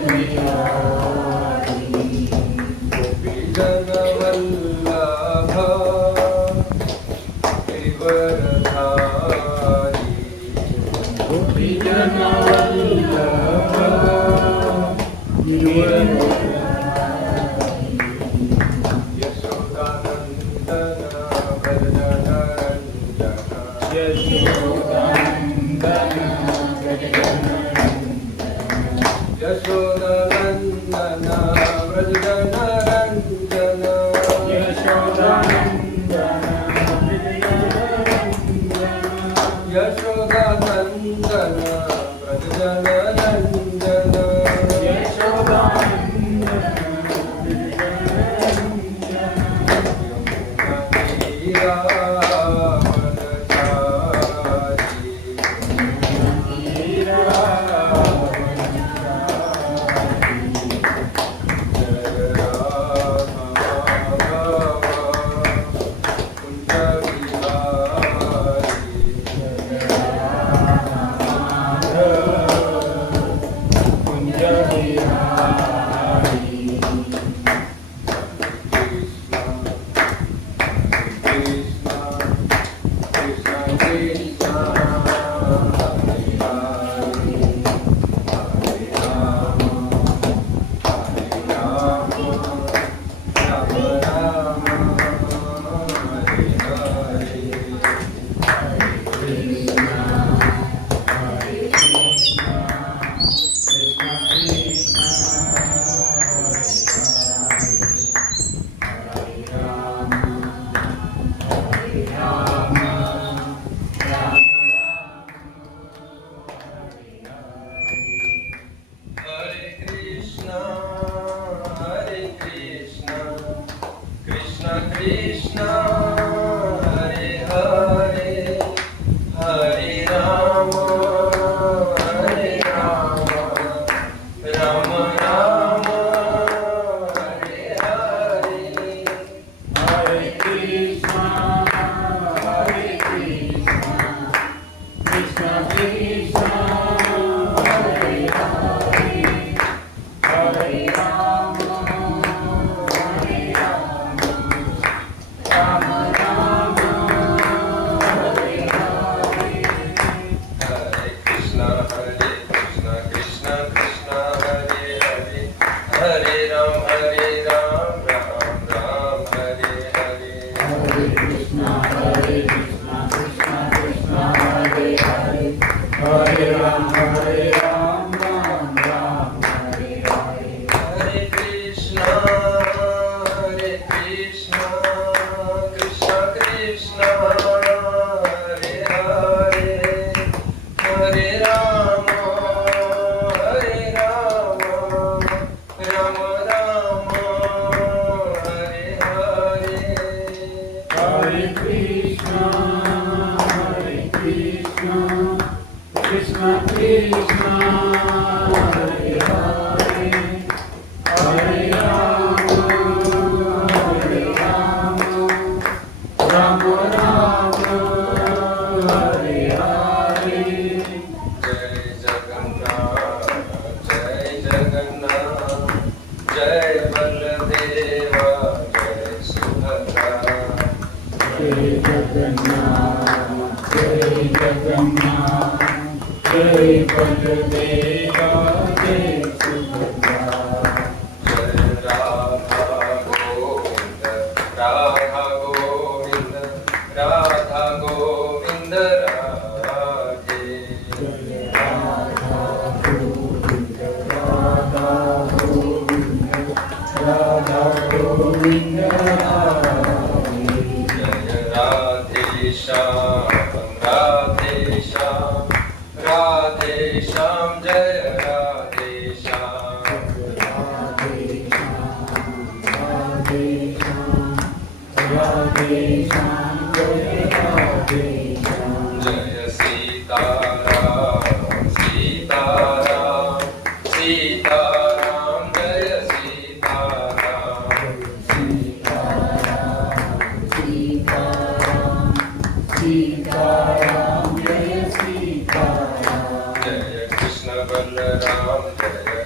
Jai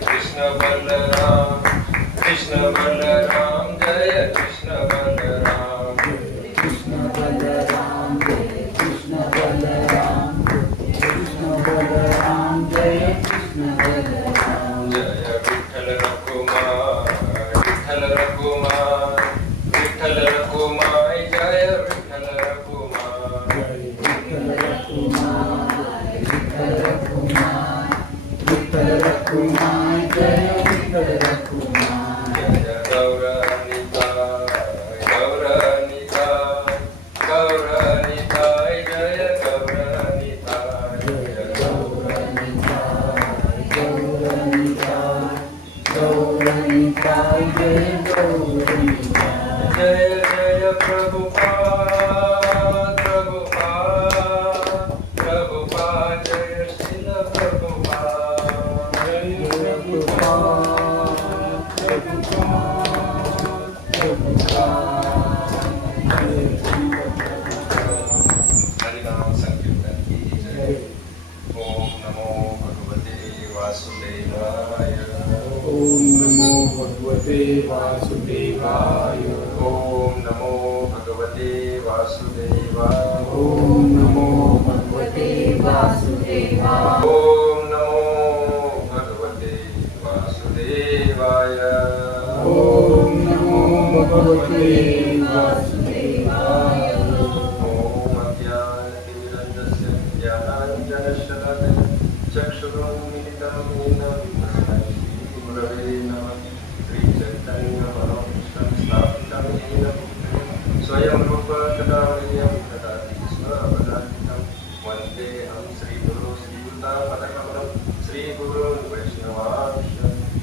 Krishna Krishna Balram Krishna Balram जय कृष्ण बलराम कृष्ण बलराम जय कृष्ण बलराम कृष्ण बलराम जय कृष्ण बलराम जय विठ्ठल रघुमाय विठ्ठल रघुमाय विठ्ठल रघुमाय जय विठ्ठल रघुमाय विठ्ठल रघुमाय विठ्ठल रघुमाय विठ्ठल रघुमाय जय विठ्ठल रघुमाय जय गौरनिताय गौरनिताय गौरनिताय जय गौरनिताय जय गौरनिताय गौरनिताय गौरनिताय जय गौरनिताय जय जय प्रभुपाद प्रभुपाद प्रभुपाद जय श्रील प्रभुपाद जय प्रभुपाद हरिनाम संकीर्तन की जय। ओम नमो भगवते वासुदेवाय ओम नमो भगवते वासुदेवाय ओम नमो भगवते वासुदेवाय ओम नमो भगवते वासुदेवाय ओम नमो भगवते वासुदेवाय ओम नमो भगवते वासुदेवाय ओम अज्ञानतिमिरन्दस्य ज्ञानाञ्जनशलाकया चक्षुरुन्मिलितं येन तस्मै श्रीगुरवे नमः श्रीचैतन्यमनोभीष्टं स्थापितं येन भूतले स्वयं रूप कदा मह्यं ददाति स्वपदान्तं वन्देऽहं श्रीगुरो श्रीयुतापदकमलं श्रीगुरून् वैष्णवांश्च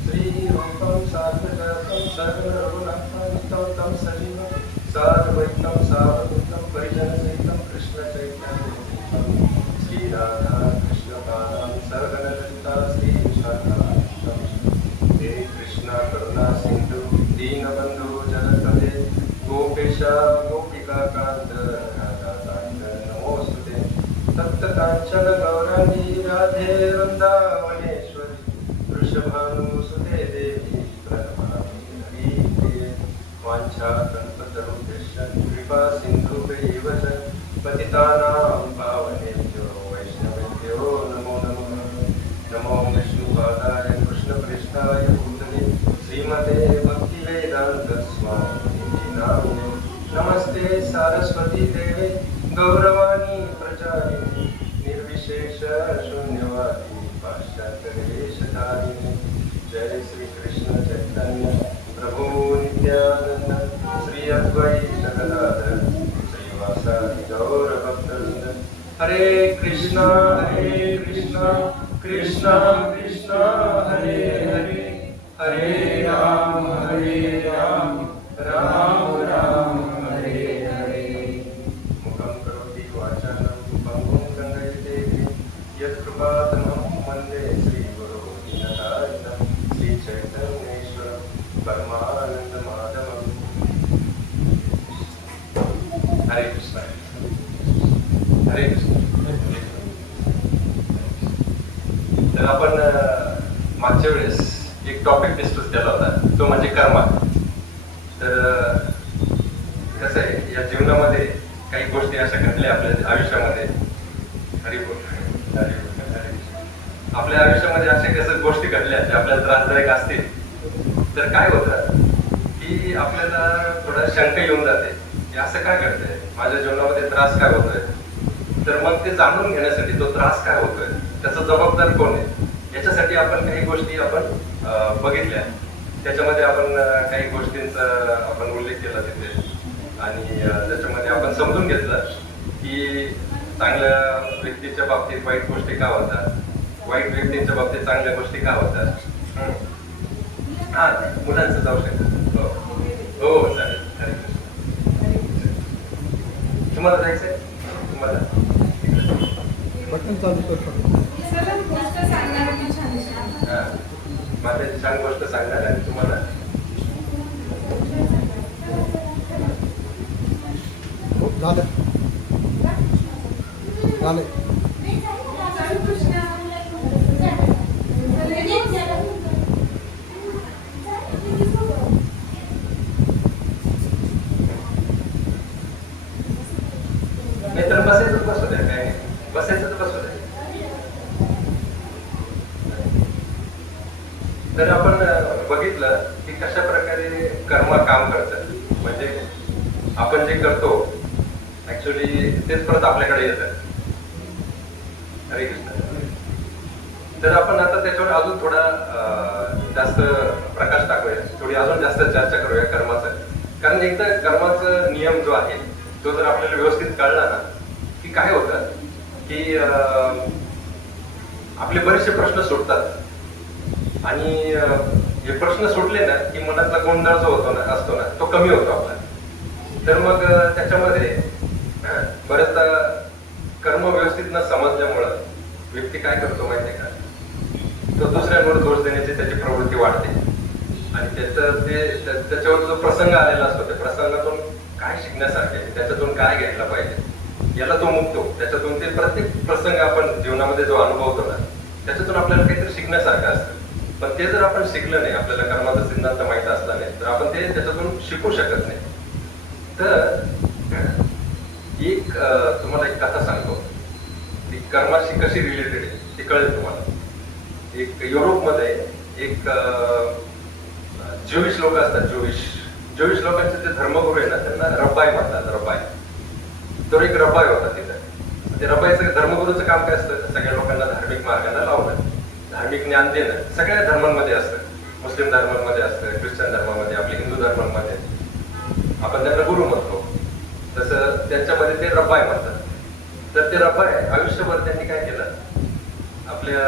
श्रीरूपं सात्वजातं सर्वरघुनाथान्वितं तं सजीवं साद्वैतं सावधूतं परिजनसहितं कृष्णचैतन्यदेवं श्रीराधा कृष्णपादां सर्वगणललिता श्रीविशाखान्वितं हे कृष्ण करुणा सिन्धु दीनबन्धु जगत्पते गोपेशा गोपिकान्त राधाकान्त नमोऽस्तुते तप्तकाञ्चन गौराङ्गी राधे वृन्दावनेश्वरी वृषभानुसुते देवी प्रणमामि हरिप्रिये वाञ्छाकल्पतरुभ्यश्च कृपा सिन्धुभ्यैव च पतितानां पावनेभ्यो वैष्णवेभ्यो नमो नमः नमो विष्णुपादाय कृष्णप्रेष्ठाय भूतले श्रीमते भक्तिवेदान्त स्वामिनिधि नामिने नमस्ते सारस्वती देवे गौरवाणी प्रचारिणे निर्विशेष शून्यवादी पाश्चात्यदेशधारिणे जय श्री कृष्ण चैतन्य प्रभु नित्यानंद श्री अद्वैत गदाधर श्रीवासादि गौर भक्तवृंद हरे कृष्णा कृष्णा कृष्णा हरे हरे हरे राम राम राम हरे हरे मुखं करोति वाचालं पङ्गुं लङ्घयते यत्कृपातमहं वन्दे श्रीगुरो दीनदारिणं श्रीचैतन्येश्वरं परमानन्दमाधवम् हरे कृष्ण हरे कृष्ण तर आपण मागच्या वेळेस एक टॉपिक डिस्कस केला होता तो म्हणजे कर्मा. तर कसं आहे या जीवनामध्ये काही गोष्टी अशा घडल्या आपल्या आयुष्यामध्ये हरिबोल आपल्या आयुष्यामध्ये अशा कसं गोष्टी घडल्या ज्या आपल्याला त्रासदायक असतील तर काय होतं की आपल्याला थोडा शंका येऊन जाते की असं काय घडतंय माझ्या जीवनामध्ये त्रास काय होतोय. तर मग ते जाणून घेण्यासाठी तो त्रास काय होतोय त्याचा जबाबदार कोण आहे याच्यासाठी आपण काही गोष्टी आपण बघितल्या. त्याच्यामध्ये आपण काही गोष्टींचा आपण उल्लेख केला तिथे आणि त्याच्यामध्ये आपण समजून घेतलं की चांगल्या व्यक्तीच्या बाबतीत वाईट गोष्टी का होतात वाईट व्यक्तींच्या बाबतीत चांगल्या गोष्टी का होतात. हा मुलांचं जाऊ शकत हो हो चालेल. हरे कृष्ण. तुम्हाला जायचंय तुम्हाला बटन चालू करतो. माझ्या छान गोष्ट सांगणार आणि तुम्हाला झालं झालं बघितलं की कशा प्रकारे कर्म काम करतात. म्हणजे आपण जे करतो ऍक्च्युली तेच परत आपल्याकडे येतं. हरे कृष्ण. तर आपण आता त्याच्यावर अजून थोडा जास्त प्रकाश टाकूया, थोडी अजून जास्त चर्चा करूया कर्माचं. कारण एकदा कर्माचा नियम जो आहे तो जर आपल्याला व्यवस्थित कळला ना की काय होतं की आपले बरेचसे प्रश्न सुटतात आणि हे प्रश्न सुटले ना की मनातला गोंधळ जो होतो ना असतो ना तो कमी होतो आपला. तर मग त्याच्यामध्ये बरेचदा कर्म व्यवस्थित न समजल्यामुळं व्यक्ती काय करतो माहितीये का, तो दुसऱ्यांवर दोष देण्याची त्याची प्रवृत्ती वाढते आणि त्याच्यावर जो प्रसंग आलेला असतो त्या प्रसंगातून काय शिकण्यासारखे त्याच्यातून काय घ्यायला पाहिजे याला तो मुकतो. त्याच्यातून ते प्रत्येक प्रसंग आपण जीवनामध्ये जो अनुभवतो ना त्याच्यातून आपल्याला काहीतरी शिकण्यासारखं असतं. पण ते जर आपण शिकलं नाही, आपल्याला कर्माचा सिद्धांत माहित असला नाही तर आपण ते त्याच्यातून शिकू शकत नाही. तर एक तुम्हाला एक कथा सांगतो, ती कर्माशी कशी रिलेटेड आहे ती कळेल तुम्हाला. एक युरोपमध्ये एक ज्यूइश लोक असतात. ज्यूइश लोकांचे जे धर्मगुरू आहे ना त्यांना रब्बाय म्हणतात. रब्बाय तो एक रब्बाय होता तिथं. ते रब्बायचं धर्मगुरूचं काम काय असतं, सगळ्या लोकांना धार्मिक मार्गाने लावणं, धार्मिक ज्ञान देणं. सगळ्या धर्मांमध्ये असतं, मुस्लिम धर्मांमध्ये असतं, ख्रिश्चन धर्मामध्ये, आपल्या हिंदू धर्मांमध्ये आपण त्यांना गुरु म्हणतो. तसं त्यांच्यामध्ये ते रब्बाय म्हणतात. तर ते रब्बाय आयुष्यभर त्यांनी काय केलं, आपल्या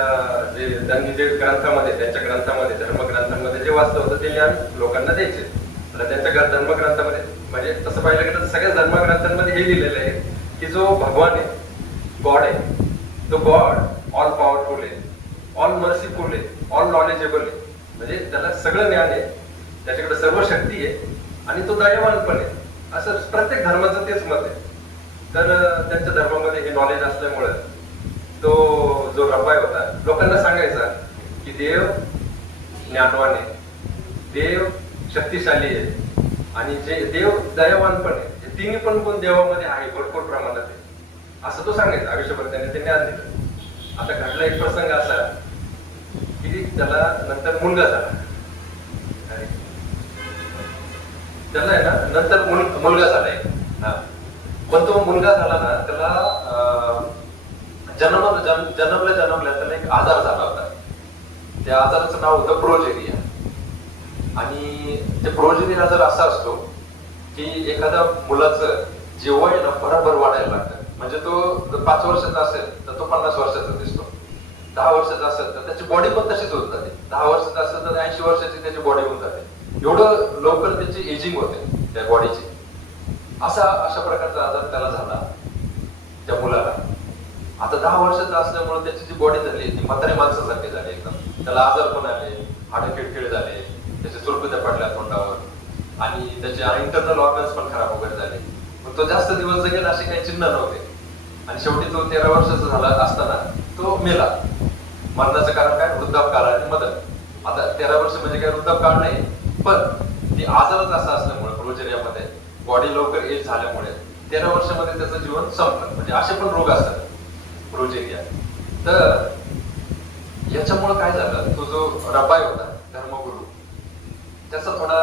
त्यांनी जे ग्रंथामध्ये त्यांच्या ग्रंथामध्ये धर्मग्रंथांमध्ये जे वाचलं होतं ते ज्ञान लोकांना द्यायचे. तर त्यांच्या धर्मग्रंथामध्ये म्हणजे तसं पाहिलं गेलं तर सगळ्या धर्मग्रंथांमध्ये हे लिहिलेलं आहे की जो भगवान आहे, गॉड आहे, तो गॉड ऑल पॉवरफुल आहे, ऑल मर्सीफुल आहे, ऑल नॉलेजेबल आहे. म्हणजे त्याला सगळं ज्ञान आहे, त्याच्याकडे सर्व शक्ती आहे आणि तो दयावान पण आहे. असं प्रत्येक धर्माचं तेच मत आहे. तर त्यांच्या धर्मामध्ये हे नॉलेज असल्यामुळे तो जो रब्बाय होता लोकांना सांगायचा की देव ज्ञानवान आहे, देव शक्तिशाली आहे आणि जे देव दयावान पण आहे. हे तिन्ही पण गुण देवामध्ये आहे, भरपूर प्रमाणात आहे असं तो सांगायचा. आयुष्यभर त्याने ते ज्ञान दिलं. आता घडला एक प्रसंग असा की त्याला नंतर मुलगा झाला. त्याला आहे ना नंतर मुलगा झालाय. पण तो मुलगा झाला ना त्याला जन्मल्या त्याला एक आजार झाला होता. त्या आजाराचं नाव होतं प्रोजेरिया. आणि ते प्रोजेरिया आजार असा असतो की एखाद्या मुलाचं जे वय ना बरोबर वाढायला लागतं. म्हणजे तो 5 वर्षाचा असेल तर तो 50 वर्षाचा दिसतो, 10 वर्षाचा असेल तर त्याची बॉडी पण तशीच होत जाते, 10 वर्षाचा असेल तर 80 वर्षाची त्याची बॉडी होऊन जाते. एवढं लवकर त्याची एजिंग होते त्या बॉडीची. अशा प्रकारचा आजार त्याला झाला त्या मुलाला. आता 10 वर्षाचा असल्यामुळे त्याची जी बॉडी झाली ती म्हातारी माणसासारखी झाली एकदम. त्याला आजार पण आले, हाडं किळकिळ झाले, त्याचे सुरकुत्या पडल्या तोंडावर आणि त्याचे इंटरनल ऑर्गन्स पण खराब वगैरे झाले. मग तो जास्त दिवस जगेल असे काही चिन्ह नव्हते. आणि शेवटी तो 13 वर्षाचा झाला असताना तो मेला. मरणाचं कारण काय, वृद्धापकाळ आणि मदत. आता 13 वर्ष म्हणजे काय वृद्धापकाळ नाही, पण ती आजारच असा असल्यामुळे प्रोजेरियामध्ये बॉडी लवकर एज झाल्यामुळे 13 वर्षामध्ये त्याचं जीवन संपलं. म्हणजे असे पण रोग असतात प्रोजेरिया. तर याच्यामुळे काय झालं, तो जो रब्बाय होता धर्मगुरू त्याचा थोडा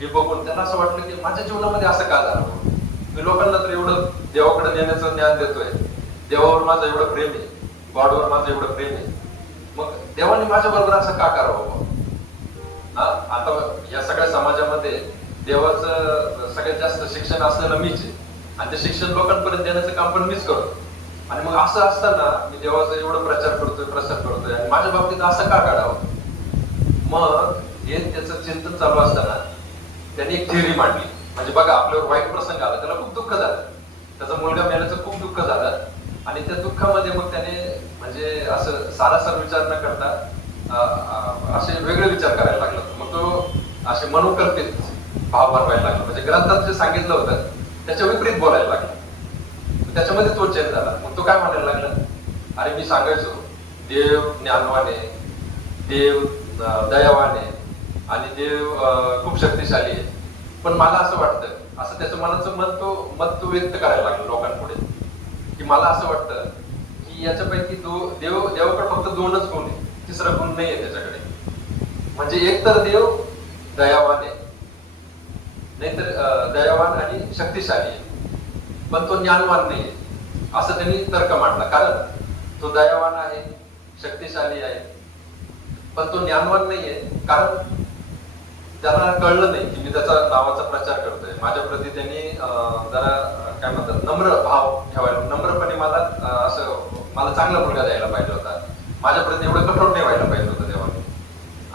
हे बघून त्याला असं वाटलं की माझ्या जीवनामध्ये असं का झालं. मी लोकांना तर एवढं देवाकडे नेण्याचं ज्ञान देतोय, देवावर माझं एवढं प्रेम आहे, गॉडवर माझं एवढं प्रेम आहे, मग देवाने माझ्या बरोबर असं का करावं. आता या सगळ्या समाजामध्ये देवाचं सगळ्यात जास्त शिक्षण असलेलं मीच आहे आणि ते शिक्षण लोकांपर्यंत देण्याचं काम पण मीच करतो. आणि मग असं असताना मी देवाचा एवढं प्रसार करतोय आणि माझ्या बाबतीत असं का काढावं. मग हे त्याचं चिंतन चालू असताना त्यांनी एक थिअरी मांडली. म्हणजे बघा आपल्यावर वाईट प्रसंग आला, त्याला खूप दुःख झालं, त्याचा मुलगा मेल्याचं खूप दुःख झालं आणि त्या दुःखामध्ये मग त्याने म्हणजे असं सारासार विचार न करता असे वेगळे विचार करायला लागला. मग तो असे मनोकल्पित भाव बनवायला लागला. म्हणजे ग्रंथात जे सांगितलं होतं त्याच्या विपरीत बोलायला लागला. त्याच्यामध्ये तो चेंज झाला. मग तो काय म्हणायला लागला, अरे मी सांगायचो देव ज्ञानवान आहे, देव दयावान आहे आणि देव खूप शक्तिशाली आहे, पण मला असं वाटतं, असं त्याचं मनाचं मत तो व्यक्त करायला लागला लोकांपुढे की मला असं वाटतं की याच्यापैकी देवाकडे फक्त 2च गुण आहे, तिसरा गुण नाही आहे त्याच्याकडे. म्हणजे एक तर देव दयावान आहे, नाहीतर दयावान आणि शक्तिशाली आहे, पण तो ज्ञानवान नाहीये असं त्यांनी तर्क मांडला. कारण तो दयावान आहे, शक्तिशाली आहे, पण तो ज्ञानवान नाहीये. कारण त्यांना कळलं नाही की मी त्याचा नावाचा प्रचार करतोय. माझ्या प्रती त्यांनी जरा काय म्हणतात नम्र भाव ठेवायला, नम्रपणे मला मला चांगला मुलगा द्यायला पाहिजे होता, माझ्या प्रती एवढं कठोर नाही व्हायला पाहिजे होतं देवाने,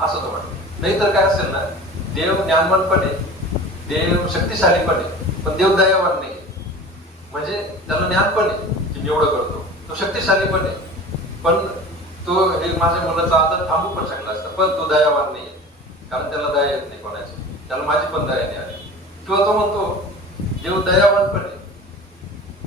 असं तो म्हणतो. नाही तर काय असेल ना, देव ज्ञानवान पण आहे, देव शक्तिशाली पण आहे, पण देव दयावान नाही. म्हणजे त्याला ज्ञान पण आहे की मी एवढं करतो, तो शक्तिशाली पण आहे, पण तो हे माझ्या मुलाचा आदर थांबू पण शकला असता, पण तो दयावान नाही, कारण त्याला दया येत नाही कोणाची, त्याला माझी पण दया नाही आली. किंवा तो म्हणतो देव दयावान पण आहे,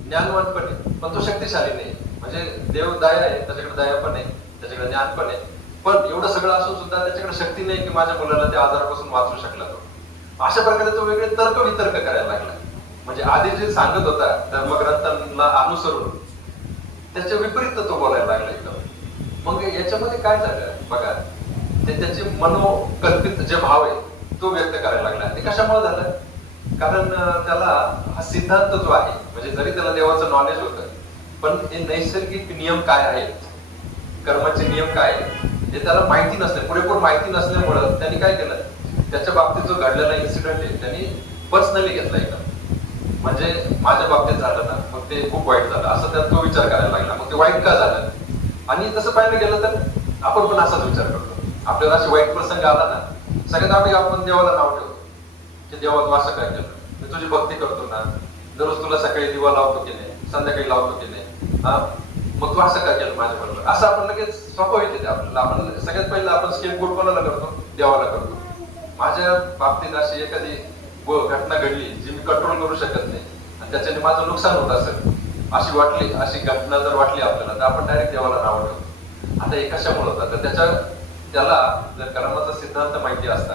ज्ञानवान पण आहे, पण तो शक्तिशाली नाही. म्हणजे देव दया आहे, त्याच्याकडे दया पण आहे, त्याच्याकडे ज्ञान पण आहे, पण एवढं सगळं असून सुद्धा त्याच्याकडे शक्ती नाही की माझ्या मुलाला त्या आजारापासून वाचू शकला तो. अशा प्रकारे तो वेगळे तर्क वितर्क करायला लागला. म्हणजे आधी जे सांगत होता धर्मग्रंथांना अनुसरून त्याच्या विपरीत तो बोलायला लागला एकदम. मग याच्यामध्ये काय झालं बघा, ते त्याचे मनोकल्पित जे भाव आहे तो व्यक्त करायला लागला. ते कशामुळे झालं? कारण त्याला हा सिद्धांत जो आहे, म्हणजे जरी त्याला देवाचं नॉलेज होतं, पण हे नैसर्गिक नियम काय आहेत, कर्माचे नियम काय आहेत हे त्याला माहिती नसले, पुरेपूर माहिती नसल्यामुळं त्यांनी काय केलं, त्याच्या बाबतीत जो घडलेला इन्सिडेंट आहे त्यांनी पर्सनली घेतला एकदम. म्हणजे माझ्या बाबतीत झालं ना, मग ते खूप वाईट झालं असं त्यात तो विचार करायला लागला. मग ते वाईट का झालं? आणि तसं पाहायला गेलं तर आपण पण असाच विचार करतो. आपल्याला असे वाईट प्रसंग आला ना, सगळ्यात आधी आपण देवाला नाव ठेवतो की देवा तू असं काय केलं, मी तुझी भक्ती करतो ना, दररोज तुला सकाळी दिवा लावतो की नाही, संध्याकाळी लावतो की नाही, हा मग तू असं काय केलं माझ्या बरोबर, असं आपण लगेच स्वाभाविक येते आपल्याला. आपण सगळ्यात पहिलं आपण स्केपगोट कोणाला करतो? देवाला करतो. माझ्या बाबतीत अशी एखादी घटना घडली जी मी कंट्रोल करू शकत नाही आणि त्याच्याने माझं नुकसान होत असेल, अशी घटना जर वाटली आपल्याला, तर आपण डायरेक्ट देवाला नाव ठेवतो. आता हे कशामुळे होतं? तर त्याला जर कर्माचा सिद्धांत माहिती असता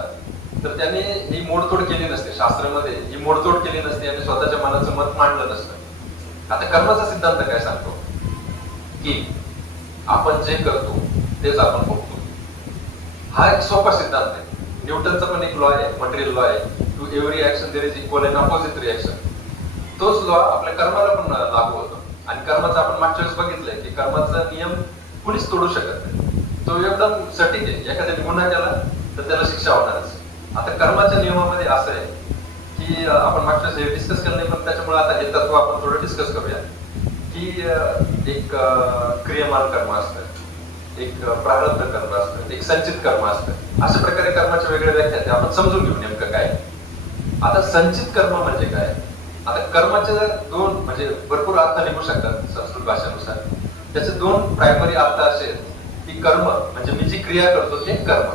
तर त्याने ही मोडतोड केली नसते, शास्त्रामध्ये ही मोडतोड केली नसते आणि स्वतःच्या मनाचं मत मांडलं नसतं. आता कर्माचा सिद्धांत काय सांगतो की आपण जे करतो तेच आपण भोगतो. हा एक सोपा सिद्धांत आहे. न्यूटनचा पण एक लॉ आहे, मटेरियल लॉ आहे, to every action there is equal and opposite reaction. तोच लॉ आपल्या कर्माला पण लागू होतो. आणि कर्माचा आपण मागच्या वेळेस बघितलंय की कर्माचा नियम कुणीच तोडू शकत नाही, तो एकदम सटीक आहे. एखाद्याने गुन्हा केला तर त्याला शिक्षा होणारच. आता कर्माच्या नियमामध्ये असं आहे की आपण मागच्या वेळेस डिस्कस केलं नाही, पण त्याच्यामुळे आता हे तत्व आपण थोडं डिस्कस करूया की एक क्रियमान कर्म असतं, एक प्रारब्ध कर्म असतं, एक संचित कर्म असतं. अशा प्रकारे कर्माच्या वेगळ्या व्याख्या आहेत, आपण समजून घेऊ नेमकं काय. आता संचित कर्म म्हणजे काय? आता कर्माचे दोन म्हणजे भरपूर अर्थ निघू शकतात संस्कृत भाषेनुसार. त्याचे दोन प्रायमरी अर्थ असे आहेत की कर्म म्हणजे मी जी क्रिया करतो ते कर्म,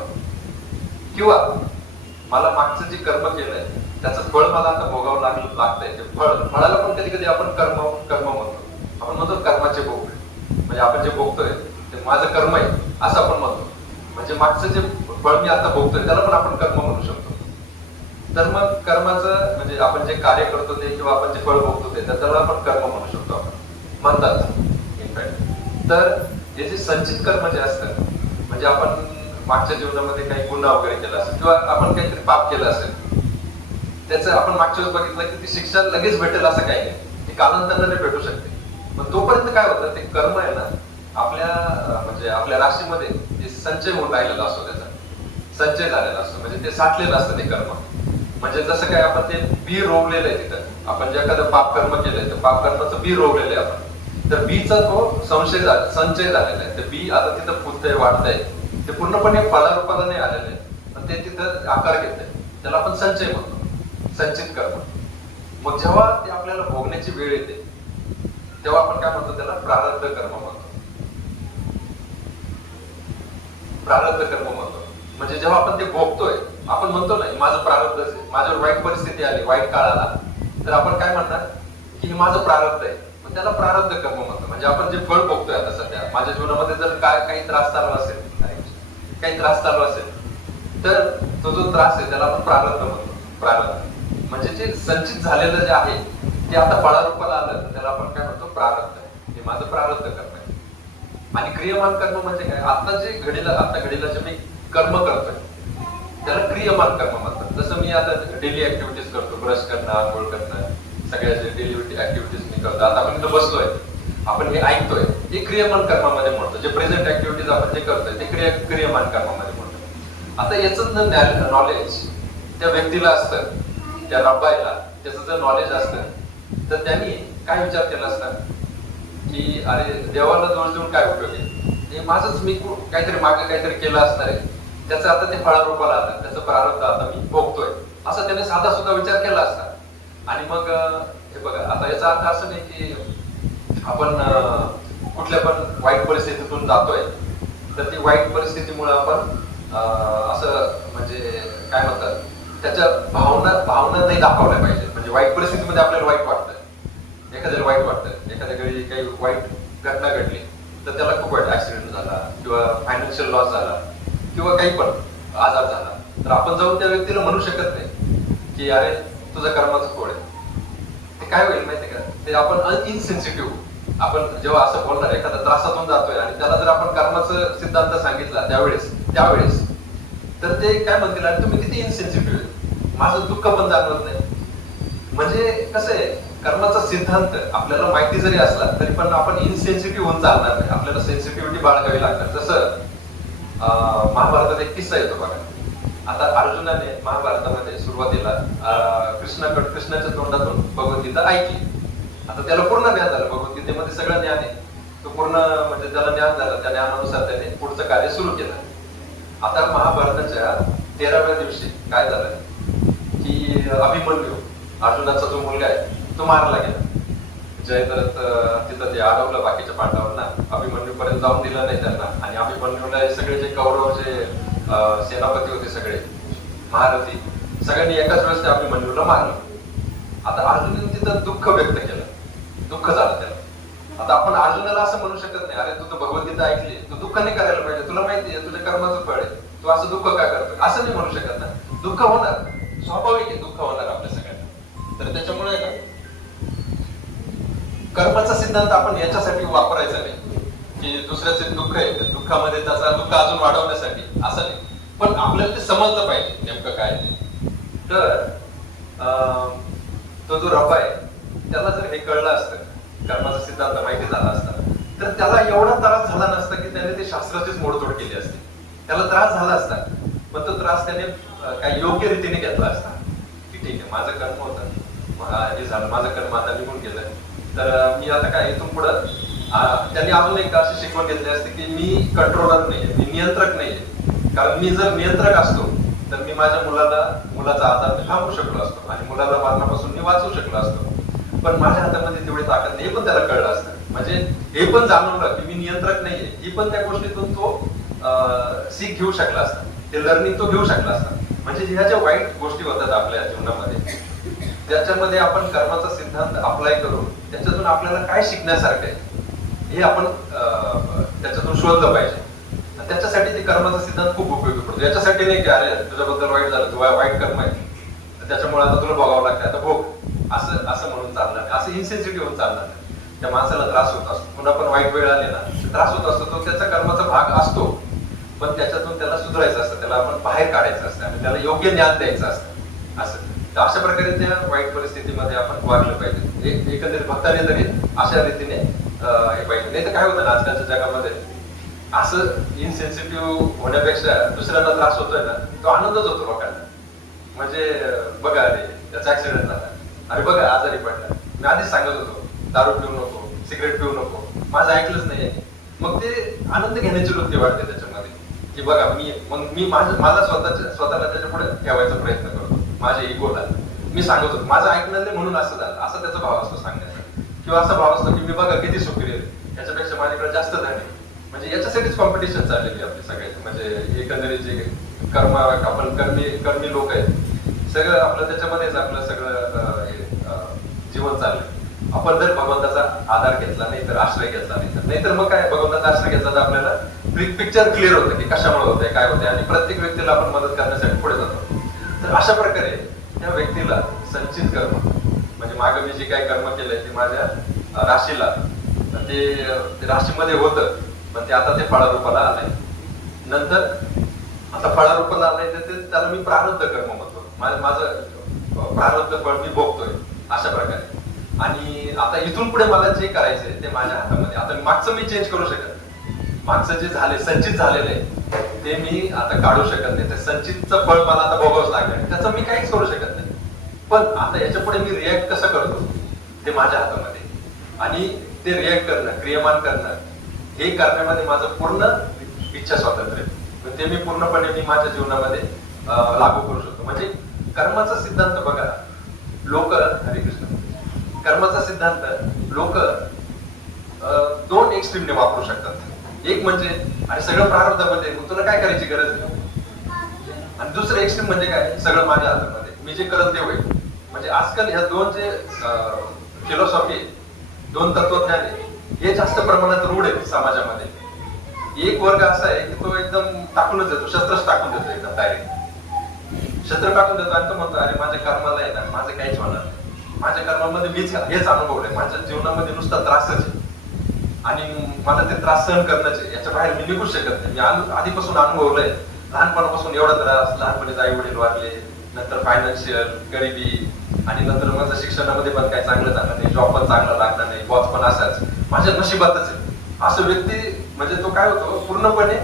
किंवा मला मागचं जे कर्म केलंय त्याचं फळ मला आता भोगावं लागतंय. ते फळाला पण कधी कधी आपण कर्म म्हणतो. आपण म्हणतो कर्माचे भोग, म्हणजे आपण जे भोगतोय ते माझं कर्म आहे असं आपण म्हणतो. म्हणजे मागचं जे फळ मी आता भोगतोय त्याला पण आपण कर्म म्हणू शकतो. तर मग कर्माचं म्हणजे आपण जे कार्य करतो ते किंवा आपण जे फळ भोगतो ते त्याला आपण कर्म म्हणू शकतो, आपण म्हणतात इनफॅक्ट. तर हे जे संचित कर्म जे असतात, म्हणजे आपण मागच्या जीवनामध्ये काही गुन्हा वगैरे केला असेल किंवा आपण काहीतरी पाप केलं असेल, त्याचं आपण मागच्या वेळेस बघितलं की ती शिक्षा लगेच भेटेल असं काही नाही, ती कालांतराने भेटू शकते. पण तोपर्यंत काय होतं, ते कर्म आहे ना म्हणजे आपल्या राशीमध्ये ते संचय होऊन राहिलेला असतो, त्याचा संचय झालेला असतो, म्हणजे ते साठलेलं असतं ते कर्म. म्हणजे जसं काय आपण ते बी रोवलेलं आहे तिथं, आपण जे एखादं पाप कर्म केलंय तर पाप कर्माचं बी रोवलेलं आहे आपण, तर बीचा तो संचय झालेला आहे. ते बी आता तिथं फुलतंय, वाढतंय, ते पूर्णपणे फळारूपाला नाही आलेलं आहे, पण ते तिथं आकार घेतंय, त्याला आपण संचय म्हणतो, संचित कर्म. मग जेव्हा ते आपल्याला भोगण्याची वेळ येते तेव्हा आपण काय म्हणतो, त्याला प्रारब्ध कर्म म्हणतो. प्रारब्ध कर्म म्हणतो म्हणजे जेव्हा आपण ते भोगतोय, आपण म्हणतो नाही माझं प्रारब्ध आहे, माझ्यावर वाईट परिस्थिती आली, वाईट काळ आला, तर आपण काय म्हणणार की हे माझं प्रारब्ध आहे, मग त्याला प्रारब्ध कर्म म्हणतो. म्हणजे आपण जे फळ भोगतोय आता सध्या माझ्या जीवनामध्ये जर काही त्रास चालू असेल, तर तो जो त्रास आहे त्याला आपण प्रारब्ध म्हणतो. प्रारब्ध म्हणजे जे संचित झालेलं जे आहे ते आता फळारूपाला आलं तर त्याला आपण काय म्हणतो, प्रारब्ध. हे माझं प्रारब्ध कर्म आहे. आणि क्रियमान कर्म म्हणजे काय, आता घडीला जे मी कर्म करतोय क्रियमान कर्म म्हणतात. जसं मी आता डेली ऍक्टिव्हिटीज करतो, ब्रश करणं, आंघोळ करणं, सगळ्या जे डेली ऍक्टिव्हिटीज मी करतो. आता आपण इथं बसलोय, आपण हे ऐकतोय, हे क्रियमान कर्मामध्ये म्हणतो. जे प्रेझेंट ऍक्टिव्हिटीज आपण जे करतोय ते क्रियमान कर्मामध्ये म्हणतो. आता याचं नॉलेज त्या व्यक्तीला असतं, त्या रब्बाईला त्याचं जर नॉलेज असतं तर त्यांनी काय विचार केला असता की अरे देवाला दोष देऊन काय उपयोग आहे, हे माझंच मी काहीतरी मागे काहीतरी केलं असणार आहे, त्याचं आता ते फळारूपाला आलं, त्याचं प्रारब्ध आता मी भोगतोय, असं त्याने साधा सुद्धा विचार केला असता. आणि मग हे बघा, आता याचा अर्थ असं नाही की आपण कुठल्या पण वाईट परिस्थितीतून जातोय तर ती वाईट परिस्थितीमुळे आपण असं म्हणजे काय म्हणतात त्याच्या भावना नाही दाखवल्या पाहिजे. म्हणजे वाईट परिस्थितीमध्ये आपल्याला वाईट वाटतं, एखाद्याला वाईट वाटतं, एखाद्या वेळी काही वाईट घटना घडली तर त्याला खूप वाईट ऍक्सिडेंट झाला किंवा फायनान्शियल लॉस झाला किंवा काही पण आजार झाला, तर आपण जाऊन त्या व्यक्तीला म्हणू शकत नाही की अरे तुझं कर्माचं खोड आहे. ते काय होईल माहितीये का, ते आपण इनसेन्सिटिव्ह, आपण जेव्हा असं बोलणार एखादा त्रासातून जातोय आणि त्याला जर आपण कर्माचं सिद्धांत सांगितला त्यावेळेस तर ते काय म्हणतील अरे तुम्ही किती इनसेन्सिटिव्ह आहे, माझं दुःख पण जाणवत नाही. म्हणजे कसं आहे, कर्माचा सिद्धांत आपल्याला माहिती जरी असला तरी पण आपण इनसेन्सिटिव्ह होऊन चालणार नाही, आपल्याला सेन्सिटिव्हिटी बाळगावी लागणार. जसं महाभारतात एक किस्सा येतो बघा. आता अर्जुनाने महाभारतामध्ये सुरुवातीला कृष्णाच्या तोंडातून भगवद्गीता ऐकली. आता त्याला पूर्ण ज्ञान झालं, भगवद्गीतेमध्ये सगळं ज्ञान आहे, तो पूर्ण म्हणजे त्याला ज्ञान झालं, त्या ज्ञानानुसार त्याने पुढचं कार्य सुरू केलं. आता महाभारताच्या 13व्या दिवशी काय झालं की अभिमन्यू अर्जुनाचा जो मुलगा आहे तो मारला गेला. जयद्रथ तिथं ते अडवलं बाकीच्या पांडवांना, अभिमन्यू पर्यंत जाऊन दिलं नाही त्यांना. आणि अभिमन्यूला हे सगळे जे कौरव जे सेनापती होते सगळे महारथी सगळ्यांनी एकाच वेळेस त्या अभिमन्यूला मारलं. आता अर्जुनाने तिथं दुःख व्यक्त केलं, दुःख झालं त्याला. आता आपण अर्जुनाला असं म्हणू शकत नाही अरे तू तर भगवद्गीता ऐकली, तू दुःख नाही करायला पाहिजे, तुला माहिती आहे तुझ्या कर्माचं फळ आहे, तू असं दुःख का करतोय, असं नाही म्हणू शकत ना. दुःख होणार, स्वाभाविक आहे, दुःख होणार आपल्या सगळ्यांना. तर त्याच्यामुळे ना कर्माचा सिद्धांत आपण याच्यासाठी वापरायचा नाही की दुसऱ्याचे दुःख आहे, दुःखामध्ये त्याचा दुःख अजून वाढवण्यासाठी, असं नाही. पण आपल्याला ते समजलं पाहिजे नेमकं काय ते. तर तो जो रब्बा आहे त्याला जर हे कळलं असतं, कर्माचा सिद्धांत माहिती झाला असता, तर त्याला एवढा त्रास झाला नसता की त्याने ते शास्त्राचीच मोडतोड केली असती. त्याला त्रास झाला असता, पण तो त्रास त्याने काही योग्य रीतीने घेतला असता की ठीक आहे माझं कर्म होतं, हे झालं, माझं कर्म आता निघून गेलं, तर मी आता काय इथून पुढं त्यांनी अजून एक अशी शिकवण घेतली असते की मी कंट्रोलर नाहीये, मी नियंत्रक नाहीये. कारण मी जर नियंत्रक असतो तर मी माझ्या मुलाचा आजार थांबवू शकलो असतो आणि मुलाला मारण्यापासून मी वाचवू शकलो असतो. पण माझ्या हातामध्ये तेवढी ताकद नाही, हे पण त्याला कळलं असतं. म्हणजे हे पण जाणवलं की मी नियंत्रक नाहीये, ही पण त्या गोष्टीतून तो सीख घेऊ शकला असता, ते लर्निंग तो घेऊ शकला असता. म्हणजे ह्या ज्या वाईट गोष्टी होतात आपल्या जीवनामध्ये त्याच्यामध्ये आपण कर्माचा सिद्धांत अप्लाय करून त्याच्यातून आपल्याला काय शिकण्यासारखं आहे हे आपण त्याच्यातून शोधलं पाहिजे. त्याच्यासाठी ते कर्माचा सिद्धांत खूप उपयोगी पडतो. याच्यासाठी नाही की अरे तुझ्याबद्दल वाईट झालं, तुझा वाईट कर्म आहे त्याच्यामुळे आता तुला भोगावं लागतं, आता भोग, असं म्हणून चालणार नाही, असं इन्सेन्सिटिव्ह होऊन चालणार नाही. त्या माणसाला त्रास होत असतो, पुन्हा पण वाईट वेळ आली ना त्रास होत असतो, तो त्याचा कर्माचा भाग असतो, पण त्याच्यातून त्याला सुधारायचं असतं, त्याला आपण बाहेर काढायचं असतं आणि त्याला योग्य ज्ञान द्यायचं असतं. असं तर अशा प्रकारे त्या वाईट परिस्थितीमध्ये आपण वागलं पाहिजे. एकंदरीत भक्ताने तरी अशा रीतीने हे पाहिजे. नाही तर काय होतं ना आजकालच्या जगामध्ये असं इनसेन्सिटिव्ह होण्यापेक्षा दुसऱ्यांना त्रास होतोय ना तो आनंदच होतो लोकांना. म्हणजे बघा अरे त्याचा ऍक्सिडेंट झाला, अरे बघा आजारी पडला, मी आधीच सांगत होतो दारू पिऊ नको, सिगरेट पिऊ नको, माझं ऐकलंच नाही. मग ते आनंद घेण्याची वृत्ती वाढते त्याच्यामध्ये की बघा मी मला स्वतःला त्याच्या पुढे ठेवायचा प्रयत्न करतो, माझ्या इगोला मी सांगत होतो माझं ऐकलं नाही म्हणून असं झालं, असा त्याचा भाव असतो सांगण्याचा. किंवा असा भाव असतो की मी बघा किती सुखी आहे, त्याच्यापेक्षा माझ्याकडे जास्त धन आहे. म्हणजे याच्यासाठीच कॉम्पिटिशन चाललेली आपली सगळ्याची. म्हणजे एकंदरीत जे आपण कर्मी लोक आहेत सगळं आपलं त्याच्यामध्येच आपलं सगळं जीवन चाललंय. आपण जर भगवंताचा आधार घेतला नाही तर आश्रय घेतला नाही तर मग काय भगवंताचा आश्रय घेतला तर आपल्याला पिक्चर क्लिअर होतं की कशामुळे होतंय काय होतंय आणि प्रत्येक व्यक्तीला आपण मदत करण्यासाठी पुढे जातो. तर अशा प्रकारे त्या व्यक्तीला संचित कर्म म्हणजे मागे मी जे काही कर्म केलंय ते माझ्या राशीला ते राशीमध्ये होतं पण ते आता ते फळारूपाला आलंय. नंतर आता फळारूपाला आलंय तर त्याला मी प्रारब्ध कर्म म्हणतो. माझं प्रारब्ध फळ मी भोगतोय अशा प्रकारे. आणि आता इथून पुढे मला जे करायचंय ते माझ्या हातामध्ये. आता मागचं मी चेंज करू शकत नाही. मागचं जे झाले संचित झालेलं आहे ते मी आता काढू शकत नाही. ते संचितचं फळ मला आता भोगावंच लागणार, त्याचं मी काहीच करू शकत नाही. पण आता याच्या पुढे मी रिॲक्ट कसं करतो ते माझ्या हातामध्ये. आणि ते रिॲक्ट करणं, क्रियमान करणं, हे करण्यामध्ये माझं पूर्ण इच्छा स्वातंत्र्य आहे. ते मी पूर्णपणे मी माझ्या जीवनामध्ये लागू करू शकतो. म्हणजे कर्माचा सिद्धांत बघा, लोक हरे कृष्ण, कर्माचा सिद्धांत लोक दोन एक्स्ट्रीमने वापरू शकतात. एक म्हणजे आणि सगळं प्रारब्धामध्ये, तुला काय करायची गरज नाही. आणि दुसरं एक्स्ट्रीम म्हणजे काय, सगळं माझ्या हातामध्ये, मी जे करत ते होईल. म्हणजे आजकाल ह्या दोन जे फिलॉसॉफी, दोन तत्वज्ञान आहे, हे जास्त प्रमाणात रूढ आहेत समाजामध्ये. एक वर्ग असा आहे की तो एकदम टाकूनच देतो, शस्त्रच टाकून देतो, एकदम डायरेक्ट शस्त्र टाकून देतो. आणि तो म्हणतो अरे माझ्या कर्माला आहे ना, माझं काहीच होणार, माझ्या कर्मामध्ये मीच हेच अनुभवलंय, माझ्या जीवनामध्ये नुसता त्रासच आहे आणि मला ते त्रास सहन करण्याचे, याच्या बाहेर मी निघू शकत नाही. मी आधीपासून अनुभवलंय, लहानपणापासून एवढा त्रास, लहानपणी आई वडील वारले, नंतर फायनान्शियल गरिबी, आणि नंतर माझं शिक्षणामध्ये पण काही चांगलं झालं नाही, जॉब पण चांगला लागला नाही, बॉस पण असाच, माझ्या नशिबातच आहे. असं व्यक्ती म्हणजे तो काय होतो, पूर्णपणे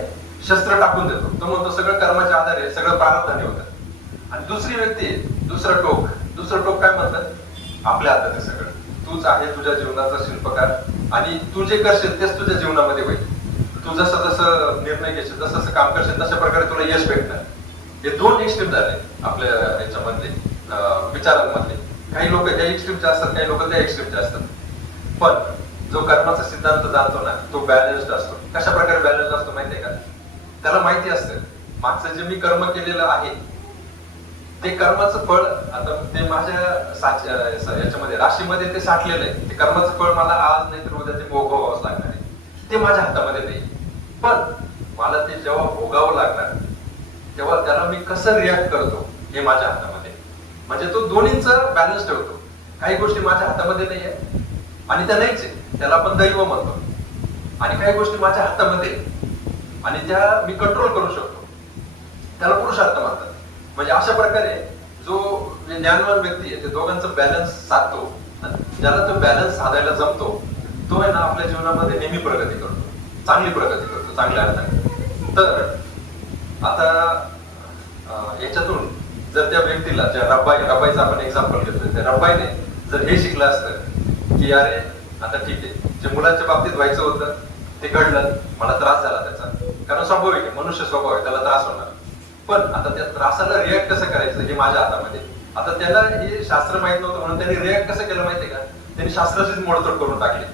शस्त्र टाकून देतो. तो म्हणतो सगळं कर्माच्या आधारे, सगळं प्रारब्धाने होतं. आणि दुसरी व्यक्ती, दुसरं टोक काय म्हणतात, आपल्या हातात आहे सगळं, तूच आहे तुझ्या जीवनाचा शिल्पकार आणि तू जे करशील तेच तुझ्या जीवनामध्ये होईल. तू जसं जसं निर्णय घेशील, जसं जसं काम करशील, तशा प्रकारे तुला यश भेटणार. हे दोन एक्स्ट्रीम झाले आपल्या याच्यामध्ये, विचारांमध्ये. काही लोक या एक्स्ट्रीमचे असतात, काही लोक त्या एक्स्ट्रीमचे असतात. पण जो कर्माचा सिद्धांत जाणतो ना, तो बॅलन्स्ड असतो. कशा प्रकारे बॅलन्स्ड असतो माहितीये का, त्याला माहिती असतं मागचं जे मी कर्म केलेलं आहे ते कर्माचं फळ, आता ते माझ्या याच्यामध्ये राशीमध्ये ते साठलेलं आहे. ते कर्माचं फळ मला आज नाही तर उद्या ते भोगावंच लागणार आहे. ते माझ्या हातामध्ये नाही. पण मला ते जेव्हा भोगावं लागणार तेव्हा त्याला मी कसं रिॲक्ट करतो हे माझ्या हातामध्ये. म्हणजे तो दोन्हींचं बॅलन्स ठेवतो. काही गोष्टी माझ्या हातामध्ये नाहीये आणि त्या नाहीच आहे, त्याला आपण दैव म्हणतो. आणि काही गोष्टी माझ्या हातामध्ये आणि त्या मी कंट्रोल करू शकतो, त्याला पुरुषार्थ म्हणतात. म्हणजे अशा प्रकारे जो ज्ञानवान व्यक्ती आहे ते दोघांचं बॅलन्स साधतो. ज्याला तो बॅलन्स साधायला जमतो तो आहे ना आपल्या जीवनामध्ये नेहमी प्रगती करतो, चांगली प्रगती करतो, चांगल्या अर्थाने. तर आता याच्यातून जर त्या व्यक्तीला, ज्या रब्बाईचं आपण एक्झाम्पल घेतोय, त्या रब्बाईने जर हे शिकलं असतं की अरे आता ठीक आहे, जे मुलांच्या बाबतीत व्हायचं होतं ते घडलं, मला त्रास झाला त्याचा, कारण स्वाभाविक आहे, मनुष्य स्वभाव आहे, त्याला त्रास होणार. पण आता त्या त्रासाला रिॲक्ट कसं करायचं हे माझ्या हातामध्ये. आता त्याला हे शास्त्र माहित नव्हतं म्हणून त्यांनी रिॲक्ट कसं केलं माहितीये का, त्यांनी शास्त्राचीच मोडतोड करून टाकली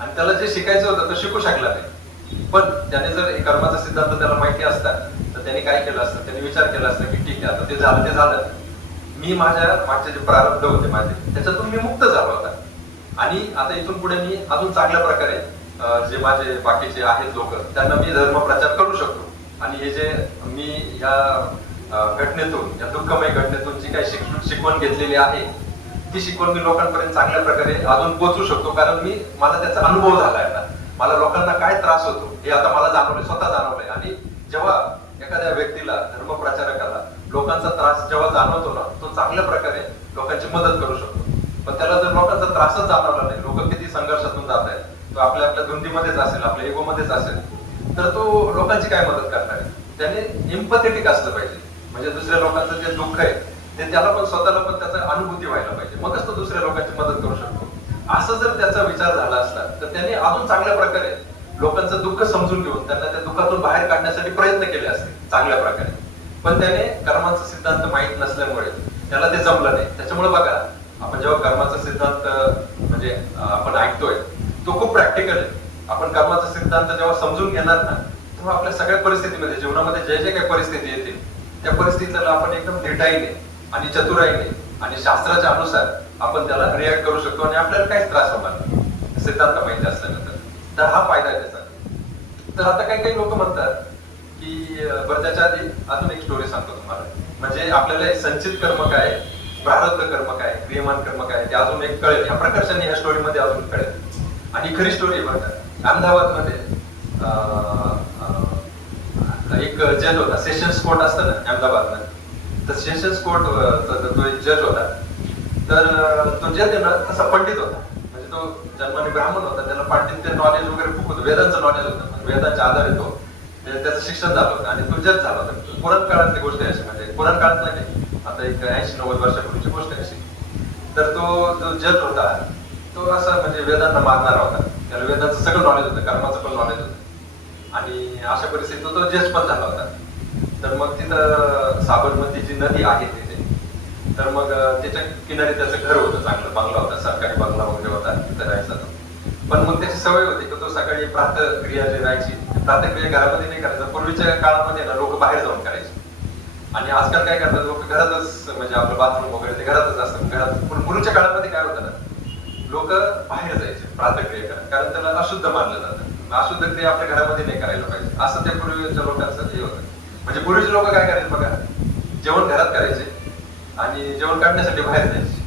आणि त्याला जे शिकायचं होतं ते शिकू शकला नाही. पण त्याने जर कर्माचा सिद्धांत त्याला माहिती असता तर त्यांनी काय केलं असतं, त्यांनी विचार केला असता की ठीक आहे, आता ते झालं, मी माझ्या मागचे जे प्रारब्ध होते माझे त्याच्यातून मी मुक्त झालो होता आणि आता इथून पुढे मी अजून चांगल्या प्रकारे जे माझे बाकीचे आहेत लोक त्यांना मी धर्म प्रचार करू शकतो. आणि हे जे मी या घटनेतून, या दुःखमय घटनेतून जी काही शिकवण घेतलेली आहे ती शिकवण मी लोकांपर्यंत चांगल्या प्रकारे अजून पोहोचू शकतो. कारण मला त्याचा अनुभव झालाय ना, मला लोकांना काय त्रास होतो हे आता मला जाणवलंय, स्वतः जाणवलंय. आणि जेव्हा एखाद्या व्यक्तीला, धर्मप्रचारकाला लोकांचा त्रास जेव्हा जाणवतो ना, तो चांगल्या प्रकारे लोकांची मदत करू शकतो. पण त्याला जर लोकांचा त्रासच जाणवला नाही, लोक किती संघर्षातून जात आहेत, तो आपल्या धुंदीमध्येच असेल, आपल्या इगोमध्येच असेल, तर तो लोकांची काय मदत करणार आहे. त्याने एम्पॅथेटिक असलं पाहिजे. म्हणजे दुसऱ्या लोकांचं जे दुःख आहे ते त्याला पण, स्वतःला पण त्याचा अनुभूती व्हायला पाहिजे, मगच तो दुसऱ्या लोकांची मदत करू शकतो. असं जर त्याचा विचार झाला असता तर त्याने अजून चांगल्या प्रकारे लोकांचं दुःख समजून घेऊन त्यांना त्या दुःखातून बाहेर काढण्यासाठी प्रयत्न केले असते चांगल्या प्रकारे. पण त्याने कर्माचा सिद्धांत माहीत नसल्यामुळे त्याला ते जमलं नाही. त्याच्यामुळे बघा, आपण जेव्हा कर्माचा सिद्धांत म्हणजे आपण ऐकतोय तो खूप प्रॅक्टिकल आहे. आपण कर्माचा सिद्धांत जेव्हा समजून घेणार ना, तेव्हा आपल्या सगळ्या परिस्थितीमध्ये, जीवनामध्ये जे जे काही परिस्थिती येतील त्या परिस्थितीला आपण एकदम धीटाईने आणि चतुराईने आणि शास्त्राच्या अनुसार आपण त्याला रिॲक्ट करू शकतो आणि आपल्याला काहीच त्रास होणार नाही सिद्धांत माहिती असल्यानंतर. तर हा फायदा आहे त्याचा. तर आता काही लोक म्हणतात की बरं, त्याच्या आधी अजून एक स्टोरी सांगतो तुम्हाला. म्हणजे आपल्याला संचित कर्म काय, प्रारब्ध कर्म काय, क्रियमान कर्म काय ते अजून एक कळेल. या प्रकर्षाने ह्या स्टोरीमध्ये अजून कळेल. आणि खरी स्टोरी आहे बरं का. अहमदाबाद मध्ये एक जज होता, सेशन्स कोर्ट असतं ना अहमदाबादला, तर सेशन्स कोर्ट तो एक जज होता. तर तो जज आहे ना तसा पंडित होता, म्हणजे तो जन्माने ब्राह्मण होता, त्याला पांडित्य नॉलेज वगैरे खूप होतं, वेदांचं नॉलेज होतं, वेदांच्या आधारे तो त्याचं शिक्षण झालं होतं आणि तो जज झाला होता. पुराण काळातली गोष्ट आहे अशी, म्हणजे पुराण काळात नाही, आता एक 80-90 वर्षापूर्वीची गोष्ट आहे अशी. तर तो जो जज होता तो असा म्हणजे वेदांना मानणारा होता, त्याला वेदांचं सगळं नॉलेज होतं, कर्माचं पण नॉलेज होतं आणि अशा परिस्थितीत तो जज पण झाला होता. तर मग तिथं साबरमती जी नदी आहे तिथे, तर मग त्याच्या किनारी त्याचं घर होतं, चांगलं बंगला होता, सरकारी बंगला वगैरे होता, तिथं राहायचा तो. पण मग त्याची सवय होती की तो सकाळी प्रातःक्रिया जी राहायची, प्रातःक्रिया घरामध्ये नाही करायचं. पूर्वीच्या काळामध्ये ना लोक बाहेर जाऊन करायचे आणि आजकाल काय करतात लोक घरातच, म्हणजे आपलं बाथरूम वगैरे ते घरातच असतं घरात. पण पूर्वीच्या काळामध्ये काय होतं ना, लोक बाहेर जायचे प्रातःक्रिया करायला, कारण त्याला अशुद्ध मानलं जातं. अशुद्ध क्रिया आपल्या घरामध्ये नाही करायला पाहिजे, असं त्या पूर्वीच्या लोकांचं हे होतं. म्हणजे पूर्वीचे लोक काय करायचे बघा, जेवण घरात करायचे आणि जेवण काढण्यासाठी बाहेर जायचे.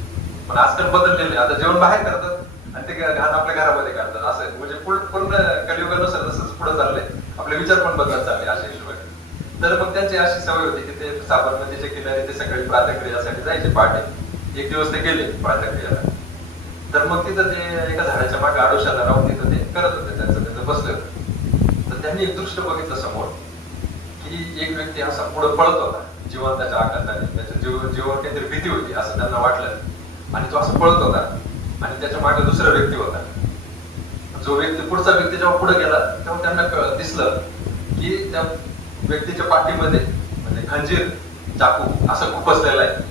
पण आजकाल बदललेले, आता जेवण बाहेर करतात आणि ते घाण आपल्या घरामध्ये काढतात. असं म्हणजे पूर्ण कलियुगानुसार जसं पुढे चाललंय, आपले विचार पण बदलत चालले अशा हिशोबाने. तर मग त्यांची अशी सवय होती की ते साबरमतीच्या किनारी ते सकाळी प्रातःक्रियासाठी जायचे पहाटे. एक दिवस ते गेले प्रातःक्रियाला, तर मग तिथं ते एका झाडाच्या मागे आडोशाला राहून तिथं ते करत होते, त्यांचं बसले होते. तर त्यांनी एक दृश्य बघितलं समोर की एक व्यक्ती असा पुढे पळत होता जिवंताच्या आकाराने, त्याच्या जीवावर काहीतरी भीती होती असं त्यांना वाटलं आणि तो असं पळत होता आणि त्याच्या मागे दुसरा व्यक्ती होता. जो व्यक्ती, पुढचा व्यक्ती जेव्हा पुढे गेला तेव्हा त्यांना दिसलं की त्या व्यक्तीच्या पाठीमध्ये म्हणजे खंजीर, चाकू असं खुपसलेला आहे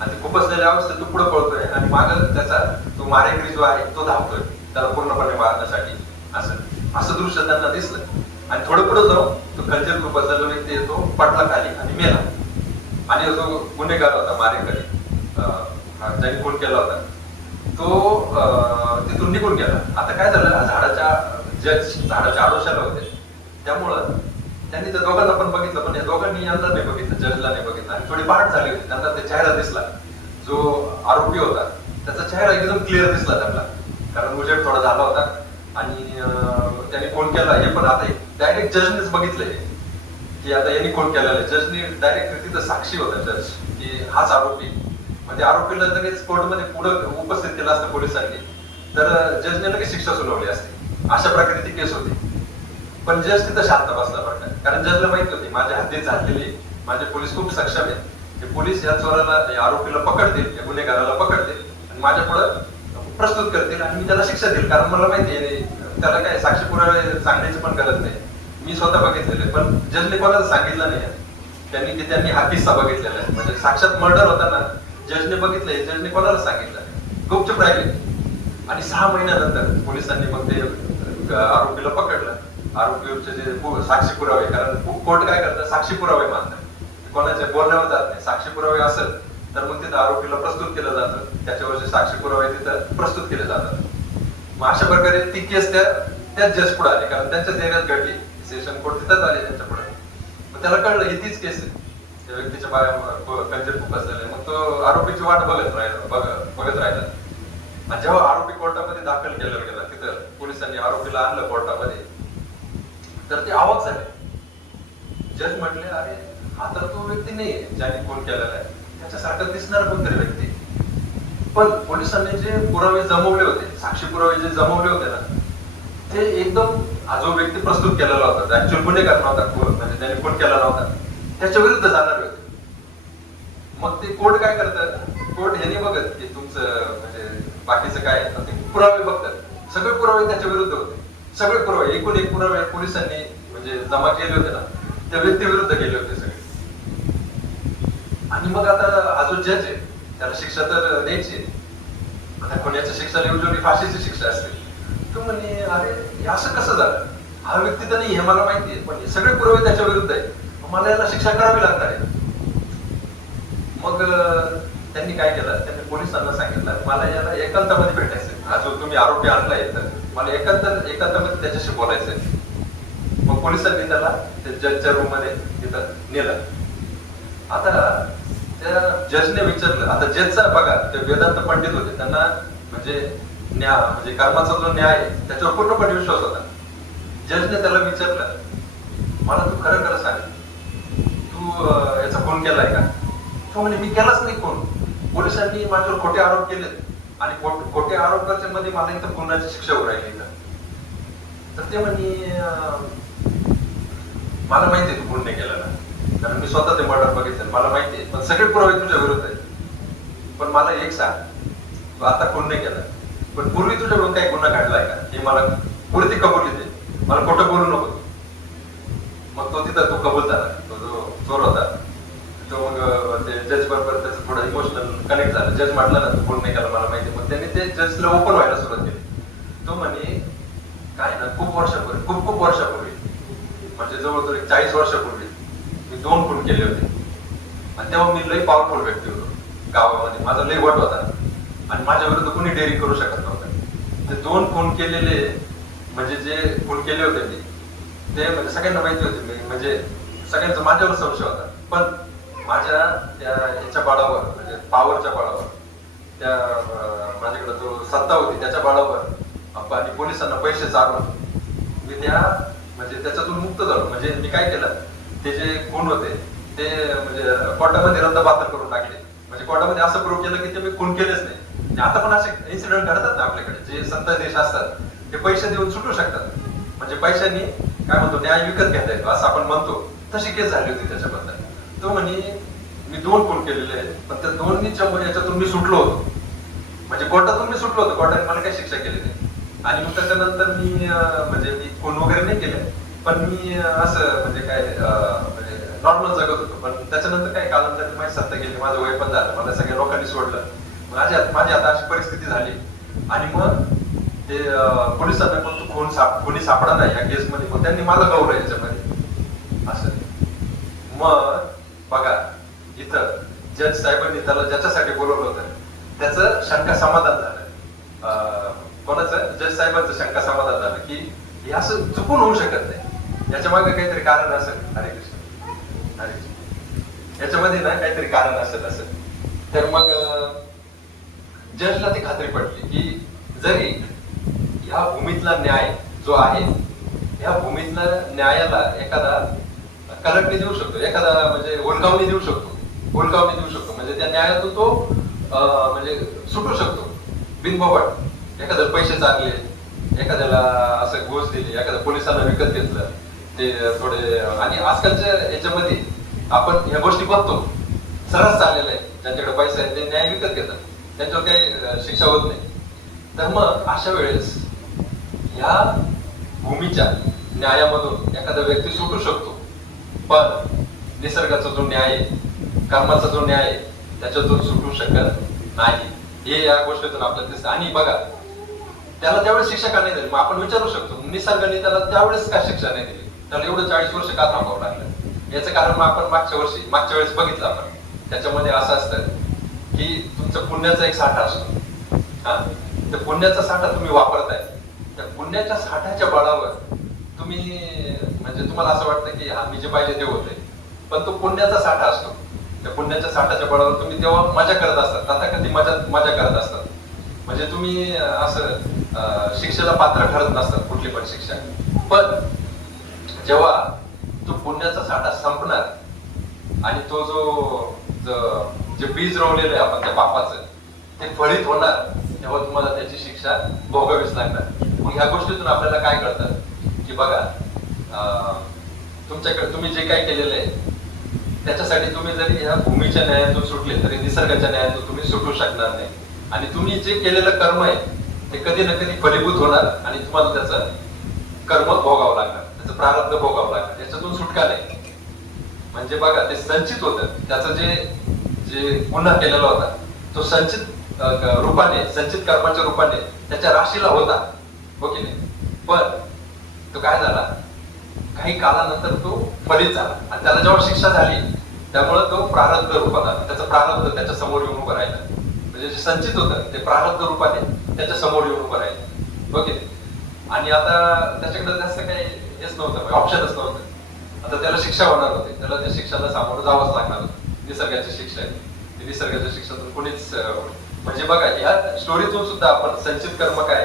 आणि खुपसलेल्या अवस्थेत तो पुढे पळतोय आणि मागे त्याचा तो मारेकरी जो आहे तो धावतोय त्याला पूर्णपणे मारण्यासाठी. असं दृश्य त्यांना दिसलं आणि थोडं पुढे जाऊन तो खंजीर खुपसलेला व्यक्ती तो पडला खाली आणि मेला. आणि जो गुन्हेगार होता, मारेकरी ज्याने खून केला होता, तो तिथून निघून गेला. आता काय झालं, झाडाच्या आडोशाला होते, त्यामुळं त्यांनी त्या दोघांना पण बघितलं, पण या दोघांनी यांना नाही बघितलं, जजला नाही बघितलं. आणि थोडी पहाट झाली होती, त्यांना ते चेहरा दिसला, जो आरोपी होता त्याचा चेहरा एकदम क्लिअर दिसला त्यांना, कारण उजेड थोडा झाला होता आणि त्यांनी खून केला हे पण आता डायरेक्ट जजनेच बघितलंय की आता यांनी खून केलेला आहे. जजनी डायरेक्ट तिथं साक्षी होता जज की हाच आरोपी, म्हणजे आरोपीला लगेच कोर्टमध्ये पुढे उपस्थित केलं असतं पोलिसांनी, तर जजने लगेच शिक्षा सुनावली असते. अशा प्रकारे ती केस होती. पण जज तिथं शांत बसला बरं का, कारण जजला माहित होती माझ्या हद्दीत झालेली, माझे पोलीस खूप सक्षम आहेत, ते पोलीस या चोराला, या आरोपीला पकडतील, या गुन्हेगाराला पकडतील आणि माझ्या पुढे प्रस्तुत करतील आणि मी त्याला शिक्षा देईल, कारण मला माहिती आहे त्याला काय साक्षी पुरावे सांगण्याची पण गरज नाही, मी स्वतः बघितलेले. पण जजने कोणाला सांगितलं नाही, त्यांनी हा किस्सा बघितलेला आहे, म्हणजे साक्षात मर्डर होता ना, जजने बघितलंय, जजने कोणाला सांगितलं, गुपचूप राहिले. आणि 6 महिन्यानंतर पोलिसांनी मग ते आरोपीला पकडलं. आरोपीवरचे जे साक्षी पुरावे, कारण कोर्ट काय करतात, साक्षी पुरावे मानतात, कोणाच्या बोलण्यावर जात नाही. साक्षी पुरावे असेल तर मग तिथं आरोपीला प्रस्तुत केलं जातं, त्याच्यावरचे साक्षी पुरावे तिथं प्रस्तुत केले जातात. मग अशा प्रकारे ती केस त्याच जज पुढे आली, कारण त्यांच्याच एरियात घडली, सेशन कोर्ट तिथंच आले त्यांच्या पुढे. मग त्याला कळलं ही तीच केस आहे, त्या व्यक्तीच्या कंजर खुपसलेले. मग तो आरोपीची वाट बघत राहिला आणि जेव्हा आरोपी कोर्टामध्ये दाखल केला गेला, तिथं पोलिसांनी आरोपीला आणलं कोर्टामध्ये, तर ते अवाक झाले. जज म्हटले अरे हा तर तो व्यक्ती नाहीये ज्याने खून केलेला आहे, त्याच्यासारखा दिसणारा कोणतरी व्यक्ती. पण पोलिसांनी जे पुरावे जमवले होते, साक्षी पुरावे जे जमवले होते ना, ते एकदम हा जो व्यक्ती प्रस्तुत केलेला होता, ऍक्च्युअल गुन्हेगार नव्हता, म्हणजे त्याने खून केला नव्हता, त्याच्या विरुद्ध जाणारे होते. मग ते कोर्ट काय करतात, कोर्ट हे नाही बघत की तुमचं म्हणजे बाकीचं काय, ते पुरावे बघतात. सगळे पुरावे त्याच्या विरुद्ध होते, सगळे पुरावे, एकूण एक पुरावे पोलिसांनी म्हणजे जमा केले होते ना, त्या व्यक्ती विरुद्ध गेले होते सगळे. आणि मग आता हा जो जज आहे त्याला शिक्षा तर द्यायची, आता कोणाच्या शिक्षा उजवली फाशीची शिक्षा असते. तो म्हणे अरे असं कसं झालं, हा व्यक्ती तर नाही हे मला माहिती आहे, पण हे सगळे पुरावे त्याच्या विरुद्ध आहे, मला याला शिक्षा करावी लागणार आहे. मग त्यांनी काय केलं, त्यांनी पोलिसांना सांगितलं मला याला एकांतामध्ये भेटायचं, हा जो तुम्ही आरोपी आणलाय तर मला एकांतामध्ये त्याच्याशी बोलायचंय. मग पोलिसांनी त्याला जजच्या रूम मध्ये तिथं नेलं. आता त्या जजने विचारलं, आता जजचा बघा ते वेदांत पंडित होते, त्यांना म्हणजे म्हणजे कर्माचा जो न्याय आहे त्याच्यावर पूर्णपणे विश्वास होता. जजने त्याला विचारलं मला तू खरं खरं सांग तू याचा खून केलाय का? तो म्हणे मी केलाच नाही खून. पोलिसांनी माझ्यावर खोटे आरोप केले आणि खोटे आरोपाच्या मध्ये मला इथं खुनाची शिक्षा होऊ राहिली का? तर ते म्हणे मला माहिती आहे तू खून नाही केला ना, कारण मी स्वतः ते मर्डर बघितलं, मला माहिती आहे, पण सगळे पुरावे तुझ्या विरुद्ध आहेत. पण मला एक सांग, तू आता खून नाही केला, पण पूर्वी तुझ्याकडून काही गुन्हा घडलाय का? हे मला पुढे कबुली दे, मला खोटं बोलू नको. मग तो तिथं तो कबूल झाला, तो जो चोर होता तो मग ते जज बरोबर त्याचं थोडं इमोशनल कनेक्ट झालं. जज म्हटलं ना तू खून नाही केला मला माहिती. मग त्यांनी ते जजला ओपन व्हायला सुरुवात केली. तो म्हणे काय ना खूप वर्षापूर्वी म्हणजे जवळजवळ 40 वर्षापूर्वी मी 2 खून केले होते आणि तेव्हा मी लई पॉवरफुल व्यक्ती होतो गावामध्ये, माझा लई वट होता आणि माझ्या विरुद्ध कुणी डेअरिंग करू शकत नव्हतं. ते 2 खून केलेले म्हणजे जे खून केले होते मी ते म्हणजे सगळ्यांना माहिती होते, म्हणजे सगळ्यांचा माझ्यावर संशय होता. पण माझ्या त्या याच्या बळावर म्हणजे पॉवरच्या बळावर त्या माझ्याकडे जो सत्ता होती त्याच्या बळावर आणि पोलिसांना पैसे चालून मी त्या म्हणजे त्याच्यातून मुक्त झालो. म्हणजे मी काय केलं, ते जे खून होते ते म्हणजे कोर्टामध्ये रद्दबातल करून टाकले. म्हणजे कोर्टामध्ये असं प्रूव्ह केलं की ते मी खून केलेच नाही. आता पण असे इन्सिडेंट घडतात ना आपल्याकडे, जे सत्ताधीश असतात ते पैसे देऊन सुटू शकतात. म्हणजे पैशांनी काय म्हणतो न्याय विकत घेता येतो असं आपण म्हणतो. तशी केस झाली होती त्याच्याबद्दल. तो म्हणे मी 2 खून केलेले आहेत, पण त्या 2च्या याच्यातून मी सुटलो होतो, म्हणजे कोर्टातून मी सुटलो होतो, कोर्टाने मला काही शिक्षा केली नाही. आणि मग त्याच्यानंतर मी म्हणजे मी खून वगैरे नाही केले, पण मी असं म्हणजे काय म्हणजे नॉर्मल जगत होतो. पण त्याच्यानंतर काय कालांतराने माझी सत्ता गेली, माझं वय पण झालं, मला सगळ्या लोकांनी सोडलं. माझी आता अशी परिस्थिती झाली आणि मग ते पोलिसांना पण तू कोणी सापडा नाही या केसमध्ये, मग त्यांनी मला गौरव याच्यामध्ये असं. मग बघा इथं जज साहेबांनी त्याला ज्याच्यासाठी बोलवलं होतं त्याचं शंका समाधान झालं. कोणाचं? जज साहेबांचं शंका समाधान झालं की हे असं चुकून होऊ शकत नाही, याच्या मागे काहीतरी कारण असेल. हरे कृष्ण हरे कृष्ण, याच्यामध्ये ना काहीतरी कारण असेल असेल. तर मग जजला ती खात्री पडली की जरी ह्या भूमीतला न्याय जो आहे, ह्या भूमीतला न्यायाला एखादा कलटणी देऊ शकतो, एखादा म्हणजे हुलकावणी देऊ शकतो, म्हणजे त्या न्यायातून तो म्हणजे सुटू शकतो बिनबोबट. एखाद्या पैसे चालले, एखाद्याला असं घोष दिली, एखाद्या पोलिसांना विकत घेतलं ते थोडे. आणि आजकालच्या याच्यामध्ये आपण ह्या गोष्टी बघतो, सरस चाललेलं आहे. ज्यांच्याकडे पैसा आहे ते न्याय विकत घेतात, त्यांच्यावर काही शिक्षा होत नाही. तर मग अशा वेळेस ह्या भूमीच्या न्यायामधून एखादा व्यक्ती सुटू शकतो, पण निसर्गाचा जो न्याय आहे, कर्माचा जो न्याय आहे, त्याच्यातून सुटू शकत नाही. हे या गोष्टीतून आपल्याला दिसतं. आणि बघा त्याला त्यावेळेस शिक्षा का नाही दिली, मग आपण विचारू शकतो निसर्गाने त्याला त्यावेळेस का शिक्षा नाही दिली, त्याला एवढं 40 वर्ष का थांबावं लागलं. याचं कारण मग आपण मागच्या वेळेस बघितलं आपण. त्याच्यामध्ये असं असतं की तुमचा पुण्याचा एक साठा असतो, हा, त्या पुण्याचा साठा तुम्ही वापरताय, त्या पुण्याच्या साठ्याच्या बळावर तुम्ही म्हणजे तुम्हाला असं वाटतं की हा मी जे पाहिजे ते होते, पण तो पुण्याचा साठा असतो. त्या पुण्याच्या साठाच्या बळावर तुम्ही तेव्हा मजा करत असतात, आता कधी मजा करत असतात. म्हणजे तुम्ही असं शिक्षेला पात्र ठरत नसतात कुठली पण शिक्षा. पण जेव्हा तो पुण्याचा साठा संपणार आणि तो जे बीज रोवलेलं आहे आपण त्या पापाचं ते फळीत होणार, तेव्हा तुम्हाला त्याची शिक्षा भोगावीच लागणार. मग ह्या गोष्टीतून आपल्याला काय कळतं की बघा तुमच्याकडे तुम्ही जे काय केलेलं आहे त्याच्यासाठी तुम्ही जरी ह्या भूमीच्या न्यायातून सुटले तरी निसर्गाच्या न्यायातून तुम्ही सुटू शकणार नाही. आणि तुम्ही जे केलेलं कर्म आहे ते कधी ना कधी फलीभूत होणार आणि तुम्हाला त्याचं कर्म भोगावं लागणार, त्याचं प्रारब्ध भोगावं लागणार, त्याच्यातून सुटका नाही. म्हणजे बघा ते संचित होतं, त्याचं जे गुन्हा केलेला होता तो संचित रूपाने, संचित कर्माच्या रूपाने त्याच्या राशीला होता, हो की नाही. पण तो काय झाला, काही काळानंतर तो फलित झाला आणि त्याला जेव्हा शिक्षा झाली त्यामुळे तो प्रारब्ध रूपात आला, त्याचं प्रारब्ध त्याच्या समोर येऊन उभं राहिलं. म्हणजे जे संचित होतं ते प्रारब्ध रूपाने त्याच्या समोर येऊन उभं राहिलं, हो की नाही. आणि आता त्याच्याकडे जास्त काही हेच नव्हतं, ऑप्शनच नव्हतं. आता त्याला शिक्षा होणार होती, त्याला त्या शिक्षाला सामोरं जावंच लागणार होतं. निसर्गाची शिक्षा आहे, निसर्गाच्या शिक्षातून कोणीच म्हणजे बघा ह्या स्टोरीतून सुद्धा आपण संचित कर्म काय,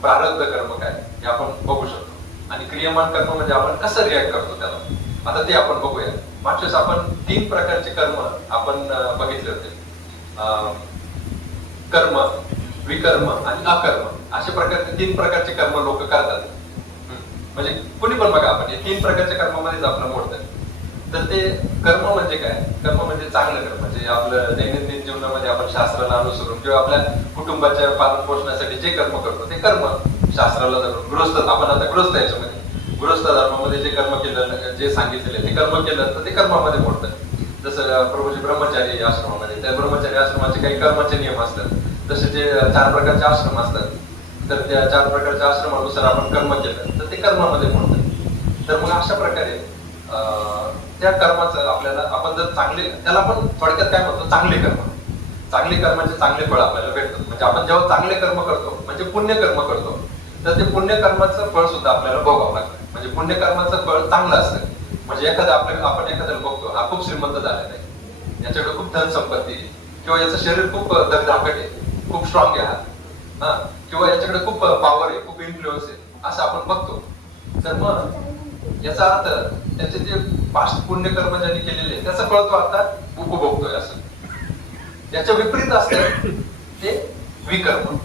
प्रारब्ध कर्म काय हे आपण बघू शकतो. आणि क्रियमान कर्म म्हणजे आपण कसं रिॲक्ट करतो त्याला. आता ते आपण बघूया. मागच्या वेळेस आपण 3 प्रकारचे कर्म आपण बघितले होते. कर्म, विकर्म आणि अकर्म अशा प्रकारचे 3 प्रकारचे कर्म लोक करतात. म्हणजे कोणी पण बघा, आपण हे 3 प्रकारच्या कर्मामध्येच आपलं मोडतं. तर ते कर्म म्हणजे काय? कर्म म्हणजे चांगलं कर्म, म्हणजे आपलं दैनंदिन जीवनामध्ये आपण शास्त्राला अनुसरून किंवा आपल्या कुटुंबाच्या पालन पोषणासाठी जे कर्म करतो ते कर्म शास्त्राला धरून. गृहस्थ, आपण आता गृहस्थ याच्यामध्ये गृहस्थ धर्मामध्ये जे कर्म केलं, जे सांगितलेले ते कर्म केलं तर ते कर्मामध्ये मोडतं. जसं प्रभूजी ब्रह्मचारी आश्रमामध्ये, त्या ब्रह्मचारी आश्रमाचे काही कर्माचे नियम असतात. तसे जे 4 प्रकारचे आश्रम असतात, तर त्या 4 प्रकारच्या आश्रमानुसार आपण कर्म केलं तर ते कर्मामध्ये मोडतं. तर मग अशा प्रकारे त्या कर्माचं आपल्याला, आपण जर चांगले, त्याला आपण थोडक्यात काय म्हणतो, चांगले कर्म, चांगले कर्माचे चांगले फळ आपल्याला भेटतात. म्हणजे आपण जेव्हा चांगले कर्म करतो, म्हणजे पुण्यकर्म करतो, तर ते पुण्यकर्माचं फळ सुद्धा आपल्याला भोगावं लागतं. म्हणजे पुण्यकर्माचं फळ चांगलं असतं. म्हणजे आपण एखाद्याला बघतो, हा खूप श्रीमंत झालेला आहे, याच्याकडे खूप धन संपत्ती, किंवा याचं शरीर खूप धगधाकट आहे, खूप स्ट्रॉंग आहे हा, किंवा याच्याकडे खूप पॉवर आहे, खूप इन्फ्लुएन्स आहे, असं आपण बघतो. तर मग याचा अर्थ त्याचे जे पास्ट पुण्यकर्म ज्यांनी केलेले त्याचा फळ तो आता उपभोगतोय असं. याच्या विपरीत असतं ते विकर्म.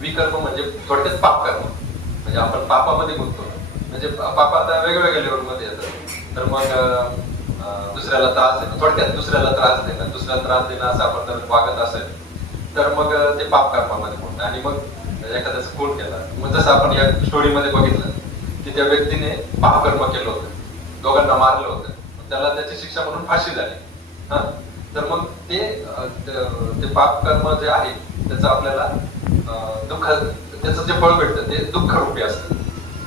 विकर्म म्हणजे थोडक्यात पापकर्म. म्हणजे आपण पापामध्ये गुंततो. म्हणजे पाप आता वेगवेगळ्या लेवलमध्ये येतं. तर मग दुसऱ्याला त्रास देणं, थोडक्यात दुसऱ्याला त्रास देणं असं आपण जर वागत असेल तर मग ते पाप कर्मामध्ये मोडतं. आणि मग एखाद्याचा खून केला, मग जसं आपण या स्टोरीमध्ये बघितलं की त्या व्यक्तीने पापकर्म केलं होतं, दोघांना मारलं होतं, त्याला त्याची शिक्षा म्हणून फाशी झाली. हा, तर मग ते पापकर्म जे आहे त्याचं आपल्याला दुःख, त्याचं जे फळ भेटतं ते दुःखरूपी असतं.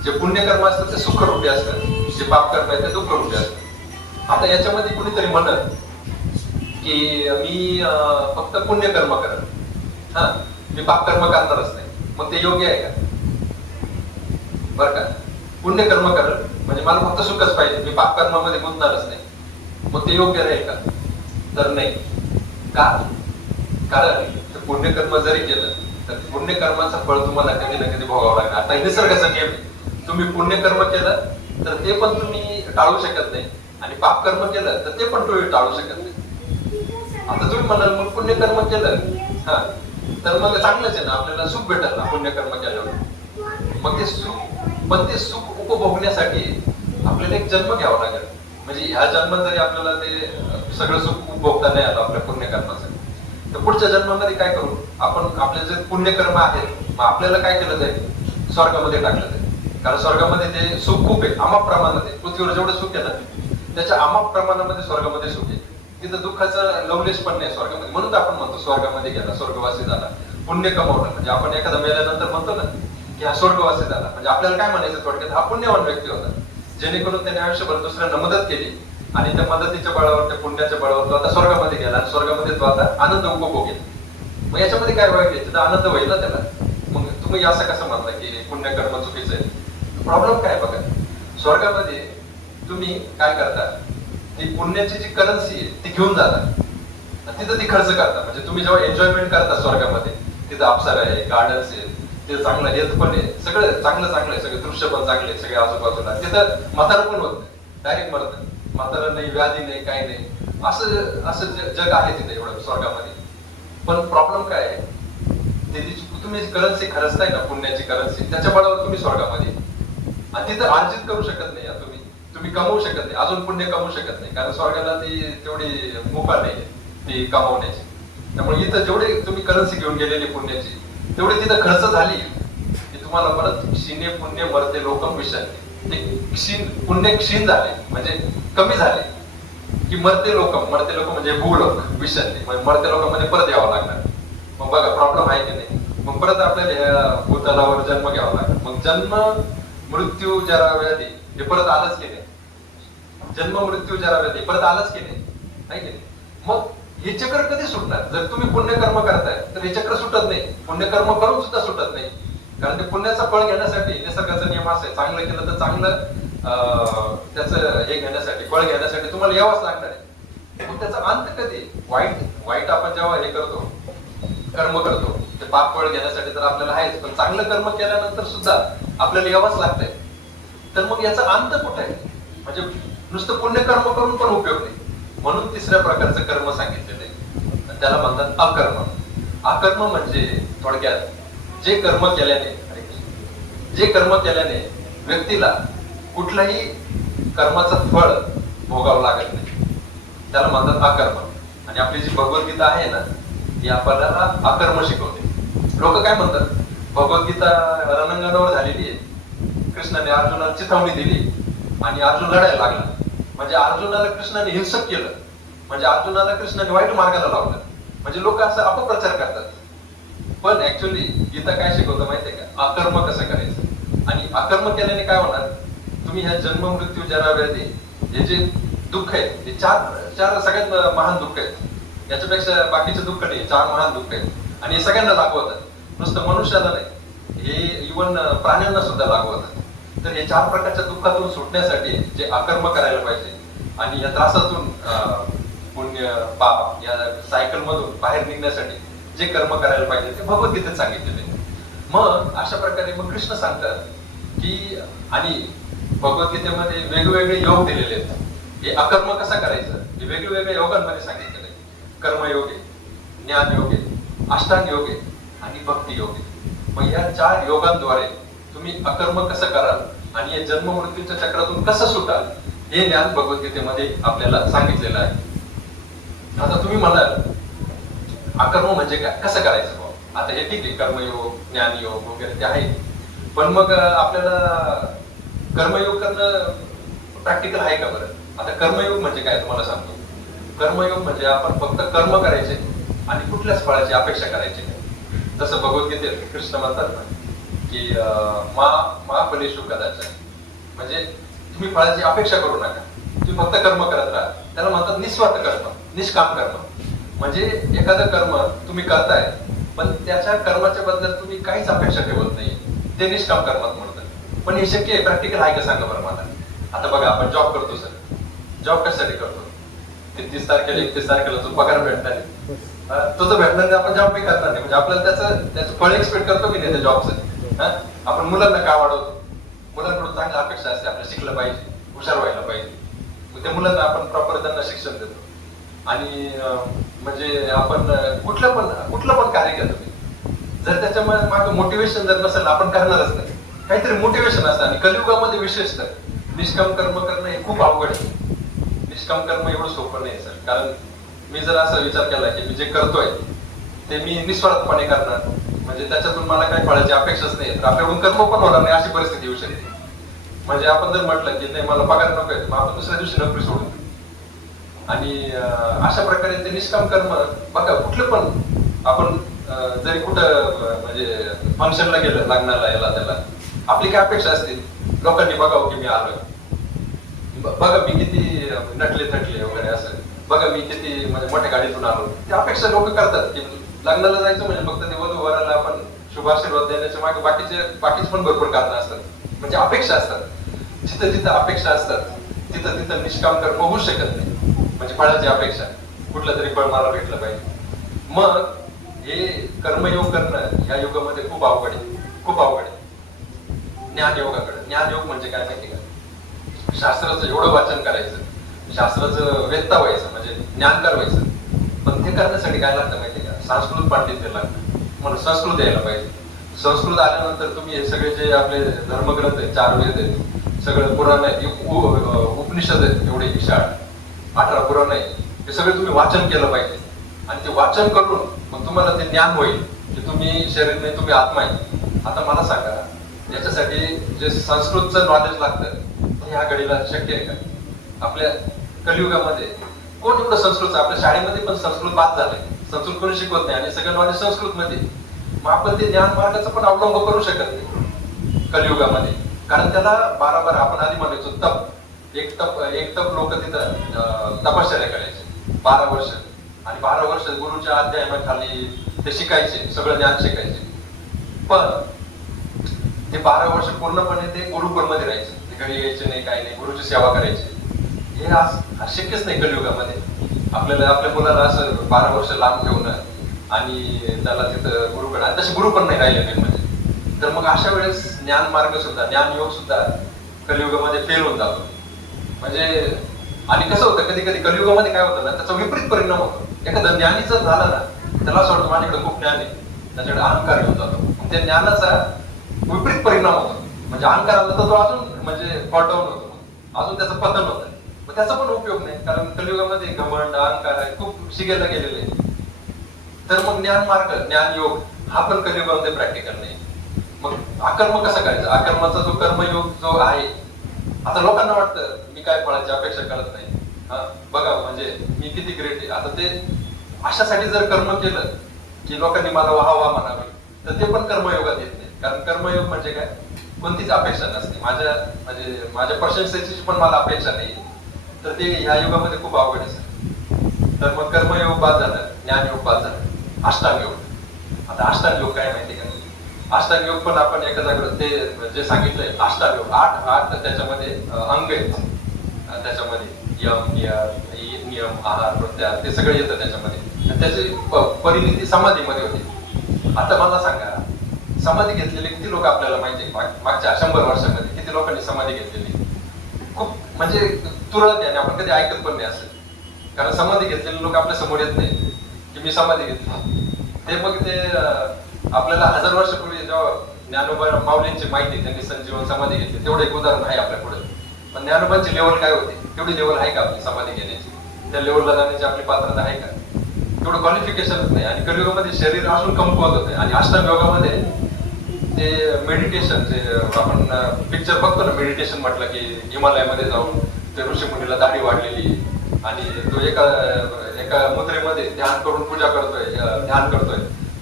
जे पुण्यकर्म असतं ते सुखरूपी असतं, जे पापकर्म आहे ते दुःखरूपी असतं. आता याच्यामध्ये कुणीतरी म्हणत की मी फक्त पुण्यकर्म करत, हा, मी पापकर्म करणारच नाही, मग ते योग्य आहे का? बरं का, पुण्यकर्म करत म्हणजे मला फक्त सुखच पाहिजे, मी पापकर्मामध्ये गुंतणारच नाही, मग ते योग्य राहील का? तर नाही. का? कारण पुण्यकर्म जरी केलं तर पुण्यकर्माचं फळ तुम्हाला कधी ना कधी भोगावं लागणार. आता निसर्गाचा नियम आहे, तुम्ही पुण्यकर्म केलं तर ते पण तुम्ही टाळू शकत नाही, आणि पापकर्म केलं तर ते पण तुम्ही टाळू शकत नाही. आता तुम्ही म्हणाल मग पुण्यकर्म केलं, हा, तर मग चांगलंच आहे ना, आपल्याला सुख भेटल ना पुण्यकर्म केल्यावर. मग ते सुख, पण ते सुख उपभोगण्यासाठी आपल्याला एक जन्म घ्यावा लागेल. म्हणजे ह्या जन्मात जरी आपल्याला ते सगळं सुख उपभोगता नाही आलं आपल्या पुण्यकर्माचं, तर पुढच्या जन्मामध्ये काय करू आपण, आपले जे पुण्यकर्म आहेत मग आपल्याला काय केलं जाईल, स्वर्गामध्ये टाकलं जाईल. कारण स्वर्गामध्ये ते सुख खूप आहे, अमाप प्रमाणात आहे. पृथ्वीवर जेवढं सुख आहे ना त्याच्या अमाप प्रमाणामध्ये स्वर्गामध्ये सुख आहे. तिथं दुःखाचं लवलेश पण नाही स्वर्गामध्ये. म्हणून आपण म्हणतो स्वर्गामध्ये गेला, स्वर्गवासी झाला, पुण्य कमवलं. म्हणजे आपण एखादा मेल्यानंतर म्हणतो ना की हा स्वर्गवासी झाला, म्हणजे आपल्याला काय म्हणायचं थोडक्यात, हा पुण्यवान व्यक्ती होता, जेणेकरून त्याने आयुष्यभर दुसऱ्यांना मदत केली, आणि त्या मदतीच्या बळावर, त्या पुण्याच्या बळावर तो आता स्वर्गामध्ये गेला, आणि स्वर्गामध्ये तो आता आनंद उपभोगेल. मग याच्यामध्ये काय वाईट आहे, आनंद होईल ना त्याला. मग तुम्ही असं कसं म्हणता की पुण्यकर्म चुकीचं आहे? प्रॉब्लेम काय बघा, स्वर्गामध्ये तुम्ही काय करता, ती पुण्याची जी करन्सी आहे ती घेऊन जाता, तिथं ती खर्च करता. म्हणजे तुम्ही जेव्हा एन्जॉयमेंट करता स्वर्गामध्ये, तिथं अप्सरा आहे, गार्डन्स आहे, ते चांगलं हेल्थ पण आहे, सगळं चांगलं आहे, सगळे दृश्य पण चांगले, सगळे आजूबाजूला. तिथं म्हातारं पण होत नाही, डायरेक्ट मरत, म्हातारं नाही, व्याधी नाही, काही नाही, असं जग आहे तिथे एवढं स्वर्गामध्ये. पण प्रॉब्लेम काय आहे, तुम्ही करन्सी खर्चताय ना, पुण्याची करन्सी, त्याच्या बळावर तुम्ही स्वर्गामध्ये, आणि तिथं अर्जित करू शकत नाही तुम्ही कमवू शकत नाही, अजून पुण्य कमवू शकत नाही, कारण स्वर्गाला ती तेवढी मुभा नाही ती कमवण्याची. त्यामुळे इथं जेवढे तुम्ही करन्सी घेऊन गेलेली पुण्याची, तेवढी तिथं खर्च झाली की तुम्हाला परत क्षीणे पुण्य मरते लोकम विषांती, ते पुण्य क्षीण झाले म्हणजे कमी झाले की मरते लोक म्हणजे भूलोक विषांती, म्हणजे मरते लोकांमध्ये परत यावं लागणार. मग बघा प्रॉब्लेम आहे की नाही. मग परत आपल्याला भूतलावर जन्म घ्यावा लागणार. मग जन्म मृत्यू जरा व्याधी हे परत आलंच की नाही, जन्म मृत्यू जरा व्याधी परत आलंच की नाही की नाही. मग हे चक्र कधी सुटणार? जर तुम्ही पुण्यकर्म करताय तर हे चक्र सुटत नाही, पुण्यकर्म करून सुद्धा सुटत नाही. कारण ते पुण्याचं फळ घेण्यासाठी निसर्गाचा नियम असा आहे, चांगलं केलं तर चांगलं त्याचं हे घेण्यासाठी, फळ घेण्यासाठी तुम्हाला यावंच लागणार आहे. मग त्याचा अंत कधी? वाईट आपण जेव्हा हे करतो, कर्म करतो, ते पाप फळ घेण्यासाठी तर आपल्याला आहेच, पण चांगलं कर्म केल्यानंतर सुद्धा आपल्याला यावंच लागतंय. तर मग याचा अंत कुठे आहे? म्हणजे नुसतं पुण्यकर्म करून पण उपयोग नाही. म्हणून तिसऱ्या प्रकारचं कर्म सांगितलेलं आहे, आणि त्याला म्हणतात अकर्म. अकर्म म्हणजे थोडक्यात जे कर्म केल्याने व्यक्तीला कुठलाही कर्माचं फळ भोगावं लागत नाही, त्याला म्हणतात अकर्म. आणि आपली जी भगवद्गीता आहे ना, ती आपल्याला अकर्म शिकवते. लोक काय म्हणतात, भगवद्गीता रणांगणावर झालेली आहे, कृष्णाने अर्जुनाला चिथावणी दिली आणि अर्जुन लढायला लागला, म्हणजे अर्जुनाला कृष्णाने हिंसक केलं, म्हणजे अर्जुनाला कृष्णाने वाईट मार्गाला लावलं, म्हणजे लोक असं अपप्रचार करतात. पण ऍक्च्युअली गीता काय शिकवतं माहितीये का, अकर्म कसं करायचं. आणि अकर्म केल्याने काय होणार, तुम्ही ह्या जन्म मृत्यू जरा व्याधी हे जे दुःख आहेत, हे चार सगळ्यात महान दुःख आहेत, याच्यापेक्षा बाकीचे दुःख नाही, 4 महान दुःख आहेत. आणि हे सगळ्यांना लागू होतात, नुसतं मनुष्याला नाही, हे इव्हन प्राण्यांना सुद्धा लागू होतात. तर हे 4 प्रकारच्या दुःखातून सुटण्यासाठी जे अकर्म करायला पाहिजे आणि या त्रासातून पुण्य पाप या सायकल मधून बाहेर निघण्यासाठी जे कर्म करायला पाहिजे ते भगवद्गीतेत सांगितलेले. मग अशा प्रकारे मग कृष्ण सांगतात की, आणि भगवद्गीतेमध्ये वेगवेगळे योग दिलेले आहेत. हे अकर्म कसं करायचं हे वेगवेगळ्या योगांमध्ये सांगितलेलं आहे. कर्मयोग आहे, ज्ञान योग आहे, अष्टांग योग आहे आणि भक्ती योग आहे. मग या 4 योगांद्वारे तुम्ही अकर्म कसं कराल आणि या जन्म मृत्यूच्या चक्रातून कसं सुटाल हे ज्ञान भगवद्गीतेमध्ये आपल्याला सांगितलेलं आहे. आता तुम्ही म्हणाल अकर्म म्हणजे काय, कसं करायचं भाऊ. आता हे ठीक आहे, कर्मयोग ज्ञानयोग वगैरे ते आहे, पण मग आपल्याला कर्मयोग करणं प्रॅक्टिकल आहे का बरं. आता कर्मयोग म्हणजे काय तुम्हाला सांगतो. कर्मयोग म्हणजे आपण फक्त कर्म करायचे आणि कुठल्याच फळाची अपेक्षा करायची नाही. जसं भगवद्गीतेत कृष्ण म्हणतात ना की मा फलेषु कदाचन, म्हणजे तुम्ही फळाची अपेक्षा करू नका, तुम्ही फक्त कर्म करत राहा. त्याला म्हणतात निस्वार्थ कर्म, निष्काम कर्म. म्हणजे एखादं कर्म तुम्ही करताय पण त्याच्या कर्माच्या बद्दल तुम्ही काहीच अपेक्षा ठेवत नाही, ते निष्काम कर्मात म्हणतात. पण हे शक्य आहे, प्रॅक्टिकल आहे का सांगा बरं मला. आता बघा, आपण जॉब करतो सर, जॉब कशासाठी करतो, 30 तारखेला 31 तारखेला जो पगार भेटणार आहे तो जर भेटणार नाही, आपण जॉब बी करणार नाही. म्हणजे आपल्याला त्याचं फळ एक्सपेक्ट करतो की नाही त्या जॉबचं. आपण मुलांना का वाढवतो, मुलांकडून चांगल्या अपेक्षा असते, आपल्याला शिकलं पाहिजे, हुशार व्हायला पाहिजे. मग त्या मुलांना आपण प्रॉपर त्यांना शिक्षण देतो. आणि म्हणजे आपण कुठलं पण कार्य घ्या तुम्ही, जर त्याच्या मागे मोटिवेशन जर नसेल आपण करणारच नाही. काहीतरी मोटिवेशन असतं. आणि कलियुगामध्ये विशेषतः निष्काम कर्म करणं हे खूप अवघड आहे. निष्काम कर्म एवढं सोपं नाही सर. कारण मी जर असा विचार केला की मी जे करतोय ते मी निस्वार्थपणे करणार, म्हणजे त्याच्यातून मला काही फळाची अपेक्षाच नाही, तर आपल्याकडून कर्म पण होणार नाही, अशी परिस्थिती येऊ शकते. म्हणजे आपण जर म्हटलं की नाही मला पगार नको आहे, मग आपण दुसऱ्या दिवशी नोकरी सोडून देऊ. आणि अशा प्रकारे ते निष्काम कर्म बघा, कुठलं पण आपण जरी कुठं म्हणजे फंक्शनला गेलं, लग्नाला याला त्याला, आपली काय अपेक्षा असतील, लोकांनी बघावं की मी आलोय, बघा मी किती नटले थटले वगैरे असं, बघा मी किती म्हणजे मोठ्या गाडीतून आलो. ती अपेक्षा लोक करतात की लग्नाला जायचं म्हणजे फक्त ते वधू वराला आपण शुभाशीर्वाद देण्याच्या मागे बाकीचे पण भरपूर कारणं असतात, म्हणजे अपेक्षा असतात. जिथं जिथं अपेक्षा असतात तिथं तिथं निष्काम कर्म होऊ शकत नाही. म्हणजे फळाची अपेक्षा, कुठलं तरी फळ मला भेटलं पाहिजे. मग हे कर्मयोग करणं या युगामध्ये खूप अवघड आहे, खूप अवघड आहे. ज्ञानयोग म्हणजे काय माहिती का, शास्त्राचं एवढं वाचन करायचं, शास्त्राचं वेत्ता व्हायचं, म्हणजे ज्ञानकार व्हायचं. पण ते करण्यासाठी काय लागतं माहिती का, संस्कृत पांडित्य लागतं. म्हणून संस्कृत यायला पाहिजे. संस्कृत आल्यानंतर तुम्ही हे सगळे जे आपले धर्मग्रंथ आहेत, 4 वेद आहेत, सगळं पुराण आहे, उपनिषद आहेत, एवढे विशाळ 18 पुराण आहे, हे सगळे तुम्ही वाचन केलं पाहिजे. आणि ते वाचन करून मग तुम्हाला ते ज्ञान होईल की तुम्ही शरीर नाही, तुम्ही आत्मा आहे. आता मला सांगा, याच्यासाठी जे संस्कृतचं नॉलेज लागतं ह्या घडीला शक्य आहे का. आपल्या कलियुगामध्ये कोण एवढं संस्कृत, आपल्या शाळेमध्ये पण संस्कृत बाद झालंय, संस्कृत कोणी शिकवत नाही आणि सगळं नॉलेज संस्कृत मध्ये. मग आपण ते ज्ञान मार्गाचा पण अवलंब करू शकत नाही कलियुगामध्ये. कारण त्याला 12 आपण आधी म्हणायचो तप, एक तप लोक तिथं तपश्चर्या करायचे 12 वर्ष. आणि 12 वर्ष गुरुच्या अध्यायाखाली ते शिकायचे, सगळं ज्ञान शिकायचे. पण ते 12 वर्ष पूर्णपणे ते गुरुकुळमध्ये राहायचे, ते घरी यायचे नाही, काही नाही, गुरुची सेवा करायची. हे आज शक्यच नाही कलियुगामध्ये. आपल्याला आपल्या मुलाला असं 12 वर्ष लांब ठेवणं आणि त्याला तिथं गुरुकडे, तसे गुरु पण नाही राहिले मेन म्हणजे. तर मग अशा वेळेस ज्ञान मार्ग सुद्धा, ज्ञान योग सुद्धा कलियुगामध्ये फेल होऊन जातो. म्हणजे आणि कसं होतं कधी कधी कलियुगामध्ये काय होतं ना, त्याचा विपरीत परिणाम होतो. एखादा ज्ञानी जर झाला ना, त्याला असं वाटतं माझ्याकडे खूप ज्ञान आहे, त्याच्याकडे अहंकार येऊन जातो. मग त्या ज्ञानाचा विपरीत परिणाम होतो. म्हणजे अहंकार आला तर तो अजून म्हणजे फॉल्टाऊन होतो, अजून त्याचं पतन होतं. मग त्याचा पण उपयोग नाही, कारण कलियुगामध्ये घमंड अहंकार आहे खूप शिगेला गेलेले आहे. तर मग ज्ञान मार्ग, ज्ञान योग हा पण कलियुगामध्ये प्रॅक्टिकल नाही. मग अकर्म कसं करायचं? अकर्माचा जो कर्मयोग जो आहे, आता लोकांना वाटतं मी काय फळाची अपेक्षा करत नाही, बघा म्हणजे मी किती ग्रेट आहे. आता ते अशासाठी जर कर्म केलं की लोकांनी मला वाहवा म्हणावे, तर ते पण कर्मयोगात येत नाही. कारण कर्मयोग म्हणजे काय, कोणतीच अपेक्षा नसते. माझ्या प्रशंसेची पण मला अपेक्षा नाही, तर ते ह्या युगामध्ये खूप अवघड आहे. तर मग कर्मयोग बाद झालं, ज्ञानयोग बाद झालं, अष्टांग योग. आता अष्टांग योग काय माहिती का? अष्टांग योग पण आपण एका जागेवर ते जे सांगितलंय अष्टांग योग, आठ त्याच्यामध्ये अंग आहेत. त्याच्यामध्ये यम नियम आहार प्रत्याहार ते सगळे येतं त्याच्यामध्ये. त्याची परिणिती समाधीमध्ये होती. आता मला सांगा, समाधी घेतलेले किती लोक आपल्याला माहिती? मागच्या 100 वर्षामध्ये किती लोकांनी समाधी घेतलेली? खूप म्हणजे तुरळक आहे, आणि आपण कधी ऐकत पण नाही असं. कारण समाधी घेतलेले लोक आपल्या समोर येत नाही की मी समाधी घेतली. ते मग ते आपल्याला 1000 वर्षापूर्वी जेव्हा ज्ञानोबा माऊलींची माहिती, त्यांनी संजीवन समाधी घेतली, तेवढं एक उदाहरण आहे आपल्या पुढे. पण ज्ञानोबांची लेवल काय होती? तेवढी लेवल आहे का आपली समाधी घेण्याची? त्या लेवलला जाण्याची आपली पात्रता आहे का? तेवढं क्वालिफिकेशनच नाही. आणि कलियुगामध्ये शरीर असून कमकुवत होते. आणि अष्टांग योगामध्ये ते मेडिटेशन, जे आपण पिक्चर बघतो ना, मेडिटेशन म्हटलं की हिमालयामध्ये जाऊन ते ऋषीमुनीला दाढी वाढलेली आणि तो एका मुद्रेमध्ये ध्यान करून पूजा करतोय, ध्यान करतोय,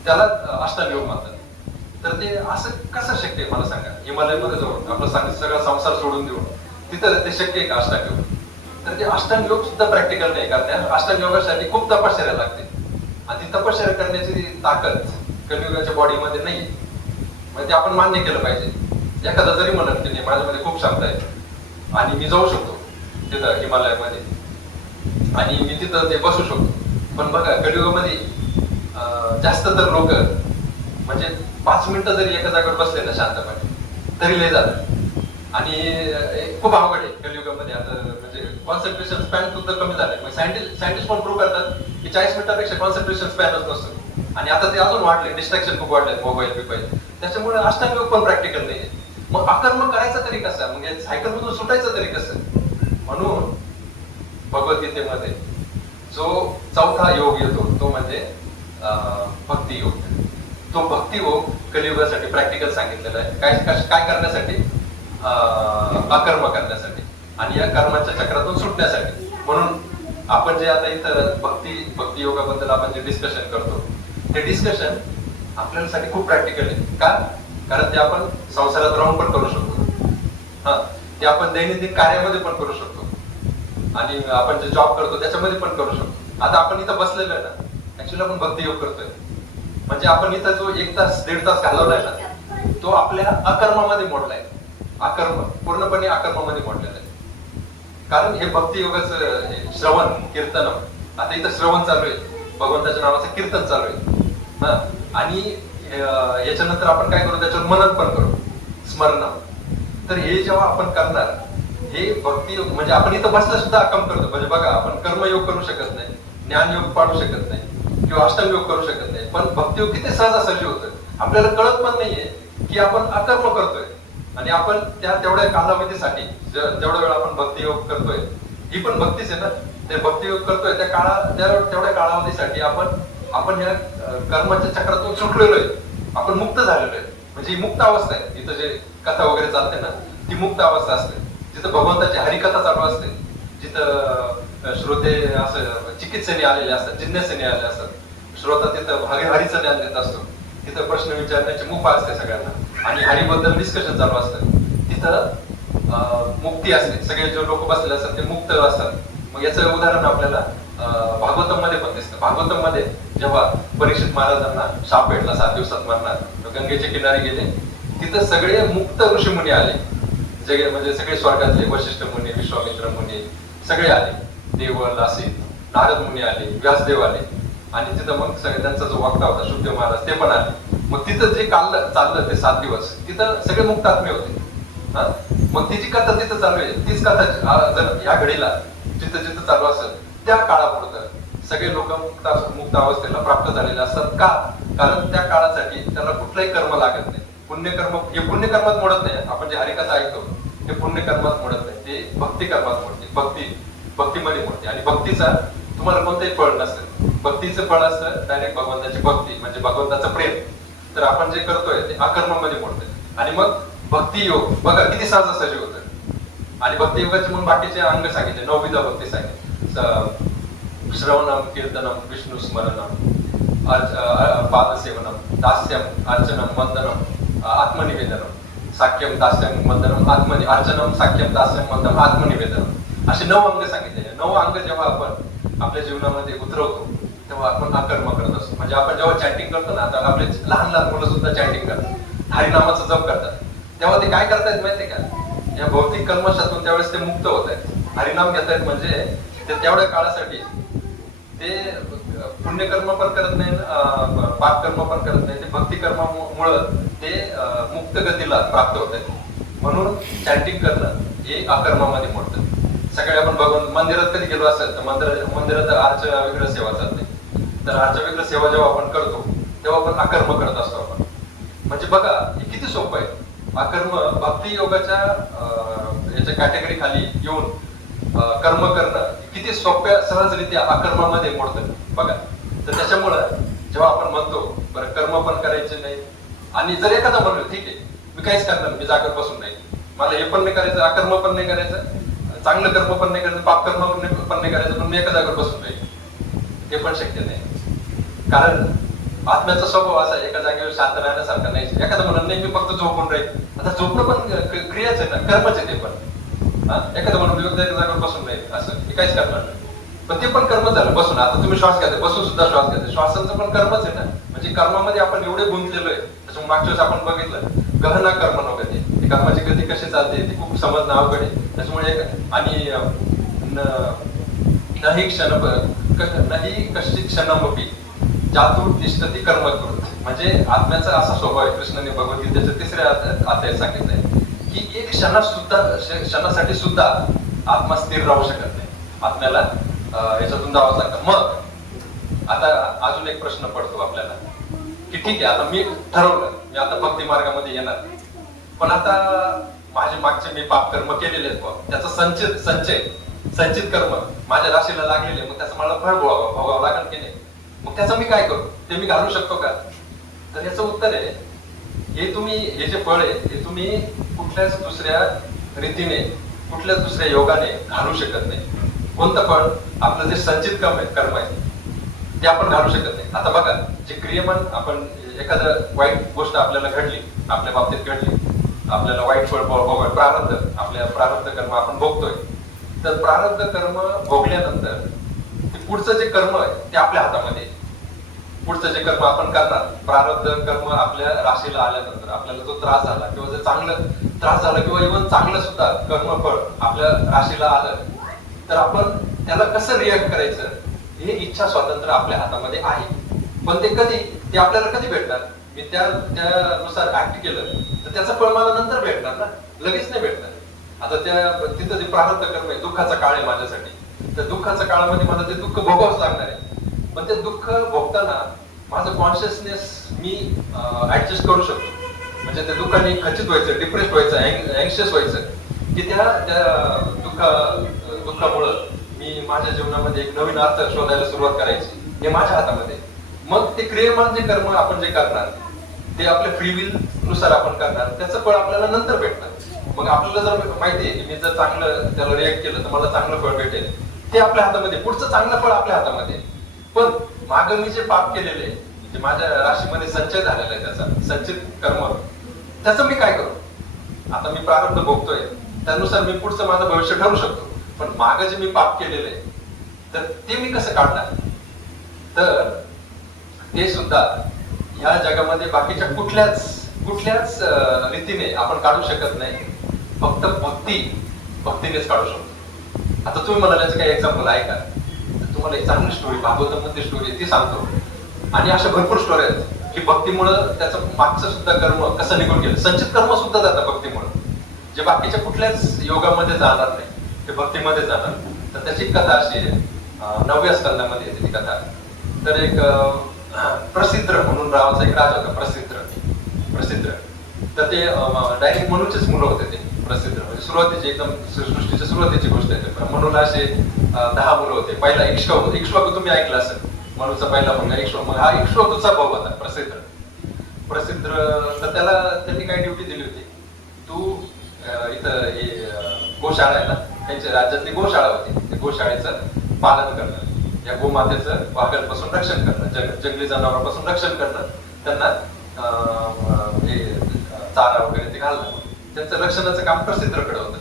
त्याला अष्टांग योग म्हणतात. तर ते असं कसं शक्य आहे मला सांगा? हिमालयामध्ये जाऊन आपला सगळा संसार सोडून देऊन तिथं ते शक्य आहे का अष्टांग योग? तर ते अष्टांग योग सुद्धा प्रॅक्टिकल नाही, कारण त्या अष्टांग योगासाठी खूप तपश्चर्या लागते. आणि ती तपश्चर्या करण्याची ताकद कलियुगाच्या बॉडीमध्ये नाही. म्हणजे ते आपण मान्य केलं पाहिजे. एखादा जरी म्हणत की नाही माझ्यामध्ये खूप क्षमता आहे आणि मी जाऊ शकतो तिथं हिमालयामध्ये आणि मी तिथं ते बसू शकतो, पण बघा कलियुगामध्ये जास्त तर लोक म्हणजे 5 मिनिटं जरी एका जागेवर बसले ना शांतपणे तरी लय झालं. आणि खूप अवघड आहे कलियुगामध्ये. आता म्हणजे कॉन्सन्ट्रेशन स्पॅन सुद्धा कमी झालाय. सायंटिस्ट पण प्रूव्ह करतात की 40 मिनिटापेक्षा कॉन्सन्ट्रेशन स्पॅनच नसतो. आणि आता ते अजून वाढले, डिस्ट्रॅक्शन खूप वाढले, मोबाईल. त्याच्यामुळे अष्टांग योग पण प्रॅक्टिकल नाही. मग अकर्म करायचा तरी कसा? मग या सायकल मधून सुटायचं तरी कसं? म्हणून भगवद्गीतेमध्ये जो 4था योग येतो तो म्हणजे भक्ती योग. तो भक्ती योग कलियुगासाठी प्रॅक्टिकल सांगितलेला आहे. काय करण्यासाठी? अकर्म करण्यासाठी आणि या कर्माच्या चक्रातून सुटण्यासाठी. म्हणून आपण जे आता इथं भक्ती योगाबद्दल आपण जे डिस्कशन करतो, ते डिस्कशन आपल्यासाठी खूप प्रॅक्टिकल आहे. का? कारण ते आपण संसारात राहून पण करू शकतो, ते आपण दैनंदिन कार्यामध्ये पण करू शकतो, आणि आपण जे जॉब करतो त्याच्यामध्ये पण करू शकतो. आता आपण इथं बसलेलो आहे ना, ऍक्च्युअली आपण भक्ती योग करतोय. म्हणजे आपण इथं जो 1 तास 1.5 तास घालवलाय ना, तो आपल्या अकर्मामध्ये मोडलाय. अकर्म पूर्णपणे अकर्मामध्ये मोडलेलं आहे. कारण हे भक्ती योगाचं श्रवण कीर्तन, आता इथं श्रवण चालू आहे, भगवंताच्या नावाचं कीर्तन चालू आहे, आणि याच्यानंतर आपण काय करू? त्याच्यावर मनन पण करू, स्मरण. तर हे जेव्हा आपण करणार, हे भक्ती योग म्हणजे आपण इथं बसल्या सुद्धा अकर्म करतो. म्हणजे बघा, आपण कर्मयोग करू शकत नाही, ज्ञानयोग पाडू शकत नाही किंवा अष्टांग योग करू शकत नाही, पण भक्तियोग किती सहजासहजी होतं. आपल्याला कळत पण नाहीये की आपण अकर्म करतोय. आणि आपण तेवढ्या कालावधीसाठी जेवढा वेळ आपण भक्ती योग करतोय, ही पण भक्तीच आहे ना. ते भक्ती योग करतोय तेवढ्या कालावधीसाठी आपण या कर्माच्या चक्रातून सुटलेलो आहे, आपण मुक्त झालेलो आहे. म्हणजे ही मुक्त अवस्था आहे. इथं जे कथा वगैरे चालते ना, ती मुक्त अवस्था असते. जिथं भगवंताची हरिकथा चालू असते, जिथं श्रोते असं चिकित्सेने आलेले असतात, जिज्ञासेने आलेले असतात, श्रोता तिथं हरीचं ज्ञान देत असतो. तिथं प्रश्न विचारण्याची मुभा असते सगळ्यांना, आणि हरीबद्दल डिस्कशन चालू असतं. तिथं मुक्ती असते. सगळे जे लोक बसलेले असतात ते मुक्त असतात. मग याचं उदाहरण आपल्याला भागवतम मध्ये पण दिसतं. भागवतम मध्ये जेव्हा परीक्षित महाराजांना शाप भेटला 7 दिवसात मरणार, गंगेच्या किनारी गेले, तिथं सगळे मुक्त ऋषीमुनी आले. म्हणजे सगळे स्वर्गातले, वशिष्ठ मुनी, विश्वामित्र मुनी सगळे आले, देव, लासित, नारद मुनी आले, व्यासदेव आले. आणि तिथं मग त्यांचा जो वक्ता होता शुकदेव महाराज, ते पण आले. मग तिथं जे चाललं ते 7 दिवस, तिथं सगळे मुक्त आत्मे होते. हा मग ती जी कथा तिथं चालू आहे तीच कथा जर ह्या घडीला जिथं जिथं चालू असेल त्या काळापुरतं सगळे लोक मुक्त अवस्थेला प्राप्त झालेले असतात का? कारण त्या काळासाठी त्याला कुठलंही कर्म लागत नाही. पुण्यकर्म हे पुण्यकर्मात मोडत नाही. आपण जे हरिकथा ऐकतो ते पुण्यकर्मात मोडत नाही, ते भक्ती कर्मात मोडते. भक्तीमध्ये मोडते. आणि भक्तीचा तुम्हाला कोणतंही फळ नसेल. भक्तीचं फळ असतं डायरेक्ट भगवंताची भक्ती म्हणजे भगवंताचं प्रेम. तर आपण जे करतोय ते अकर्मामध्ये मोडतोय. आणि मग भक्ती योग बघा किती सहजासहजी होतं. आणि भक्ती योगाचे मग बाकीचे अंग सांगितले, 9 भक्ती सांगितले. श्रवणम, कीर्तनम, विष्णू स्मरणम, पादसेवनम, दास्यम, अर्चनम, वंदनम, आत्मनिवेदनम, साख्यम, दास्यम, वंदनम, अर्चनम, साख्यम, दास्यम, वंदनम, आत्मनिवेदनम. असे 9 अंग सांगितले. 9 अंग जेव्हा आपण आपल्या जीवनामध्ये उतरवतो तेव्हा आपण अकर्म करत असतो. म्हणजे आपण जेव्हा चॅटिंग करतो ना, आता आपले लहान लहान मुलं सुद्धा चॅटिंग करतात, हरिनामाचं जप करतात, तेव्हा ते काय करतायत माहितीये का? या भौतिक कल्मशातून त्यावेळेस ते मुक्त होत आहेत. हरिनाम घेतायत म्हणजे ते तेवढ्या काळासाठी ते पुण्यकर्म पण करत नाही, पापकर्म पण करत नाही. ते भक्ती कर्मामुळं ते मुक्त गतीला प्राप्त होत आहेत. म्हणून चॅटिंग करणं हे अकर्मामध्ये मोडतं. सकाळी आपण बघून मंदिरात कधी गेलो असेल तर मंदिरात आर्च विग्रह सेवा चालते. तर आर्च विग्रह सेवा जेव्हा आपण करतो तेव्हा आपण अकर्म करत असतो आपण. म्हणजे बघा हे किती सोपं आहे. अकर्म भक्ती योगाच्या याच्या कॅटेगरी खाली येऊन कर्म करणं किती सोप्या सहजरित्या अकर्मामध्ये मोडतं बघा. तर त्याच्यामुळं जेव्हा आपण म्हणतो बरं कर्म पण करायचे नाही, आणि जर एखादा म्हणलं ठीक आहे मी काहीच करणार, मी जागेवर बसून नाही, मला हे पण नाही करायचं, अकर्म पण नाही करायचं, चांगलं कर्म पण नाही करायचं, पाप कर्म पण नाही करायचं, पण मी एका जागेवर बसून नाही, ते पण शक्य नाही. कारण आत्म्याचा स्वभाव असा एका जागेवर शांत राहण्यासारखा नाही. एखादा म्हणून नाही मी फक्त झोपून राहील, आता झोपणं पण क्रियाच आहे ना, कर्मच आहे ते पण. एखादं म्हणून मी एका जागेवर बसून राहील असं मी काहीच करणार नाही, पण ते पण कर्म झालं बसून. आता तुम्ही श्वास घ्या, बसून सुद्धा श्वास घ्या, श्वासाचं पण कर्मच आहे ना. म्हणजे कर्मामध्ये आपण एवढे गुंतलेलो आहे. त्याच्यामुळे मागच्या वेळेस आपण बघितलं गहना कर्म नव्हते, ती कर्माची गती कशी चालते ती खूप समजणं अवघड आहे. त्याच्यामुळे आणि नाही कशी क्षणमपी जातू तिष्ठती कर्म करू. म्हणजे आत्म्याचा असा स्वभाव आहे. कृष्णाने भगवद्गीतेच्या 3ऱ्या अध्यायात सांगितलंय की एक क्षणासाठी सुद्धा आत्मा स्थिर राहू शकत नाही. आत्म्याला याच्यातून जावं लागतं. मग आता अजून एक प्रश्न पडतो आपल्याला की ठीक आहे आता मी ठरवलं मी आता भक्ती मार्गामध्ये येणार, पण आता माझे मागचे मी पाप कर्म केलेले आहेत, त्याचा संचित कर्म माझ्या राशीला लागलेले, मग त्याचं मला फळ भोगावं लागेल की नाही. मग त्याचं मी काय करू, ते मी घालू शकतो का? तर याचं उत्तर आहे हे जे फळ आहे हे तुम्ही कुठल्याच दुसऱ्या रीतीने कुठल्याच दुसऱ्या योगाने घालू शकत नाही. कोणतं फळ? आपलं जे संचित कर्म आहे ते आपण घालू शकत नाही. आता बघा जे क्रियमान आपण एखादं वाईट गोष्ट आपल्याला घडली, आपल्या बाबतीत घडली, आपल्याला वाईट फळ प्रारब्ध, आपल्या प्रारब्ध कर्म आपण भोगतोय. तर प्रारब्ध कर्म भोगल्यानंतर पुढचं जे कर्म आहे ते आपल्या हातामध्ये. पुढचं जे कर्म आपण करणार, प्रारब्ध कर्म आपल्या राशीला आल्यानंतर आपल्याला जो त्रास झाला किंवा जर चांगलं त्रास झाला किंवा इव्हन चांगलं सुद्धा कर्मफळ आपल्या राशीला आलं तर आपण त्याला कसं रिॲक्ट करायचं हे इच्छा स्वातंत्र्य आपल्या हातामध्ये आहे. पण ते कधी, ते आपल्याला कधी भेटणार? मी त्यानुसार ऍक्ट केलं तर त्याचं फळ मला नंतर भेटणार ना, लगेच नाही भेटणार. आता तिथं जे प्रारब्ध कर्म आहे, दुःखाचा काळ आहे माझ्यासाठी, तर दुःखाच्या काळामध्ये मला ते दुःख भोगावंच लागणार आहे. पण ते दुःख भोगताना माझं कॉन्शियसनेस मी ऍडजस्ट करू शकतो. म्हणजे त्या दुःखाने खचित व्हायचं, डिप्रेस व्हायचं, अँक्शियस व्हायचं की त्या दुःखामुळं मी माझ्या जीवनामध्ये एक नवीन अर्थ शोधायला सुरुवात करायची, हे माझ्या हातामध्ये. मग ते क्रियमान जे कर्म आपण जे करणार ते आपल्या फ्री विल नुसार आपण करणार, त्याचं फळ आपल्याला नंतर भेटणार. मग आपल्याला जर माहिती आहे की मी जर चांगलं त्याला रिॲक्ट केलं तर मला चांगलं फळ भेटेल, ते आपल्या हातामध्ये, पुढचं चांगलं फळ आपल्या हातामध्ये. पण मागं मी जे पाप केलेले, जे माझ्या राशीमध्ये संचय झालेला आहे त्याचा संचित कर्म, त्याचं मी काय करू? आता मी प्रारब्ध भोगतोय त्यानुसार मी पुढचं माझं भविष्य ठरू शकतो, पण मागं जे मी पाप केलेले तर ते मी कसं काढणार? तर ते सुद्धा ह्या जगामध्ये बाकीच्या कुठल्याच रीतीने आपण काढू शकत नाही. फक्त भक्तीनेच काढू शकतो. आता तुम्ही म्हणाल्याचं काही एक्झाम्पल आहे का? तुम्हाला एक चांगली स्टोरी, भागवतामध्ये स्टोरी ती सांगतो. आणि अशा भरपूर स्टोरी आहेत की भक्तीमुळं त्याचं मागचं सुद्धा कर्म कसं निघून गेलं. संचित कर्म सुद्धा जातं भक्तीमुळं. जे बाकीच्या कुठल्याच योगामध्ये जाणार नाही, ते भक्तीमध्ये जाणार. तर त्याची कथा अशी आहे, 9व्या स्कंदामध्ये येते ती कथा. तर एक प्रसिद्ध म्हणून नावाचा एक राजा होता, प्रसिद्ध. तर ते डायरेक्ट मनूचेच मुलं होते ते प्रसिद्ध, म्हणजे सुरुवातीची एकदम सृष्टीच्या सुरुवातीची गोष्ट आहे. मनूला असे 10 मुलं होते. पहिला इक्ष्वाकू तुम्ही ऐकलं असेल, मनूचा पहिला मुलगा इक्ष्वाकू. मग हा इक्ष्वाकूचा भाऊ होता प्रसिद्ध. तर त्याला त्यांनी काय ड्युटी दिली होती, तू इथं हे गोशाळा आहे ना, त्यांच्या राज्यातली गोशाळा होती, त्या गोशाळेचं पालन करणं, या गोमातेचं वाघांपासून रक्षण करणं, जंगली जनावरांपासून रक्षण करणं, त्यांना हे चारा वगैरे ते घालणं, त्यांचं रक्षणाचं काम प्रसिद्धकडे होतं.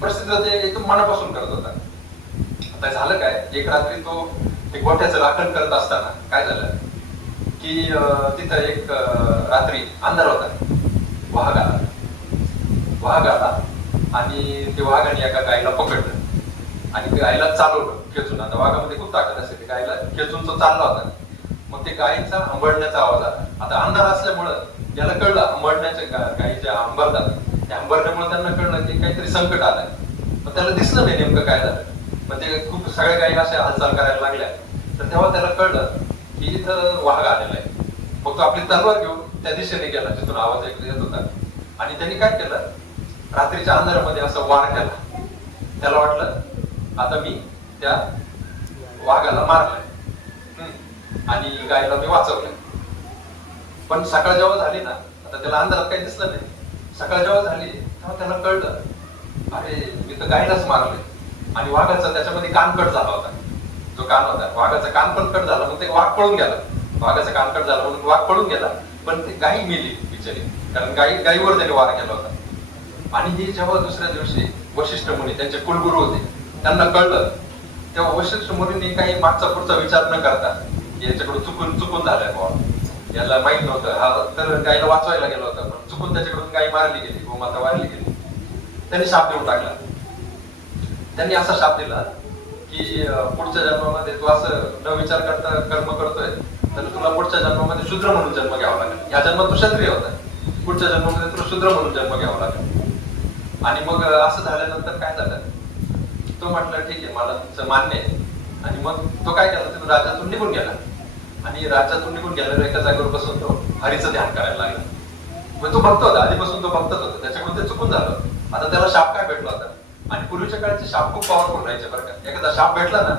प्रसिद्ध ते एकदम मनापासून करत होता. आता झालं काय, एक रात्री तो एक गोठ्याचं राखण करत असताना काय झालं की तिथं एक रात्री अंधार होता, वाघ आला आणि ते वाघाने एका गायला पकडलं आणि ते गायला चालवलं खेचून. आता वाघामध्ये खूप ताकद असते, ते गायला खेचून तो चालला होता. मग ते गायीचा अंबडण्याचा आवाज आला. आता अंधार असल्यामुळं याला कळलं अंबडण्याच्या गायीच्या अंबरतात, त्या अंबरण्यामुळे त्यांना कळलं की काहीतरी संकट आलंय. मग त्याला दिसलं नाही नेमकं काय झालं. मग ते खूप सगळ्या गायी अशा हालचाल करायला लागल्या. तर तेव्हा त्याला कळलं की इथं वाघ आलेला आहे. मग तो आपली तलवार घेऊन त्या दिशेने गेला जिथून आवाज ऐकू येत होता. आणि त्यांनी काय केलं, रात्रीच्या अंधारामध्ये असं वार केला. त्याला वाटलं आता मी त्या वाघाला मारलंय आणि गायीला मी वाचवलंय. पण सकाळ जेव्हा झाली ना, आता त्याला अंधारात काही दिसलं नाही. सकाळ जेव्हा झाली तेव्हा त्याला कळलं, अरे मी तर गायीलाच मारलंय. आणि वाघाचा त्याच्यामध्ये कान कट झाला होता, जो कान होता वाघाचा कान पण कट झाला. मग ते वाघ पळून गेला, वाघाचा कान कट झाला म्हणून वाघ पळून गेला. पण ते गायी मेली बिचारी, कारण गायीवर त्याने वार केला होता. आणि हे जेव्हा दुसऱ्या दिवशी वशिष्ठ मुनी त्यांचे कुलगुरू होते त्यांना कळलं, तेव्हा वशिष्ठ मुनींनी काही मागचा पुढचा विचार न करता, याच्याकडून चुकून झालाय बाबा, याला माहित नव्हतं, हा तर गायीला वाचवायला गेला होता पण चुकून त्याच्याकडून गायी मारली गेली, गोमाता मारली गेली. त्यांनी शाप देऊन टाकला. त्यांनी असा शाप दिला की पुढच्या जन्मामध्ये तू असं न विचार करता कर्म करतोय तर तुला पुढच्या जन्मामध्ये शूद्र म्हणून जन्म घ्यावा लागेल. ह्या जन्मात तू क्षत्रिय होता, पुढच्या जन्मामध्ये तुला शूद्र म्हणून जन्म घ्यावा लागेल. आणि मग असं झाल्यानंतर काय झालं, तो म्हटलं ठीक आहे मला तुमचं मान्य आहे. आणि मग तो काय केला, तिथून राज्यातून निघून गेला. आणि राज्यातून निघून गेल्यावर एका जागेवर बसून तो हरीचं ध्यान करायला लागला. मग तो भक्त होता, आधीपासून तो भक्तच होता, त्याच्याकडून ते चुकून झालं. आता त्याला शाप काय भेटला होता, आणि पूर्वीच्या काळाचे शाप खूप पॉवरफुल राहायचे बरं का. एखादा शाप भेटला ना,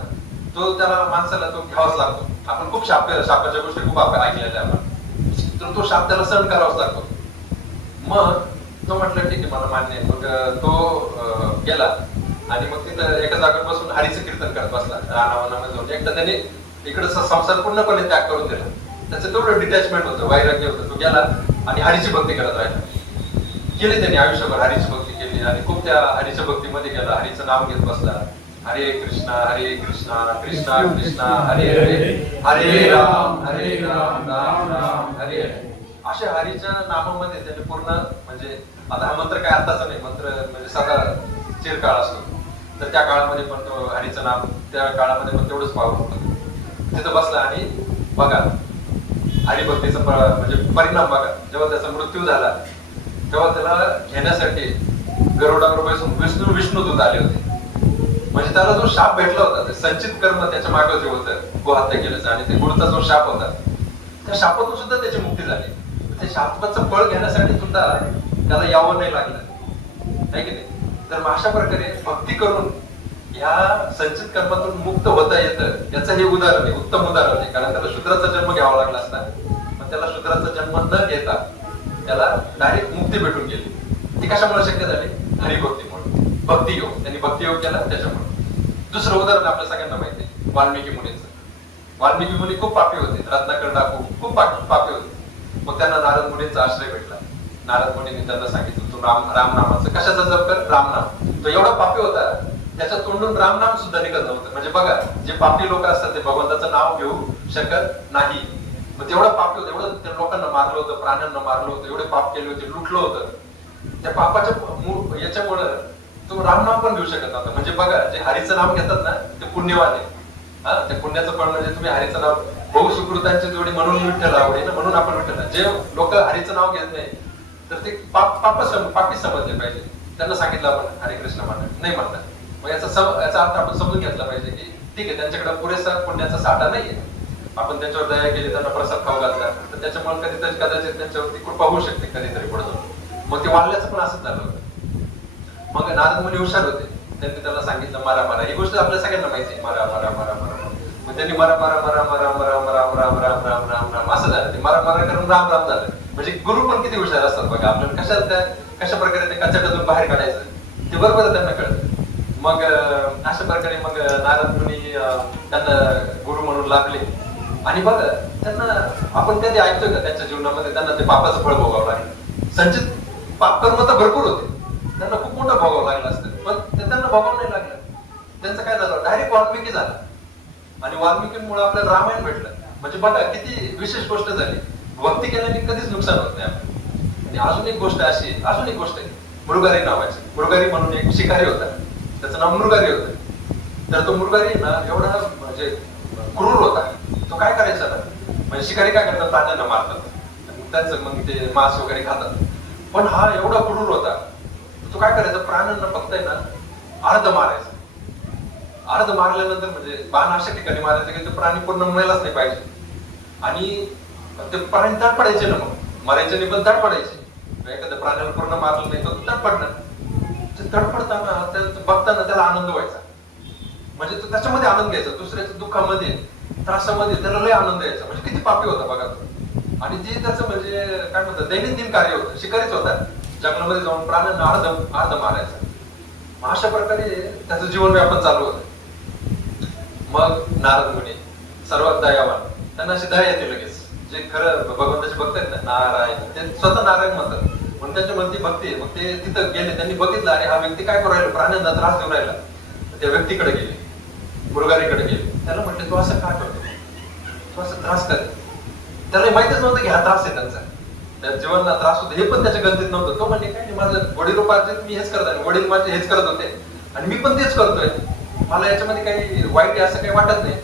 तो त्याला माणसाला तो घ्यावाच लागतो. आपण खूप शापाच्या गोष्टी खूप आपण ऐकलेल्या आपण, तर तो शाप त्याला सहन करावाच लागतो. मग तो म्हटलं ठीक आहे मला मान्य आहे. मग तो गेला आणि मग तिथं एका जागेवर बसून हरीचं कीर्तन करत बसला. रानावनामध्ये जाऊन एकदा त्याने इकडे संसार पूर्णपणे त्याग करून दिला. त्याचं तेवढं डिटॅचमेंट होतं, वैराग्य होतं. तो गेला आणि हरीची भक्ती करत राहिला. केली त्यांनी आयुष्यभर हरीची भक्ती केली आणि खूप त्या हरीच्या भक्तीमध्ये गेला. हरीचं नाव घेत बसला, हरे कृष्णा कृष्णा कृष्णा हरे हरे, हरे राम राम राम हरे हरे. अशा हरीच्या नामामध्ये त्याने पूर्ण, म्हणजे आता हा मंत्र काय आताचा नाही, मंत्र म्हणजे सदा चिरकाळ असतो. तर त्या काळामध्ये पण तो हरीचं नाम त्या काळामध्ये पण तेवढंच पावर होतं. तिथं बसला आणि बघा हरिभक्तीचा म्हणजे परिणाम बघा. जेव्हा त्याचा मृत्यू झाला तेव्हा त्याला घेण्यासाठी गरुडावर बसून विष्णुदूत आले होते. म्हणजे त्याला जो शाप भेटला होता, ते संचित कर्म त्याच्या मागे जे होतं गोहत्या केल्याचं, आणि ते गुरुचा जो शाप होता, त्या शापातून सुद्धा त्याची मुक्ती झाली. त्या शापाचं फळ घेण्यासाठी सुद्धा त्याला यावं नाही लागलं, आहे की नाही. तर अशा प्रकारे भक्ती करून ह्या संचित कर्मातून मुक्त होता येतं, याचं हे उदाहरण आहे, उत्तम उदाहरण आहे. कारण त्याला शूद्राचा जन्म घ्यावा लागला असता, पण त्याला शूद्राचा जन्म न घेता त्याला डायरेक्ट मुक्ती भेटून गेली. ती कशामुळे शक्य झाली, हरिभक्तीमुळे, भक्तियोग. त्यांनी भक्तियोग केला त्याच्यामुळे. दुसरं उदाहरण आपल्या सगळ्यांना माहिती आहे, वाल्मिकी मुनीचं. वाल्मिकी मुनी खूप पापी होते, रत्नाकर डाकू खूप पापी होते. मग त्यांना नारद मुनींचा आश्रय भेटला. नारद मुनींनी त्यांना सांगितलं तू राम नामाचं कशाचा जप कर, रामनाम. तो एवढा पापी होता, त्याच्या तोंडून रामनाम सुद्धा निघत नव्हतं. म्हणजे बघा, जे पापी लोक असतात ते भगवंताचं नाव घेऊ शकत नाही. मग तेवढा पापी होतं, एवढं त्या लोकांना मारलं होतं, प्राण्यांना मारलं होतं, एवढे पाप केले होते, लुटलं होतं. त्या पापाच्या याच्यामुळं तो रामनाम पण घेऊ शकत नव्हता. म्हणजे बघा, जे हरीचं नाव घेतात ना ते पुण्यवान आहे. हा, ते पुण्याचं फळ म्हणजे तुम्ही हरीचं नाव, बहु सुकृतांची जोडी म्हणून विठ्ठल आवडे ना, म्हणून आपण विठ्ठल. जे लोक हरीचं नाव घेत नाही तर ते पापी समजले पाहिजे. त्यांना सांगितलं आपण हरे कृष्ण म्हणत नाही म्हणतात. मग याचा अर्थ आपण समजून घेतला पाहिजे की ठीक आहे, त्यांच्याकडे पुरेसा पुण्याचा साठा नाहीये. आपण त्यांच्यावर दया केली, त्यांना प्रसाद खाऊ घातला, तर त्याच्यामुळे कदाचित त्यांच्यावरती कृपा होऊ शकते कधीतरी पुढे जाऊन. मग ते वाढल्याचं पण असंच झालं होतं. मग नारद मुनी हुशार होते, त्यांनी त्याला सांगितलं मारा. ही गोष्ट आपल्या सगळ्यांना माहिती आहे, मारा. मग त्यांनी मारा राम असं झालं. ते मारा करून राम झालं. म्हणजे गुरु पण किती हुशार असतात बघा. आपल्याला कशा प्रकारे ते कचाट्यातून बाहेर काढायचं ते बरोबर त्यांना कळतं. मग अशा प्रकारे मग नारद मुनी त्यांना गुरु म्हणून लागले. आणि बघा, त्यांना आपण कधी ऐकतोय का त्यांच्या जीवनामध्ये त्यांना ते पापाचं फळ भोगावं लागलं? संचित पाप कर्म तर भरपूर होते, त्यांना खूप मोठं भोगावं लागलं असतं, पण ते त्यांना भोगावं नाही लागलं. त्यांचं काय झालं, डायरेक्ट वाल्मिकी झाला. आणि वाल्मिकीमुळे आपल्याला रामायण भेटलं. म्हणजे बघा किती विशेष गोष्ट झाली. भक्ती केल्याने कधीच नुकसान होत नाही आपलं. आणि अजून एक गोष्ट आहे, मृगारी नावाची. मृगारी म्हणून एक शिकारी होता, त्याचं नाव मृगारी होतं. तर तो मृगारी ना एवढा म्हणजे क्रूर होता. तो काय करायचा ना, म्हणजे शिकारी काय करतात, प्राण्यांना मारतात, त्यांचं मग ते मांस वगैरे खातात. पण हा एवढा क्रूर होता, तो काय करायचा, प्राण्यांना फक्त आहे ना अर्ध मारायचा. अर्ध मारल्यानंतर म्हणजे बाण अशा ठिकाणी मारायचं की ते प्राणी पूर्ण मिळायलाच नाही पाहिजे. आणि ते प्राणी तडपडायचे ना, मग मरायचे नाही पण तडपडायचे. एखाद्या प्राण्याला पूर्ण मारलं नाही तर तडपडणार. ते तडपडताना बघताना त्याला आनंद व्हायचा. म्हणजे तो त्याच्यामध्ये आनंद घ्यायचा, दुसऱ्याच्या दुःखामध्ये त्रासामध्ये त्याला लय आनंद यायचा. म्हणजे किती पापी होता बघा तो. आणि ते त्याचं म्हणजे काय म्हणतात दैनंदिन कार्य होतं, शिकारीच होता. जंगलामध्ये जाऊन प्राण्यांना अर्ध मारायचा. अशा प्रकारे त्याचं जीवन व्यापन चालू होतं. मग नारद मुनी सर्वात दयावान, त्यांना अशी दया येते लगेच. जे खरं भगवंताचे भक्त आहेत ना, नारायण, ते स्वतः नारायण म्हणतात, पण त्यांच्या मनात भक्ती आहे. मग ते तिथं गेले, त्यांनी बघितलं अरे हा व्यक्ती काय करू राहिला, प्राण्यांना त्रास देऊ राहिला. त्या व्यक्तीकडे गेले, मृगारीकडे गेले. त्याला म्हटले तू असं काय करतो, तू असं त्रास कर. त्याला माहितच नव्हतं की हा त्रास आहे त्यांचा, त्या जीवनाला त्रास होतो हे पण त्याच्या गणतीत नव्हतं. तो म्हणजे काय, माझं वडीलोपार्जित मी हेच करत आहे, वडील माझे हेच करत होते आणि मी पण तेच करतोय, मला याच्यामध्ये काही वाईट आहे असं काही वाटत नाही.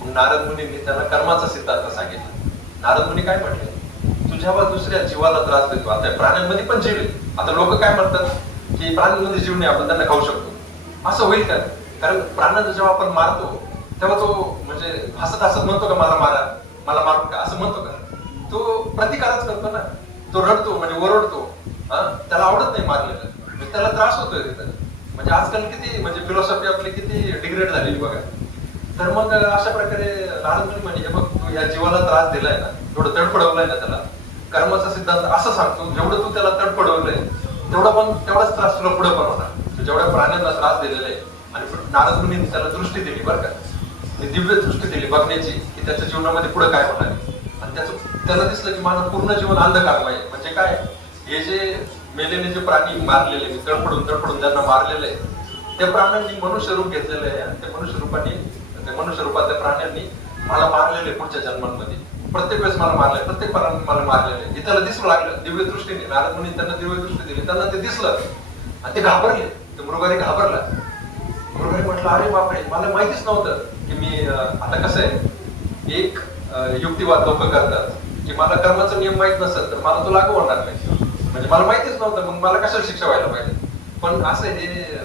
मग नारद मुनींनी त्याला कर्माचा सिद्धांत सांगितला. नारद मुनी काय म्हटले, तू जेव्हा दुसऱ्या जीवाला त्रास देतो, आता प्राण्यांमध्ये पण जीव आहे. आता लोक काय म्हणतात की प्राण्यांमध्ये जीव नाही, आपण त्यांना खाऊ शकतो. असं होईल का? कारण प्राण्यांना जेव्हा आपण मारतो तेव्हा तो म्हणजे हसत म्हणतो का मला मारू का, असं म्हणतो का? तो प्रतिकारच करतो ना, तो रडतो म्हणजे ओरडतो. त्याला आवडत नाही मारलेलं, त्याला त्रास होतोय तिथं. म्हणजे आजकाल किती म्हणजे फिलॉसॉफी आपली किती डिग्रेड झालेली बघा. तर मग अशा प्रकारे नारद मुनी म्हणजे बघ, तू या जीवाला त्रास दिलाय ना, एवढं तडफडवलंय ना, त्याला कर्माचा सिद्धांत असं सांगतो, जेवढं तू त्याला तडफडवलंय तेवढाच त्रास तुला पुढे पण होणार. जेवढ्या प्राण्यांना त्रास दिलेला आहे. आणि नारद मुनींनी त्याला दृष्टी दिली बरं का, दिव्य दृष्टी दिली बघण्याची, की त्याच्या जीवनामध्ये पुढे काय होणार आहे. आणि त्याला दिसलं की माझं पूर्ण जीवन अंधकारमय आहे. म्हणजे काय, हे जे मेलेले जे प्राणी मारलेले, मी तडफडून त्यांना मारलेले आहे, त्या प्राण्यांनी मनुष्य रूप घेतलेलं आहे. आणि त्या मनुष्य रूपातल्या प्राण्यांनी मला मारलेले पुढच्या जन्मांमध्ये, प्रत्येक वेळेस मला मारलंय, प्रत्येक प्राणी मला मारलेले. हे त्याला दिसू लागलं दिव्य दृष्टीने. नारद मुनी त्यांना दिव्य दृष्टी दिली, त्यांना ते दिसलं आणि ते घाबरले. ते मृगारी घाबरला. मृगारी म्हटलं अरे बापरे, मला माहितीच नव्हतं की मी आता कसं आहे, एक युक्तिवाद लोक करतात की मला कर्माचा नियम माहित नसेल तर मला तो लागू होणार नाही. म्हणजे मला माहितीच नव्हतं, मग मला कशाला शिक्षा व्हायला पाहिजे. पण असं हे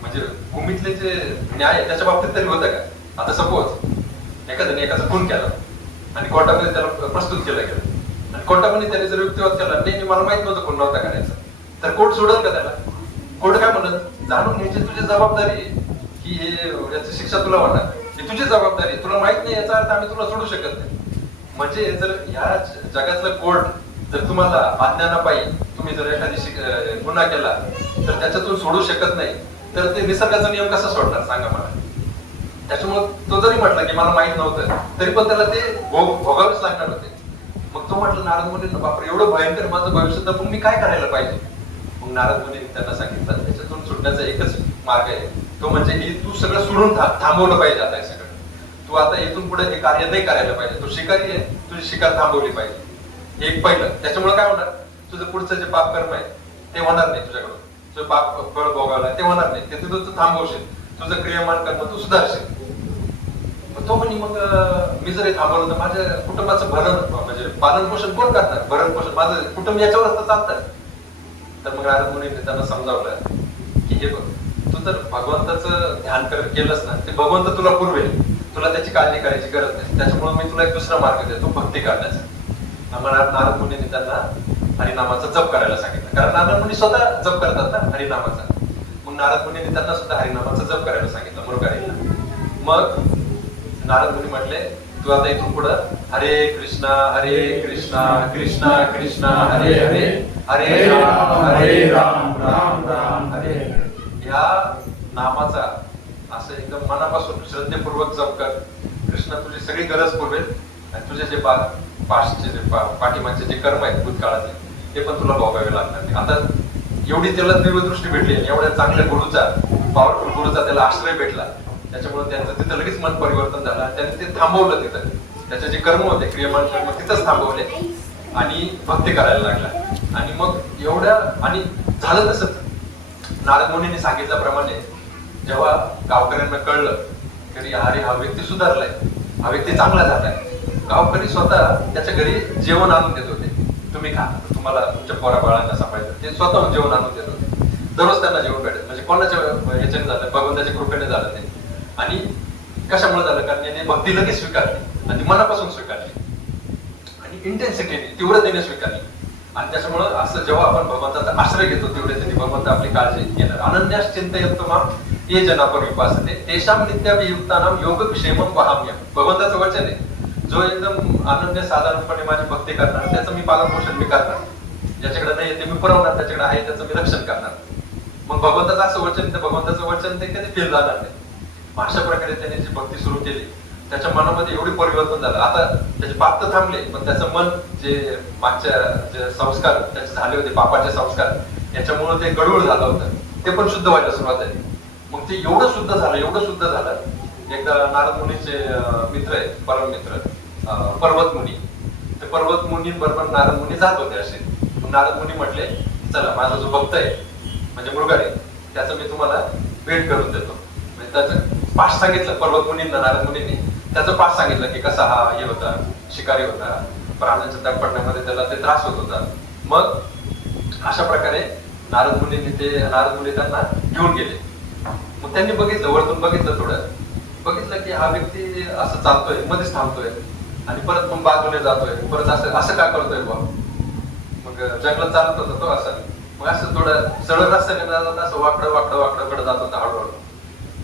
म्हणजे भूमीतले जे न्याय आहे त्याच्या बाबतीत तरी होतं का? आता सपोज एखाद्याने एकाचा खून केला आणि कोर्टामध्ये त्याला प्रस्तुत केलं गेलं आणि कोर्टामध्ये त्याने जर युक्तिवाद केला, नाही मला माहित नव्हतं खून नव्हता करायचा, तर कोर्ट सोडेल का त्याला? कोर्ट काय म्हणत, जाणून घ्यायची तुझी जबाबदारी आहे की हे याची शिक्षा तुला होणार, ही तुझी जबाबदारी, तुला माहित नाही याचा अर्थ आम्ही तुला सोडू शकत नाही. म्हणजे जर ह्या जगातलं कोर्ट जर तुम्हाला अज्ञानापायी तुम्ही जर एखादी गुन्हा केला तर त्याच्यातून सोडू शकत नाही, तर ते निसर्गाचा नियम कसा सोडणार सांगा मला. त्याच्यामुळे तो जरी म्हटला की मला माहित नव्हतं तरी पण त्याला ते भोगावेच लागणार होते. मग तो म्हटलं नारद मुनींना, बापरे एवढं भयंकर माझं भविष्य, तर मग मी काय करायला पाहिजे? मग नारद मुनींनी त्यांना सांगितलं त्याच्यातून सुटण्याचा एकच मार्ग आहे, तो म्हणजे ही तू सगळं सोडून थांबवलं पाहिजे. आता हे सगळं तू आता इथून पुढे हे कार्य नाही करायला पाहिजे. तू शिकारी आहे, तुझी शिकार थांबवली पाहिजे. एक पहिलं. त्याच्यामुळे काय होणार, तुझं पुढचं जे पाप कर्म आहे ते होणार नाही तुझ्याकडून, तुझं पाप फळ भोगावला ते होणार नाही, ते तुझं तू थांबवशील, तुझं क्रियमान कर्म तू सुधारशील. तो म्हणे मग मी जर थांबवलं तर माझ्या कुटुंबाचं भरण म्हणजे पालन पोषण कोण करणार? भरण पोषण माझं कुटुंब याच्यावर असतं चालतं. तर मग नारद मुनींनी त्यांना समजावलं की हे बघ, तू जर भगवंताचं ध्यान केलंस ना, ते भगवंत तुला पुरवेल, तुला त्याची काळजी करायची गरज नाही. त्याच्यामुळे मी तुला एक दुसरा मार्ग देतो, भक्ती करण्याचा. मग नारद मुनींनी त्यांना हरिनामाचा जप करायला सांगितलं, कारण नारद मुनी स्वतः जप करतात ना हरिनामाचा. मग नारद मुनींनी त्यांना सुद्धा हरिनामाचा जप करायला सांगितलं मुरगारीला. मग नारद मुनी म्हटले, तू आता इथून पुढं हरे कृष्णा कृष्णा कृष्णा हरे हरे, हरे राम राम राम हरे हरे, या नामाचा असं एकदम मनापासून श्रद्धेपूर्वक जप कर. कृष्ण तुझी सगळी गरज पुरवेल आणि तुझे जे पास्टचे जे पाठीमागचे जे कर्म आहेत भूतकाळाचे, ते पण तुला भोगावे लागणार नाही. आता एवढी त्याला दिव्यदृष्टी भेटली आणि एवढ्या चांगल्या गुरुचा, पॉवरफुल गुरुचा त्याला आश्रय भेटला, त्याच्यामुळे त्यांचं तिथं लगेच मन परिवर्तन झालं आणि त्यांनी ते थांबवलं. तिथं त्याचे जे कर्म होते, क्रियमान कर्म तिथंच थांबवले आणि भक्ती करायला लागला. आणि मग एवढ्या, आणि झालं तसं नारद मुनींनी सांगितल्याप्रमाणे जेव्हा गावकऱ्यांना कळलं की अरे हा व्यक्ती सुधारलाय, हा व्यक्ती चांगला झालाय, गावकरी स्वतः त्याच्या घरी जेवण आणून देत होते. तुम्ही खा, तुम्हाला तुमच्या पोराबाळांना सांभाळायचं, ते स्वतःहून जेवण आणून देत होते. दररोज त्यांना जेवण भेटत. म्हणजे कोणाच्या ह्याच्याने झालं, भगवंताच्या कृपेने झालं ते. आणि कशामुळे झालं, कारण याने भक्ती लगेच स्वीकारली आणि मनापासून स्वीकारली आणि इंटेन्सिटीने, तीव्रतेने स्वीकारली. आणि त्याच्यामुळं असं जेव्हा आपण भगवंताचा आश्रय घेतो तीव्रतेने, भगवंत आपली काळजी घेणार. अनन्यास चिंतयन्तमाम ये जनापर विपासते तेषां नित्याभियुक्तानां योगक्षेमं वहाम्यहं. भगवंताचं वचन आहे, जो एकदम अनन्य साधारणपणे माझी भक्ती करणार, त्याचं मी पालनपोषण मी करणार. ज्याच्याकडे नाही ते मी पुरवणार, त्याच्याकडे आहे त्याचं मी रक्षण करणार. मग भगवंताचं असं वचन, तर भगवंताचं वचन ते कधी फेल जाणार नाही. अशा प्रकारे त्याने जी भक्ती सुरू केली, त्याच्या मनामध्ये एवढी परिवर्तन झालं. आता त्याचे पाप तर थांबले, पण त्याचं मन, जे मागच्या जे संस्कार त्याचे झाले होते, पापाचे संस्कार, याच्यामुळे ते गडूळ झालं होतं, ते पण शुद्ध व्हायला सुरुवात झाली. मग ते एवढं शुद्ध झालं, एवढं शुद्ध झालं. एकदा नारद मुनीचे मित्र आहेत, परम मित्र पर्वत मुनी, ते पर्वत मुनींबरोबर नारद मुनी जात होते असे. मग नारद मुनी म्हटले, चला माझा जो भक्त आहे म्हणजे मुरगारी, त्याचं मी तुम्हाला भेट करून देतो. म्हणजे त्याचं पाठ सांगितलं पर्वत मुनींना, नारद मुनींनी त्याचं पाठ सांगितलं की कसा हा हे होता, शिकारी होता, प्राण्यांच्या तडपडण्यामध्ये त्याला ते त्रास होत होता. मग अशा प्रकारे नारद मुनी त्यांना घेऊन गेले. मग त्यांनी बघितलं, वरतून बघितलं, थोडं बघितलं की हा व्यक्ती असं चालतोय, मध्येच थांबतोय आणि परत मग बाजूने जातोय, परत असं का करतोय बा. मग जंगलात चालत होता तो असं. मग असं थोडं सरळ रस्त्याने जात, असं वाकडं जात होता हळूहळू.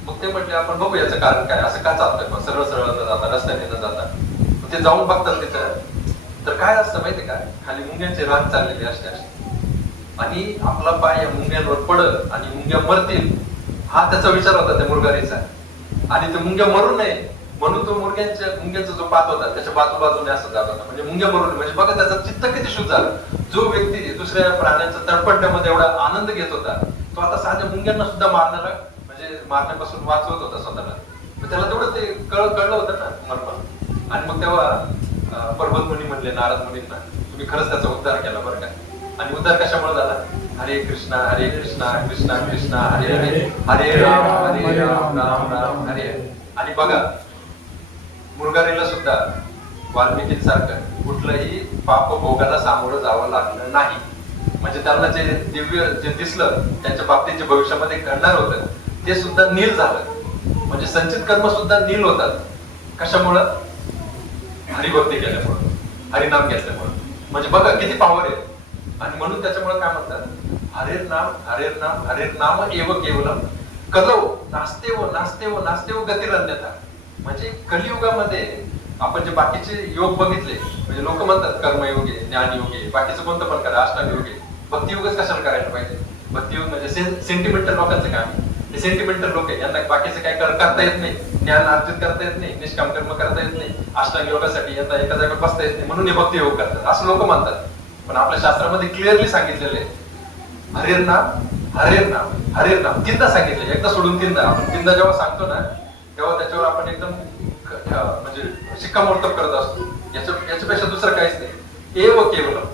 मग ते म्हटले, आपण बघू याचं कारण काय, असं का चालतंय बा, सरळ न जाता, रस्त्याने न जाता. ते जाऊन बघतात तिथं, तर काय असतं माहितीये का, खाली मुंग्यांचे रान चाललेले असते आणि आपला पाय या मुंग्यांवर पडल आणि मुंग्या मरतील, हा त्याचा विचार होता त्या मुरगारीचा. आणि ते मुंग्या मरू नये म्हणून तो मुंग्यांचा जो पात होता त्याच्या बाजूने असं जात होता, म्हणजे मुंग्या मरू नये. म्हणजे बघा त्याचं चित्त किती शुद्ध झालं. जो व्यक्ती दुसऱ्या प्राण्यांचा तडपडण्यामध्ये एवढा आनंद घेत होता, तो आता साध्या मुंग्यांना सुद्धा मारण्यापासून वाचवत होता स्वतःला. त्याला तेवढं ते कळलं होतं ना मर्म. आणि मग तेव्हा पर्वत मुनी म्हणले नारद मुनींना, तुम्ही खरंच त्याचा उद्धार केला बरं का. आणि उद्धार कशामुळे झाला, हरे कृष्णा कृष्णा कृष्णा हरे हरे, हरे राम राम राम हरे हरे. आणि बघा मुरगारीला सुद्धा वाल्मिकींसारखं कुठलंही पाप भोगाला सामोरं जावं लागलं नाही. म्हणजे त्यांना जे दिव्य जे दिसलं, त्यांच्या बाबतीत जे भविष्यामध्ये घडणार होतं ते सुद्धा नील झालं. म्हणजे संचित कर्म सुद्धा नील होतात. कशामुळं, हरिभक्ती केल्यामुळं, हरिनाम घेतल्यामुळं. म्हणजे बघा किती पावर आहे. आणि म्हणून त्याच्यामुळे काय म्हणतात, हरेर नाम एव केवलम कलौ नास्तेव गतिरन्यथा. म्हणजे कलियुगामध्ये आपण जे बाकीचे योग बघितले, म्हणजे लोक म्हणतात कर्मयोग आहे, ज्ञानयोग आहे, बाकीचं कोणतं पण करा, अष्टांग योग आहे, भक्तियोगच कशाला करायला पाहिजे. भक्तियोग म्हणजे सेंटिमेंटल लोकांचं काम आहे. हे सेंटिमेंटल लोक आहे, यांना बाकीचं काय करता येत नाही, ज्ञान अर्जित करता येत नाही, निष्काम कर्म करता येत नाही, अष्टांग योगासाठी यांना एका जागेवर बसता येत नाही, म्हणून हे भक्तियोग करतात असं लोक म्हणतात. पण आपल्या शास्त्रामध्ये क्लिअरली सांगितलेलं आहे, हरेर नाम तीनदा सांगितले, एकदा सोडून तीनदा. आपण तीनदा जेव्हा सांगतो ना, तेव्हा त्याच्यावर आपण एकदम म्हणजे शिक्कामोर्तब करत असतो. याच्यापेक्षा दुसरं काहीच नाही. एव केवलम,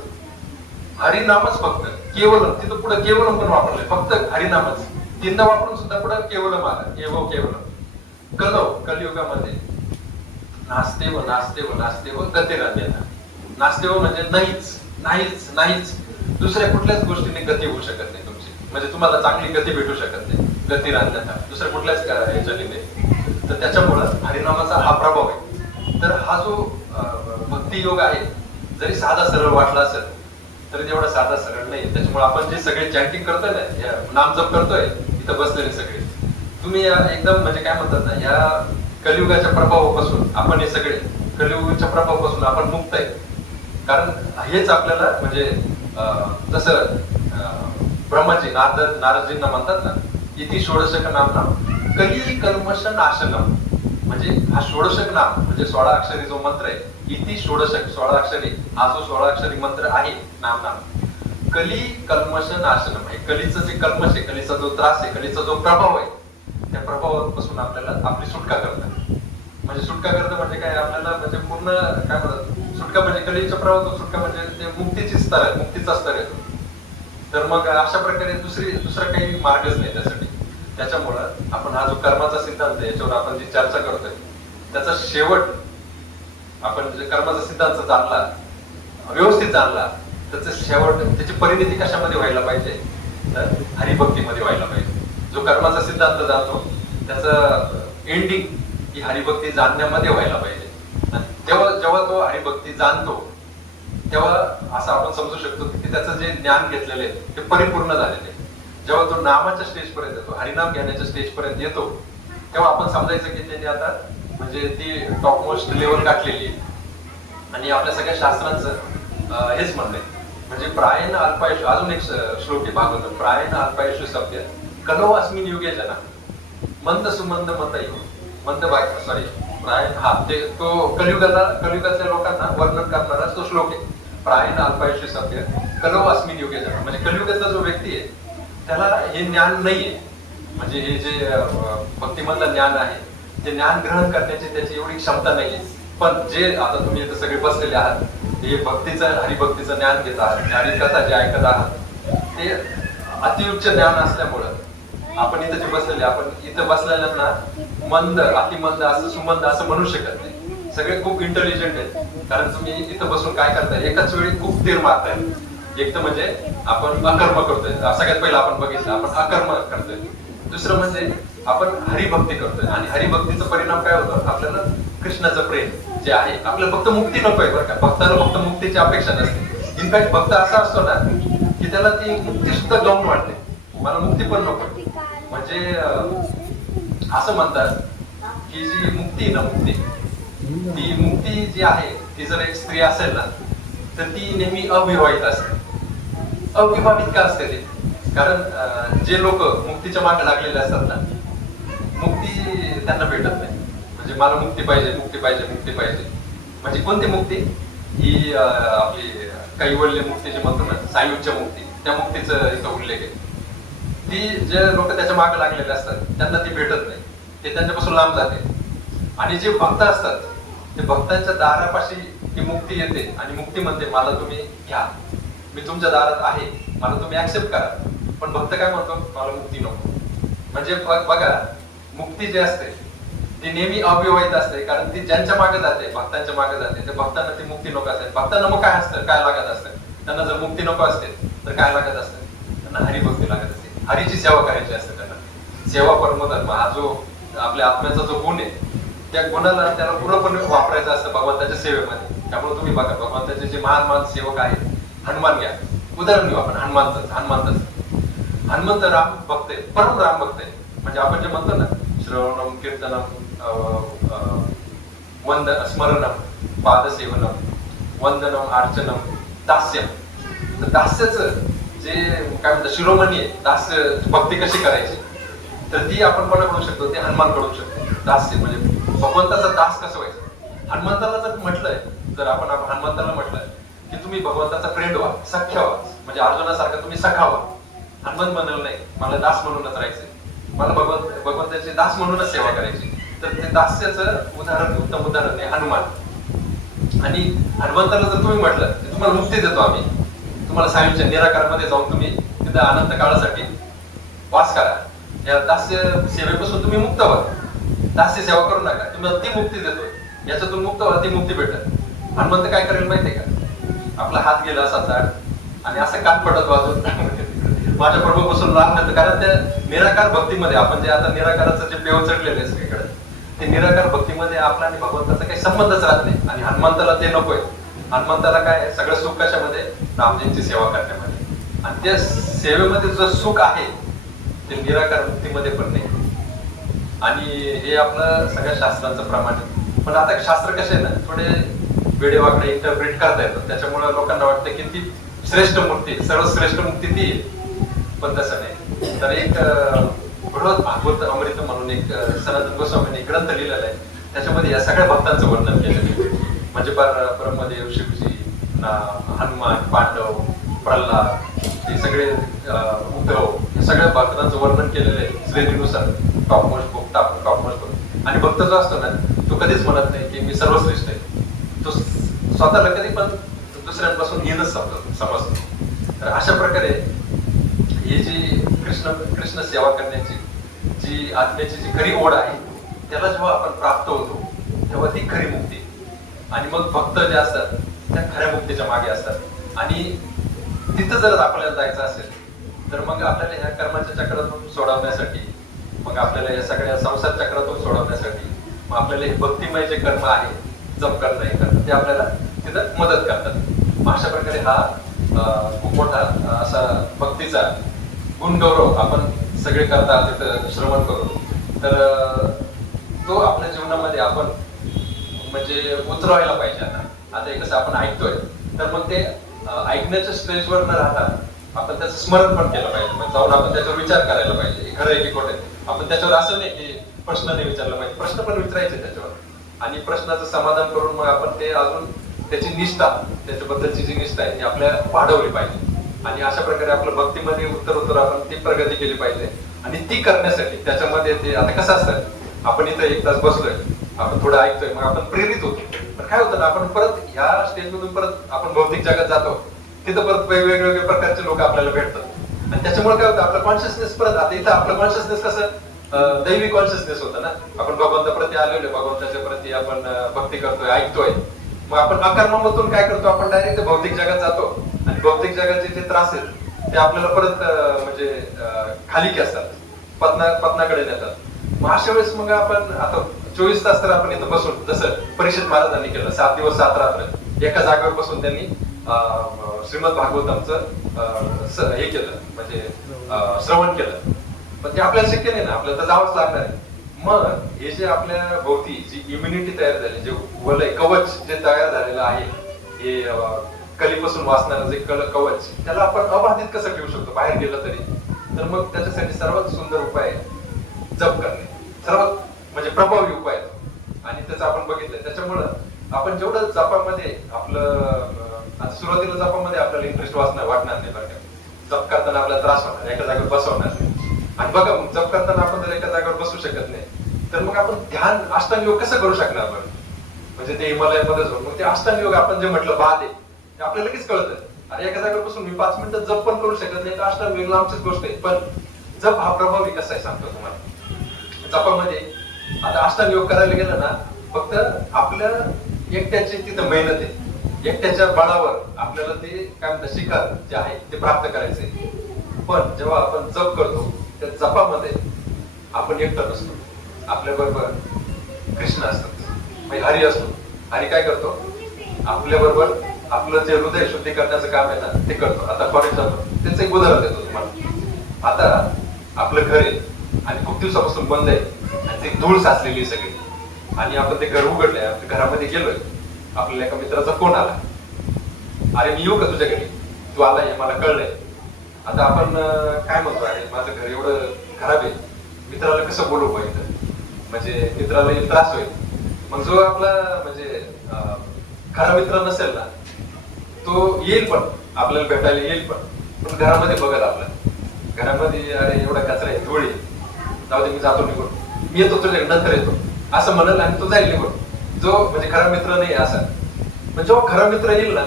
हरिनामच फक्त. केवलम, तिथं पुढे केवलम पण वापरले, फक्त हरिनामच. तीनदा वापरून सुद्धा पुढे केवलम आलं. एव केवलम कलौ, कलियुगामध्ये नास्तेव गतिरन्यथा. नास्तेव म्हणजे नाहीच. दुसऱ्या कुठल्याच गोष्टीने गती होऊ शकत नाही तुमची, म्हणजे तुम्हाला चांगली गती भेटू शकत नाही, गती राहण्याचा दुसऱ्या कुठल्याच याच्याने नाही. तर त्याच्यामुळं हरिनामाचा हा प्रभाव आहे. तर हा जो भक्ती योग आहे, जरी साधा सरळ वाटला असेल तरी तेवढा साधा सरळ नाही. त्याच्यामुळे आपण जे सगळे चॅन्टिंग करतोय ना, नामजप करतोय इथं बसलेले सगळे, तुम्ही एकदम म्हणजे काय म्हणतात ना, या कलियुगाच्या प्रभावापासून आपण हे सगळे कलियुगाच्या प्रभावापासून आपण मुक्त आहे. कारण हेच आपल्याला म्हणजे जसं ब्रह्माजी नारदजींना म्हणतात ना, इति षोडशक नाम कली कल्मष नाशनम, म्हणजे हा षोडशक नाम म्हणजे 16 अक्षरी जो मंत्र आहे, इति षोडशक 16 अक्षरी, हा जो 16 अक्षरी मंत्र आहे नाम कली कल्मष नाशनम आहे. कलीचं जे कल्मश आहे, कलीचा जो त्रास आहे, कलीचा जो प्रभाव आहे, त्या प्रभावापासून आपल्याला आपली सुटका करतात. म्हणजे सुटका करतं म्हणजे काय, आपल्याला म्हणजे पूर्ण काय म्हणतात, सुटका म्हणजे कलीच्या प्रभावातून सुटका म्हणजे ते मुक्तीची स्तर आहे, मुक्तीचा स्तर आहे. तर मग अशा प्रकारे दुसरा काही मार्गच नाही त्यासाठी. त्याच्यामुळं आपण हा जो कर्माचा सिद्धांत आहे, याच्यावर आपण जी चर्चा करतोय, त्याचा शेवट आपण जे कर्माचा सिद्धांत जाणला, व्यवस्थित जाणला, त्याचं शेवट त्याची परिणती कशामध्ये व्हायला पाहिजे, तर हरिभक्तीमध्ये व्हायला पाहिजे. जो कर्माचा सिद्धांत जाणतो त्याचं एंडिंग ही हरिभक्ती जाणण्यामध्ये व्हायला पाहिजे. जेव्हा तो हरिभक्ती जाणतो तेव्हा असं आपण समजू शकतो की त्याचं जे ज्ञान घेतलेले आहे ते परिपूर्ण झालेले आहे. जेव्हा तो नामाच्या स्टेज पर्यंत येतो, हरिनाम घेण्याच्या स्टेज पर्यंत येतो, तेव्हा आपण समजायचं की त्याने आता म्हणजे ती टॉप मोस्ट लेवल गाठलेली आहे. आणि आपल्या सगळ्या शास्त्रांचं हेच म्हणणं आहे. म्हणजे प्रायण अल्पायुष, अजून एक श्लोक आहे भागवत, प्रायण अल्पायुष सभ्य कलो अस्मिन युगे जना मंद सुमंद मतयु मंद सॉरी प्रायण, हा ते तो कलियुगातल्या लोकांना वर्णन करणारा तो श्लोक आहे. प्रायण अल्पायुष्य सभ्य कलो अस्मिन युगे जना, म्हणजे कलियुगातला जो व्यक्ती आहे त्याला हे ज्ञान नाहीये. म्हणजे हे जे भक्तिमधलं ज्ञान आहे ते ज्ञान ग्रहण करण्याची त्याची एवढी क्षमता नाहीये. पण जे आता तुम्ही इथं सगळे बसलेले आहात, हे हरिभक्तीचं ज्ञान घेत आहात, हरिकथा जे ऐकत आहात, ते अतिउच्च ज्ञान असल्यामुळं आपण इथं जे बसलेले, आपण इथं बसलेल्यांना मंद, अतिमंद असं सुमंद असं म्हणू शकत नाही. सगळे खूप इंटेलिजंट आहेत. कारण तुम्ही इथं बसून काय करताय, एकाच वेळी खूप तीर मारताय. एक तर म्हणजे आपण अकर्म करतोय, सगळ्यात पहिला आपण बघितलं आपण अकर्म करतोय. दुसरं म्हणजे आपण हरिभक्ती करतोय, आणि हरिभक्तीचा परिणाम काय होतो, आपल्याला कृष्णाचं प्रेम जे आहे, आपल्याला फक्त मुक्ती नकोय बरं का, भक्ताला फक्त मुक्तीची अपेक्षा नसते. इनफॅक्ट भक्त असा असतो ना की त्याला ती मुक्ती सुद्धा गौण वाटते, मला मुक्ती पण नको. म्हणजे असं म्हणतात की जी मुक्ती ना, ती मुक्ती जी आहे ती जर एक स्त्री असेल ना तर ती नेहमी अविवाहित असते. अविवाहित का असते ते, कारण जे लोक मुक्तीच्या मागे लागलेले असतात ना, मुक्ती त्यांना भेटत नाही. म्हणजे मला मुक्ती पाहिजे, मुक्ती पाहिजे, मुक्ती पाहिजे. म्हणजे कोणती मुक्ती, ही आपली कैवल्य मुक्ती जे म्हणतो ना, सायुज्य मुक्ती, त्या मुक्तीचं इथं उल्लेख आहे. ती जे लोक त्याच्या मागे लागलेले असतात त्यांना ती भेटत नाही, ते त्यांच्यापासून लांब जाते. आणि जे भक्त असतात ते भक्तांच्या दारापाशी ती मुक्ती येते आणि मुक्ती म्हणते मला तुम्ही घ्या, मी तुमच्या दारात आहे, मला तुम्ही ऍक्सेप्ट करा. पण भक्त काय म्हणतो, मला मुक्ती नको. म्हणजे बघा, मुक्ती जी असते ती नेहमी अविवाहित असते, कारण ती ज्यांच्या मागे जाते, भक्तांच्या मागे जाते, ते भक्तांना ती मुक्ती नको असते. भक्तांना मग काय असतं, काय लागत असतं, त्यांना जर मुक्ती नको असते तर काय लागत असतं, त्यांना हरिभक्ती लागत असते, हरीची सेवा करायची असते त्यांना. सेवा परमधर्म हा जो आपल्या आत्म्याचा जो गुण आहे, त्या गुणाला त्याला पूर्णपणे वापरायचं असतं भगवंताच्या सेवेमध्ये. त्यामुळे तुम्ही बघा, भगवंताचे जे महान सेवक आहेत, हनुमान घ्या, उदाहरण घेऊ आपण हनुमंत राम भक्त आहे, परम राम भक्त आहे. म्हणजे आपण जे म्हणतो ना, श्रवणम कीर्तनम स्मरणम पादसेवनम वंदनम अर्चनम दास्यम. तर दास्याचं जे काय म्हणतात शिरोमणी आहे, दास्य भक्ती कशी करायची, तर ती आपण कोणाकडू शकतो, ते हनुमान कडू शकतो. दास्य म्हणजे भगवंताचा दास कसं व्हायचं. हनुमंताला जर म्हटलंय, जर आपण हनुमंताला म्हटलंय की तुम्ही भगवंताचा फ्रेंड व्हा, सख्य व्हा, म्हणजे अर्जुनासारखा तुम्ही सखा व्हा. हनुमंत म्हणलं नाही, मला दास म्हणूनच राहायचंय, मला भगवंताचे दास म्हणूनच सेवा करायची. तर ते दास्याचं उदाहरण, उत्तम उदाहरण आहे हनुमान. आणि हनुमंताला जर तुम्ही म्हटलं की तुम्हाला मुक्ती देतो आम्ही, तुम्हाला सायुज्य निराकारामध्ये जाऊन तुम्ही तिथं अनंत काळासाठी वास करा, या दास्य सेवेपासून तुम्ही मुक्त व्हा, दास्य सेवा करू नका, तुम्हाला ती मुक्ती देतो, याच्यातून मुक्त व्हा, ती मुक्ती भेटत. हनुमंत काय करेल माहितीये का, आपला हात गेला असा जाड, आणि असं कानपटत वाजवत माझ्या प्रभूपासून लांब नव्हतं. कारण त्या निराकार भक्तीमध्ये आपण जे आता निराकाराचं जे पेव चढलेलं आहे सगळीकडे, ते निराकार भक्तीमध्ये आपला आणि भगवंताचा काही संबंधच राहत नाही. आणि हनुमंताला ते नकोय. हनुमंताला काय सगळं सुख कशामध्ये? रामजींची सेवा करण्यामध्ये. आणि त्या सेवेमध्ये जो सुख आहे ते निराकार भक्तीमध्ये पण नाही. आणि हे आपलं सगळ्या शास्त्रांचं प्रमाण आहे. पण आता शास्त्र कसे आहे ना, थोडे वेडेवाकडे इंटरप्रिट करता येतात. त्याच्यामुळे लोकांना वाटतं की ती श्रेष्ठ मूर्ती, सर्वश्रेष्ठ मूर्ती ती आहे. पण तसं नाही. तर एक बृहद भागवत अमृत म्हणून एक सनातन गोस्वामीने ग्रंथ लिहिलेला आहे. त्याच्यामध्ये या सगळ्या भक्तांचं वर्णन केलेलं आहे. म्हणजे ब्रह्मदेव, शिवजी, हनुमान, पांडव, प्रल्हाद, हे सगळे उद्धव, हे सगळ्या भक्तांचं वर्णन केलेलं आहे श्रेणीनुसार. Topmost book, topmost book. आणि भक्त जो असतो ना, तो कधीच म्हणत नाही की मी सर्वश्रेष्ठ आहे. तो स्वतःला कधी पण दुसऱ्यांपासून हीनच समजतो. तर अशा प्रकारे ही जी कृष्ण सेवा करण्याची जी आत्म्याची जी खरी ओढ आहे, त्याला जेव्हा आपण प्राप्त होतो तेव्हा ती खरी मुक्ती. आणि मग भक्त जे असतात त्या खऱ्या मुक्तीच्या मागे असतात. आणि तिथं जर आपल्याला जायचं असेल तर मग आपल्याला ह्या कर्माच्या चक्रातून सोडवण्यासाठी, मग आपल्याला या सगळ्या संसार चक्रातून सोडवण्यासाठी, मग आपल्याला हे भक्तिमय जे कर्म आहे, जप करणं, हे करणं, ते आपल्याला तिथं मदत करतात. अशा प्रकारे हा खूप मोठा असा भक्तीचा गुणगौरव आपण सगळे करता तिथं श्रवण करू. तर तो आपल्या जीवनामध्ये आपण म्हणजे उतरवायला पाहिजे. आता हे कसं आपण ऐकतोय, तर मग ते ऐकण्याच्या स्टेजवर न राहता आपण त्याचं स्मरण पण केलं पाहिजे. म्हणजे जाऊन आपण त्याच्यावर विचार करायला पाहिजे, हे खरं आहे की खोटं आहे. आपण त्याच्यावर असं नाही की प्रश्न नाही विचारला पाहिजे, प्रश्न पण विचारायचे त्याच्यावर. आणि प्रश्नाचं समाधान करून मग आपण ते अजून त्याची निष्ठा, त्याच्याबद्दलची जी निष्ठा आहे ती आपल्या वाढवली पाहिजे. आणि अशा प्रकारे आपलं भक्तीमध्ये उत्तर आपण ती प्रगती केली पाहिजे. आणि ती करण्यासाठी त्याच्यामध्ये ते आता कसं असतं, आपण इथं एक तास बसलोय, आपण थोडं ऐकतोय, मग आपण प्रेरित होतो. पण काय होतं ना, आपण परत ह्या स्टेजमधून परत आपण भौतिक जगात जातो, तिथं परत वेगवेगळे प्रकारचे लोक आपल्याला भेटतात. आणि त्याच्यामुळे काय होतं, आपलं कॉन्शियसनेस परत, आता इथं आपलं कॉन्शियसनेस कसं दैवी कॉन्शियसनेस होतं ना, आपण भगवंताप्रती आलेलो, भगवंताच्या प्रती आपण भक्ती करतोय, ऐकतोय. मग आपण अकर्मामधून काय करतो, आपण डायरेक्ट भौतिक जगात जातो. आणि भौतिक जगाचे जे त्रास आहेत ते आपल्याला परत म्हणजे खाली खेचतात, पतनाकडे नेतात. मग अशा वेळेस मग आपण आता 24 तास तर आपण इथं बसून, जसं परीक्षित महाराजांनी केलं, 7 दिवस 7 रात्र एका जागेवर बसून त्यांनी श्रीमद भागवतांचं हे केलं, म्हणजे श्रवण केलं. पण ते आपल्याला शक्य नाही ना, आपल्याला तर जावंच लागणार आहे. मग हे जे आपल्या भोवती जी इम्युनिटी तयार झाली, जे वलय कवच जे तयार झालेलं आहे, हे कलीपासून वाचणारं जे कवच, त्याला आपण अबाधित कसं ठेवू शकतो बाहेर गेलं तरी? तर मग त्याच्यासाठी सर्वात सुंदर उपाय जप करणे, सर्वात म्हणजे प्रभावी उपाय. आणि त्याचं आपण बघितलंय. त्याच्यामुळं आपण जेवढं जपामध्ये आपलं सुरुवातीला जपामध्ये आपल्याला इंटरेस्ट वाटणार नाही बरं का. जप करताना आपल्याला त्रास होणार, एका जागेवर बसवणार नाही. आणि बघा, जप करताना आपण जर एका जागेवर बसू शकत नाही, तर मग आपण ध्यान अष्टांग योग कसं करू शकणार बरं? म्हणजे ते हिमालयामध्ये जाऊन मग ते अष्टांग योग आपण जे म्हटलं बाद आहे, ते आपल्याला लगेच कळतं. अरे एका जागेवर बसून मी 5 मिनिटं जप पण करू शकत नाही, तर अष्टांग योग लांबचीच गोष्ट आहे. पण जप हा प्रभावी कसा आहे सांगतो तुम्हाला. जपामध्ये आता अष्टांग योग करायला गेलं ना, फक्त आपल्या एकट्याची तिथं मेहनत आहे, एकट्याच्या बळावर आपल्याला ते काय म्हणतात शिखर जे आहे ते प्राप्त करायचंय. पण जेव्हा आपण जप करतो, त्या जपामध्ये आपण एकटं नसतो, आपल्या बरोबर कृष्ण असतात, म्हणजे हरी असतो. हरी काय करतो, आपल्या बरोबर आपलं जे हृदय शुद्धी करण्याचं काम आहे ना, ते करतो. आता फॉर एक्झाम्पल त्याचं एक उदाहरण देतो तुम्हाला. आता आपलं घर आहे आणि खूप दिवसापासून बंद आहे, आणि ती धूळ साचलेली सगळी, आणि आपण ते घर उघडलंय, आपल्या घरामध्ये गेलोय, आपल्याला एका मित्राचा फोन आला, अरे मी येऊ का तुझ्या घरी, तू आलाय हे मला कळलंय. आता आपण काय म्हणतो, अरे माझं घर एवढं खराब आहे, मित्राला कसं बोलू पाहिजे, म्हणजे मित्राला त्रास होईल. मग जो आपला म्हणजे खरा मित्र नसेल ना, तो येईल पण आपल्याला भेटायला येईल, पण घरामध्ये बघत आपल्या घरामध्ये अरे एवढा कचरा आहे, धूळ आहे, जाऊ दे मी जातो निघून, मी येतो तुझ्या नंतर येतो असं म्हणल, आणि तो जाईल निघून. जो म्हणजे खरा मित्र नाही असा. पण जेव्हा खरा मित्र येईल ना,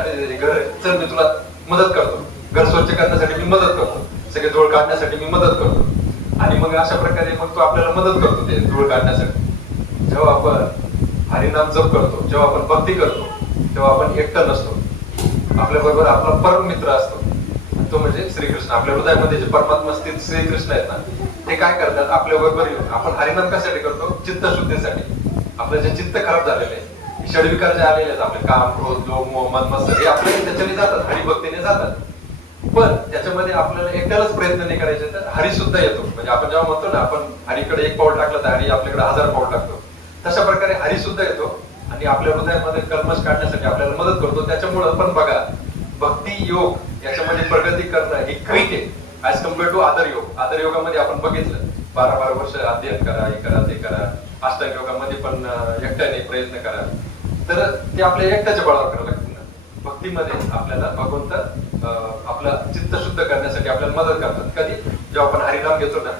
अरे घर चल मी तुला मदत करतो, घर स्वच्छ करण्यासाठी मी मदत करतो, सगळे धूळ काढण्यासाठी मी मदत करतो. आणि मग अशा प्रकारे मग तो आपल्याला मदत करतो ते धूळ काढण्यासाठी. जेव्हा आपण हरिनाम जप करतो, जेव्हा आपण भक्ती करतो, तेव्हा आपण एकटं नसतो. आपल्या बरोबर आपला परम मित्र असतो, तो म्हणजे श्रीकृष्ण. आपल्या हृदयामध्ये जे परमात्मा स्थित श्रीकृष्ण आहेत ना, ते काय करतात आपल्या बरोबर येऊन. आपण हरिनाम कशासाठी करतो? चित्तशुद्धीसाठी. आपलं जे चित्त खराब झालेलं आहे, षडविकार जे आलेले आहेत आपले, काम, क्रोध, लोभ, मोह, मद, मत्सर, हे आपल्याला त्याच्याने जातात, हरिभक्तीने जातात. पण त्याच्यामध्ये आपल्याला एकट्यालाच प्रयत्न नाही करायचे, तर हरी सुद्धा येतो. म्हणजे आपण जेव्हा म्हणतो ना, आपण हरीकडे एक पाऊल टाकलं तर हरी आपल्याकडे 1000 पाऊल टाकतो. तशा प्रकारे हरी सुद्धा येतो आणि आपल्या हृदयामध्ये कल्मश काढण्यासाठी आपल्याला मदत करतो. त्याच्यामुळं पण बघा, भक्ती योग याच्यामध्ये प्रगती करणं ही क्विक आहे ऍज कम्पेअर टू आदर योग. आदर योगामध्ये आपण बघितलं 12 वर्ष अध्ययन करा, हे करा, ते करा. अष्टांग योगामध्ये पण एकट्याने प्रयत्न करा, तर ते आपल्या एकट्याच्या बळावर करावं लागतं. भक्तीमध्ये आपल्याला भगवंत आपला चित्त शुद्ध करण्यासाठी आपल्याला मदत करतात. कधी? जेव्हा आपण हरिनाम घेतो ना,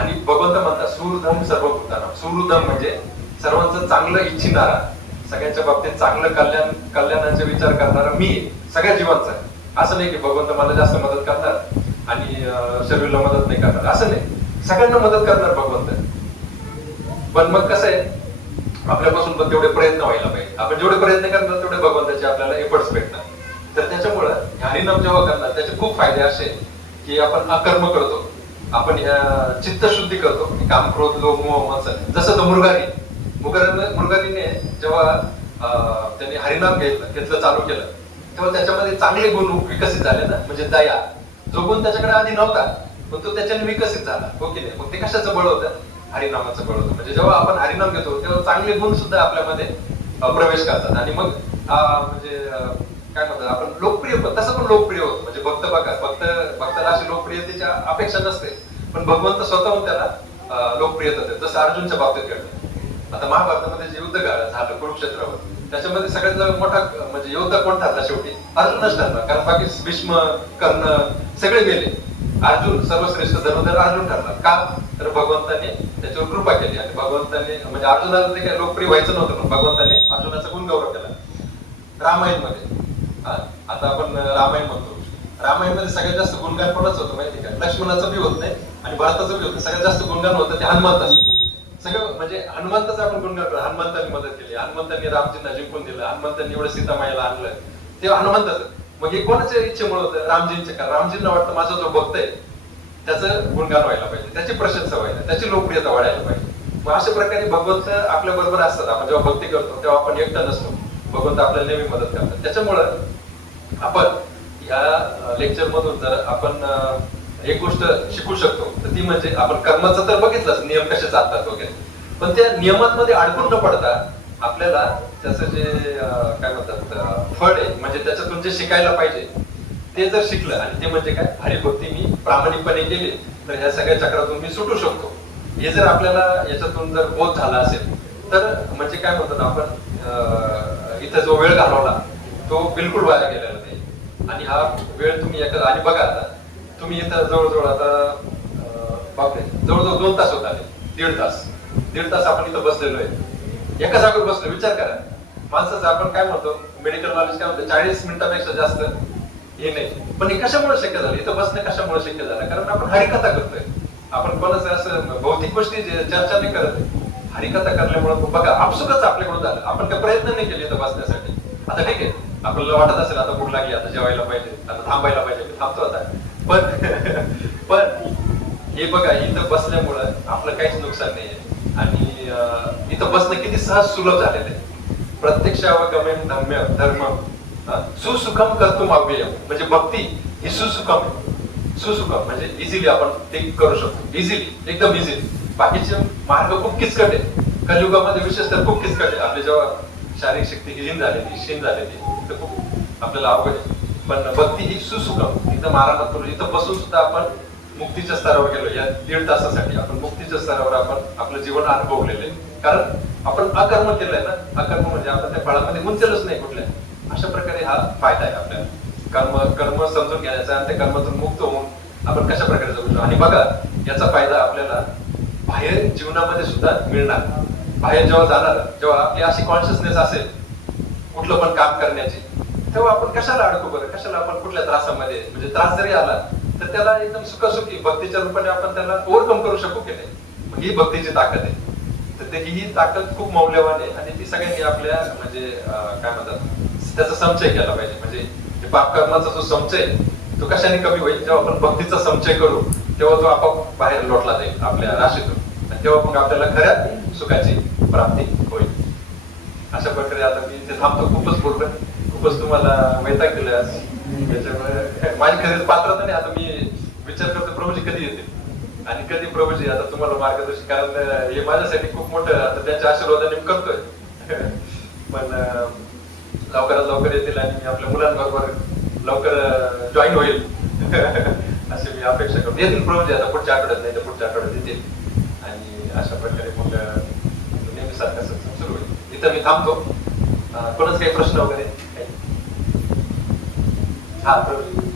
आणि भगवंत म्हणतात सुहृदम सर्वभूतानां. सुहृदम म्हणजे सर्वांचं चांगलं इच्छिणारा, सगळ्यांच्या बाबतीत चांगलं कल्याणाचे विचार करणारा मी सगळ्या जीवांचा आहे. असं नाही की भगवंत मला जास्त मदत करणार आणि शरीराला मदत नाही करणार, असं नाही. सगळ्यांना मदत करणार भगवंत. पण मग कसं आहे, आपल्यापासून पण तेवढे प्रयत्न व्हायला पाहिजे. आपण जेवढे प्रयत्न करणार तेवढे भगवंताचे आपल्याला एफर्ट्स भेटणार. तर त्याच्यामुळं हरिनाम जेव्हा करणार त्याचे खूप फायदे असे की आपण अकर्म करतो, आपण चित्तशुद्धी करतो, काम, क्रोध, लोभ, मोह, मत्सर. जसं तो मुरगारीने जेव्हा त्यांनी हरिनाम घेतलं चालू केलं, तेव्हा त्याच्यामध्ये चांगले गुण विकसित झाले ना. म्हणजे दया, जो गुण त्याच्याकडे आधी नव्हता पण तो त्याच्याने विकसित झाला, हो की नाही? मग ते कशाचं बळ होतं? हरिनामाचं बळ होतं. म्हणजे जेव्हा आपण हरिनाम घेतो तेव्हा चांगले गुण सुद्धा आपल्यामध्ये प्रवेश करतात. आणि मग म्हणजे काय म्हणतात आपण, लोकप्रिय पण तसं पण लोकप्रिय होतं. म्हणजे भक्त बघा, भक्ताला अशी लोकप्रियतेची अपेक्षा नसते, पण भगवंत स्वतःहून त्याला लोकप्रियता देतात. जसं अर्जुनच्या बाबतीत घडलं. आता महाभारतामध्ये जे युद्ध झालं कुरुक्षेत्रावर, त्याच्यामध्ये सगळ्यात मोठा म्हणजे योद्धा कोण ठरला? शेवटी अर्जुनच ठरला. कारण बाकी भीष्म, कर्ण सगळे गेले, अर्जुन सर्वश्रेष्ठ धनुर्धर अर्जुन ठरला. का? तर भगवंताने त्याच्यावर कृपा केली आणि भगवंताने म्हणजे अर्जुनाला ते काही लोकप्रिय व्हायचं नव्हतं, पण भगवंताने अर्जुनाचा गुणगौरव केला. रामायणमध्ये आता आपण रामायण म्हणतो, रामायणमध्ये सगळ्यात जास्त गुणगान कोणाचं होतं माहिती का? लक्ष्मणाचं बी होत नाही आणि भरताचं बी होत नाही. सगळ्यात जास्त गुणगान होतं ते हनुमंताचं. सगळं म्हणजे हनुमंताचं आपण गुणगान करतो. हनुमंतांनी मदत केली, हनुमंतांनी रामजींना जिंकून दिलं, हनुमंतांनी एवढं सीतामाईला आणलं, ते हनुमंताचं. मग हे कोणाच्या इच्छेमुळे होतं? रामजींचे. का? रामजींना वाटतं माझा जो भक्त आहे त्याचं गुणगान व्हायला पाहिजे, त्याची प्रशंसा व्हायला, त्याची लोकप्रियता वाढायला पाहिजे. मग अशा प्रकारे भगवंत आपल्या बरोबर असतात. आपण जेव्हा भक्ती करतो तेव्हा आपण एकटा नसतो, भगवंत आपल्याला नेहमी मदत करतात. त्याच्यामुळं आपण या लेक्चर मधून जर आपण एक गोष्ट शिकू शकतो तर ती म्हणजे आपण कर्माचं तर बघितलंच, नियम कसे चालतात वगैरे, पण त्या नियमांमध्ये अडकून न पडता आपल्याला त्याचं जे काय म्हणतात फळ आहे, म्हणजे त्याच्यातून जे शिकायला पाहिजे ते जर शिकलं, आणि ते म्हणजे काय? हरिभक्ती मी प्रामाणिकपणे केली तर ह्या सगळ्या चक्रातून मी सुटू शकतो. हे जर आपल्याला याच्यातून जर बोध झाला असेल तर म्हणजे काय म्हणतात आपण, इथं जो वेळ घालवला तो बिलकुल वाया गेलेला नाही. आणि हा वेळ तुम्ही आणि बघा आता तुम्ही इथं जवळजवळ आता बापरे जवळजवळ 2 तास होत आले, 1.5 तास आपण इथं बसलेलो आहे, एका जागेवर बसलो. विचार करा, माणसाचं आपण काय म्हणतो मेडिकल नॉलेज काय म्हणतो 40 मिनिटापेक्षा जास्त हे नाही. पण हे कशामुळे शक्य झालं? इथं बसणं कशामुळे शक्य झालं? कारण आपण हरिकथा करतोय. आपण कोणाचं असं भौतिक गोष्टी चर्चा नाही करत, हरिकथा करल्यामुळे बघा आपसुकच आपल्याकडून झालं. आपण काही प्रयत्न नाही केले इथं बसण्यासाठी. आता ठीक आहे, आपल्याला वाटत असेल आता भूक लागली, आता जेवायला पाहिजे, आता थांबायला पाहिजे, थांबतो आता. पण हे बघा, इथं बसल्यामुळं आपलं काहीच नुकसान नाहीये. आणि इथं बसणं किती सहज सुलभ झालेलं आहे. प्रत्यक्ष अवगमन धम्य धर्म सुसुखम कर्तुम अव्ययम. म्हणजे भक्ती ही सुसुखम, सुसुखम म्हणजे इझिली आपण ते करू शकतो, इझिली, एकदम इझिली. बाकीचे मार्ग खूप किचकट आहे. कलियुगामध्ये विशेषतः खूप किचकट आहे. आपली जेव्हा शारीरिक शक्ती हीन झालेली, क्षीण झालेली, तर खूप आपल्याला अवघड आहे. पण भक्ती ही सुसुखम, एकदम आरामात करू. इथं बसून सुद्धा आपण मुक्तीच्या स्तरावर गेलो. या 1.5 तासासाठी आपण मुक्तीच्या स्तरावर आपण आपलं जीवन अनुभवलेलं आहे. कारण आपण अकर्म केलंय ना. अकर्म म्हणजे आपण त्या फळामध्ये गुंतलेलोच नाही कुठल्या. अशा प्रकारे हा फायदा आहे आपल्याला. कर्म समजून घेण्याचा आणि त्या कर्मातून मुक्त होऊन आपण कशा प्रकारे जगू शकतो. आणि बघा, याचा फायदा आपल्याला बाहेर जीवनामध्ये सुद्धा मिळणार. बाहेर जेव्हा जाणार, जेव्हा आपली अशी कॉन्शियसनेस असेल कुठलं पण काम करण्याची, तेव्हा आपण कशाला अडकू बरं? कशाला आपण कुठल्या त्रासामध्ये, म्हणजे त्रास जरी आला तर त्याला एकदम सुखसुखी भक्तीच्या रूपाने आपण त्याला ओव्हरकम करू शकू की नाही? मग ही भक्तीची ताकद आहे. तर ही ताकद खूप मौल्यवान आहे आणि ती सगळ्यांनी आपल्या म्हणजे काय म्हणतात त्याचा संचय केला पाहिजे. म्हणजे पाप कर्माचा जो संचय तो कशाने कमी होईल, जेव्हा आपण भक्तीचा संचय करू तेव्हा तो आपोआप बाहेर लोटला जाईल आपल्या राशीतून, आणि तेव्हा मग आपल्याला खऱ्या सुखाची प्राप्ती होईल. अशा प्रकारे आता मी इथे थांबतो. खूपच बोलतोय, खूपच तुम्हाला वैताग दिलाय आज. त्याच्यामुळे माझी खरंच पात्रता नाही. आता मी विचार करतो प्रभूजी कधी येतील आणि कधी प्रभूजी आता तुम्हाला मार्गदर्शन, कारण हे माझ्यासाठी खूप मोठं आता त्यांच्या आशीर्वादाने मी करतोय. पण लवकरात लवकर येतील आणि मी आपल्या मुलांबरोबर लवकर जॉईन होईल अशी मी अपेक्षा करतो. येतील प्रभूजी आता पुढच्या आठवड्यात, नाही तर पुढच्या आठवड्यात येतील आणि अशा प्रकारे मग नेहमी सारखं सुरू होईल. इथं मी थांबतो. कोणाच काही प्रश्न वगैरे? हा प्रभू.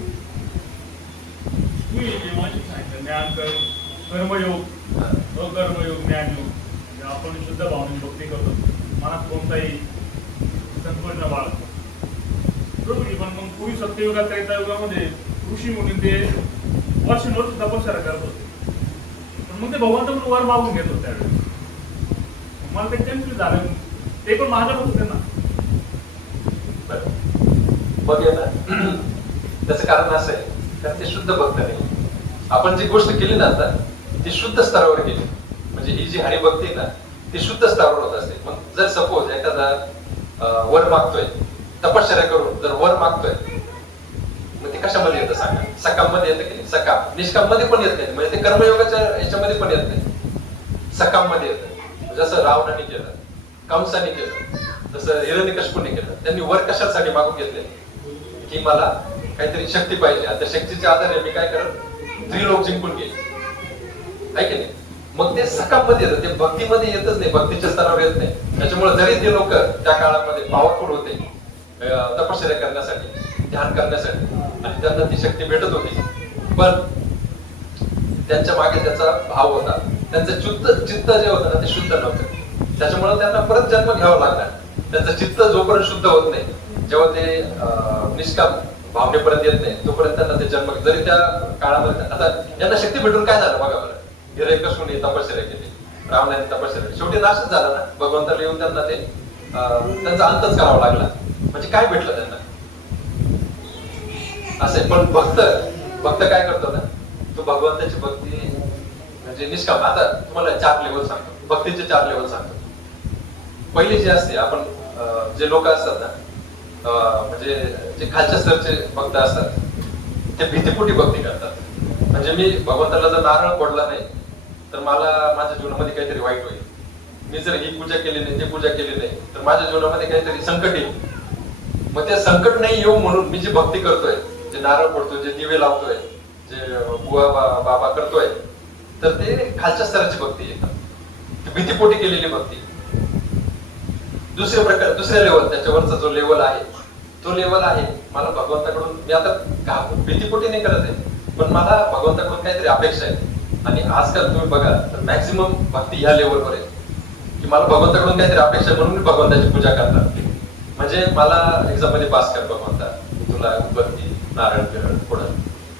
कर्मयोग, अकर्मयोग, ज्ञानयोग, आपण शुद्ध भावनेने भक्ती करतो, मनात कोणताही संकोच न बाळगतो. बरोबर. पण मग पूर्वी सत्ययुगात त्रेतायुगामध्ये ऋषी मुनी ते वर्षानुवर्ष तपश्चर्या करत होते, पण मग ते भगवंताकडून वर मागून घेत होते त्यावेळेस. मला ते कन्फ्युज झालं, ते पण माझ्या होते ना. बघूया ना, त्याचं कारण असं आहे कारण ते शुद्ध भक्त नाही. आपण जी गोष्ट केली ना आता ती शुद्ध स्तरावर केली, म्हणजे ही जी हरिभक्ती आहे ना ती शुद्ध स्तरावर होत असते. मग जर सपोज एखादा वर मागतोय, तपश्चर्या करून जर वर मागतोय, मग ते कशामध्ये येतं सांगा? सकाम मध्ये येतं की नाही? सकाम. निष्काम मध्ये पण येत नाही, म्हणजे ते कर्मयोगाच्या याच्यामध्ये पण येत नाही, सकाम मध्ये येतं. जसं रावणाने केलं, कंसाने केलं, जसं हिरण्यकश्यपूने केलं. त्यांनी वर कशासाठी मागून घेतले की मला काहीतरी शक्ती पाहिजे, आणि त्या शक्तीच्या आधारे मी काय करत त्रिलोक जिंकून गेले, आहे की नाही? मग ते सकाम मध्ये येतं, ते भक्तीमध्ये येतच नाही, भक्तीच्या स्तरावर येत नाही. त्याच्यामुळे जरी ते लोक त्या काळामध्ये पॉवरफुल होते तपश्चर्या करण्यासाठी, ध्यान करण्यासाठी, आणि त्यांना ती शक्ती भेटत होती, पण त्यांच्या मागे त्याचा भाव होता, त्यांचं चित्त जे होतं ना ते शुद्ध नव्हतं. त्याच्यामुळे त्यांना परत जन्म घ्यावा लागला. त्यांचं चित्त जोपर्यंत शुद्ध होत नाही, जेव्हा ते निष्काम भावनेपर्यंत येत नाही, तोपर्यंत त्यांना ते जन्म, जरी त्या काळामध्ये आता यांना शक्ती भेटून काय झालं बघा बरं. हिरण्यकश्यपूने तपश्चर्या केली, रावणाने तपश्चर्या, शेवटी नाशच झाला ना. भगवंताला येऊन त्यांना ते त्यांचा अंतच करावा लागला. म्हणजे काय भेटलं त्यांना असे. पण भक्त काय करतो ना, तो भगवंताची भक्ती म्हणजे निष्काम. आता तुम्हाला 4 लेवल सांगतो, भक्तीचे 4 लेवल सांगतो. पहिली जी असते, आपण जे लोक असतात ना, म्हणजे जे खालच्या स्तरचे भक्त असतात, ते भीतीपोटी भक्ती करतात. म्हणजे मी भगवंताला जर नारळ फोडला नाही तर मला माझ्या जीवनामध्ये काहीतरी वाईट होईल. मी जर ही पूजा केली नाही, ती पूजा केली नाही, तर माझ्या जीवनामध्ये काहीतरी संकट येईल. मग ते संकट नाही येऊ म्हणून मी जी भक्ती करतोय, जे नारळ फोडतोय, जे दिवे लावतोय, जे बुवा बाबा करतोय, तर ते खालच्या स्तराची भक्ती आहे, भीतीपोटी केलेली भक्ती. दुसऱ्या लेवल, त्याच्यावरचा जो लेवल आहे तो लेवल आहे मला भगवंताकडून, मी आता भीतीपोटी नाही करत आहे, पण मला भगवंताकडून काहीतरी अपेक्षा आहे. आणि आजकाल तुम्ही बघा तर मॅक्सिमम भक्ती ह्या लेवलवर आहे की मला भगवंताकडून काहीतरी अपेक्षा आहे, म्हणून मी भगवंताची पूजा करणार. म्हणजे मला एक्झाम मध्ये पास कर भगवंता, तुला उदबत्ती नारळ बिरळ फोडत,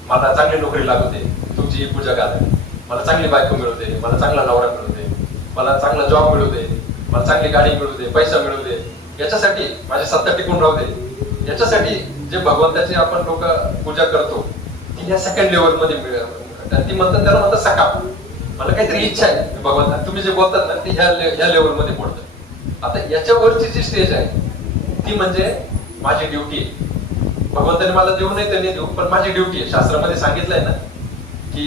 मला चांगली नोकरी लागू दे, तुमची ही पूजा घाल, मला चांगली बायको मिळू दे, मला चांगला नवरा मिळू दे, मला चांगला जॉब मिळू दे, मला चांगली गाडी मिळू दे, पैसा मिळू दे, याच्यासाठी माझी सत्ता टिकून राहू दे. याच्यासाठी जे भगवंताची आपण लोक पूजा करतो ती या सेकंड लेवल मध्ये ती म्हणतात, त्याला म्हणतात सकाम. मला काहीतरी इच्छा आहे भगवंता, तुम्ही जे बोलतात ना ते ह्या लेवल मध्ये पडतं. आता याच्यावरची जी स्टेज आहे ती म्हणजे माझी ड्युटी आहे. भगवंताने मला देऊ नाही तर नाही देऊ, पण माझी ड्युटी आहे. शास्त्रामध्ये सांगितलंय ना की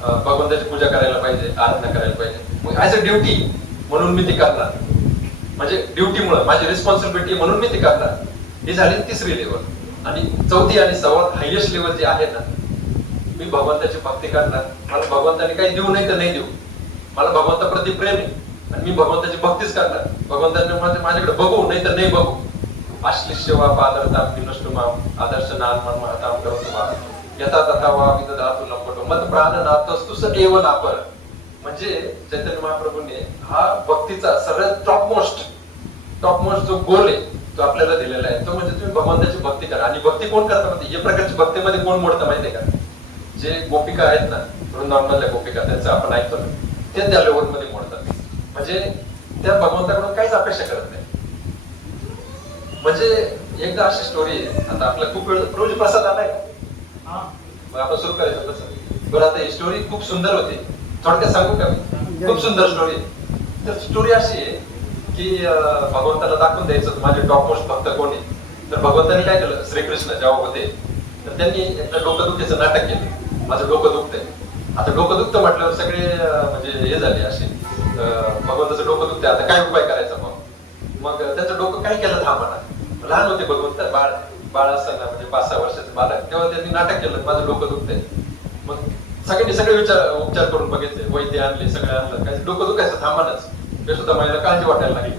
भगवंताची पूजा करायला पाहिजे, आराधना करायला पाहिजे. मग ऍज अ ड्युटी म्हणून मी ती करणार, म्हणजे ड्युटीमुळे माझी रिस्पॉन्सिबिलिटी म्हणून मी ती करणार. ही झाली तिसरी लेवल. आणि चौथी आणि सर्वात हायएस्ट लेवल जी आहे ना, मी भगवंताची भक्ती करणार. मला भगवंताने काही देऊ नाही तर नाही देऊ, मला भगवंताप्रती प्रेम आहे आणि मी भगवंताची भक्तीच करणार. भगवंताने माझ्याकडे बघू नाही तर नाही बघू. आश्लिष्य वा पादरताम विनष्टुमाम आदर्श नान मनमहताम करोतुमा यथा तथा वा विदधातु लंपटो मत प्राणनाथस्तुस एव नापर. म्हणजे चैतन्य महाप्रभूने हा भक्तीचा सगळ्यात टॉपमोस्ट जो गोल आहे तो आपल्याला दिलेला आहे. तो म्हणजे तुम्ही भगवंताची भक्ती करा. आणि भक्ती कोण करता माहिती? या प्रकारची भक्तीमध्ये कोण मोडतं माहितीये का? जे गोपिका आहेत ना, वृंदावनातल्या गोपिका, त्यांचं आपण ऐकतो ना, ते त्या लेवल मध्ये मोडतात. म्हणजे त्या भगवंताकडून काहीच अपेक्षा करत नाही. म्हणजे एकदा अशी स्टोरी आहे, आता आपला खूप वेळ रोज प्रसाद आलाय हा मग आपण सुरू करायचं प्रसाद. बरं, आता ही स्टोरी खूप सुंदर होती, थोडक्यात सांगू का मी? खूप सुंदर स्टोरी. तर स्टोरी अशी आहे की भगवंताला दाखवून द्यायचं माझे टॉप मोस्ट भक्त कोण आहे. तर भगवंतांनी काय केलं, श्रीकृष्ण जेव्हा होते तर त्यांनी एकदा डोकं नाटक केलं, माझं डोकं दुखतंय. आता डोकं दुखतं म्हटल्यावर सगळे म्हणजे हे झाले असे, भगवंताचं डोकं दुखतंय, आता काय उपाय करायचा मग त्यांचं डोकं काय केलं थांबा. लहान होते भगवंत, बाळ असताना म्हणजे 5-6 वर्षाचं बालक, तेव्हा त्यांनी नाटक केलं माझं डोकं दुखतंय. मग सगळ्यांनी सगळे उपचार करून बघितले, वैद्य आणले, सगळं आणलं, काय डोकं दुखायचं थांबानच. सुद्धा महिला काळजी वाटायला लागली.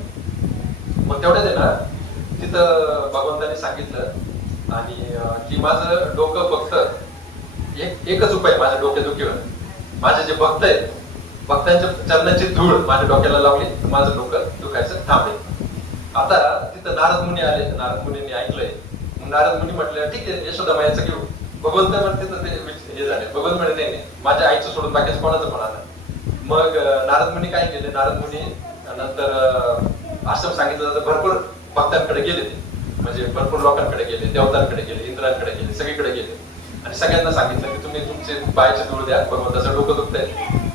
मग तेवढ्यात आहे ना तिथं भगवंतांनी सांगितलं आणि की माझं डोकं फक्त एकच उपाय माझ्या डोक्यादुखीवर, माझे जे भक्त आहेत भक्तांच्या चरणाची धूळ माझ्या डोक्याला लावली तर माझं डोकं दुखायचं थांबेल. आता तिथं नारद मुनी आले, नारद मुनींनी ऐकलंय. मग नारद मुनी म्हटलं ठीक आहे यशोदा मायाचं घेऊ. भगवंत म्हणते तर ते हे झाले, भगवंत म्हणते नाही माझ्या आईचं सोडून बाकीचं कोणाचं पण आलं. मग नारद मुनी काय केले, नारद मुनी नंतर आश्रम सांगितलं जातं, भरपूर भक्तांकडे गेले ते, म्हणजे भरपूर लोकांकडे गेले, देवतांकडे गेले, इंद्रांकडे गेले, सगळीकडे गेले आणि सगळ्यांना सांगितलं की तुम्ही तुमचे पायाचे धूळ द्या, भगवंताचं डोकं दुखतंय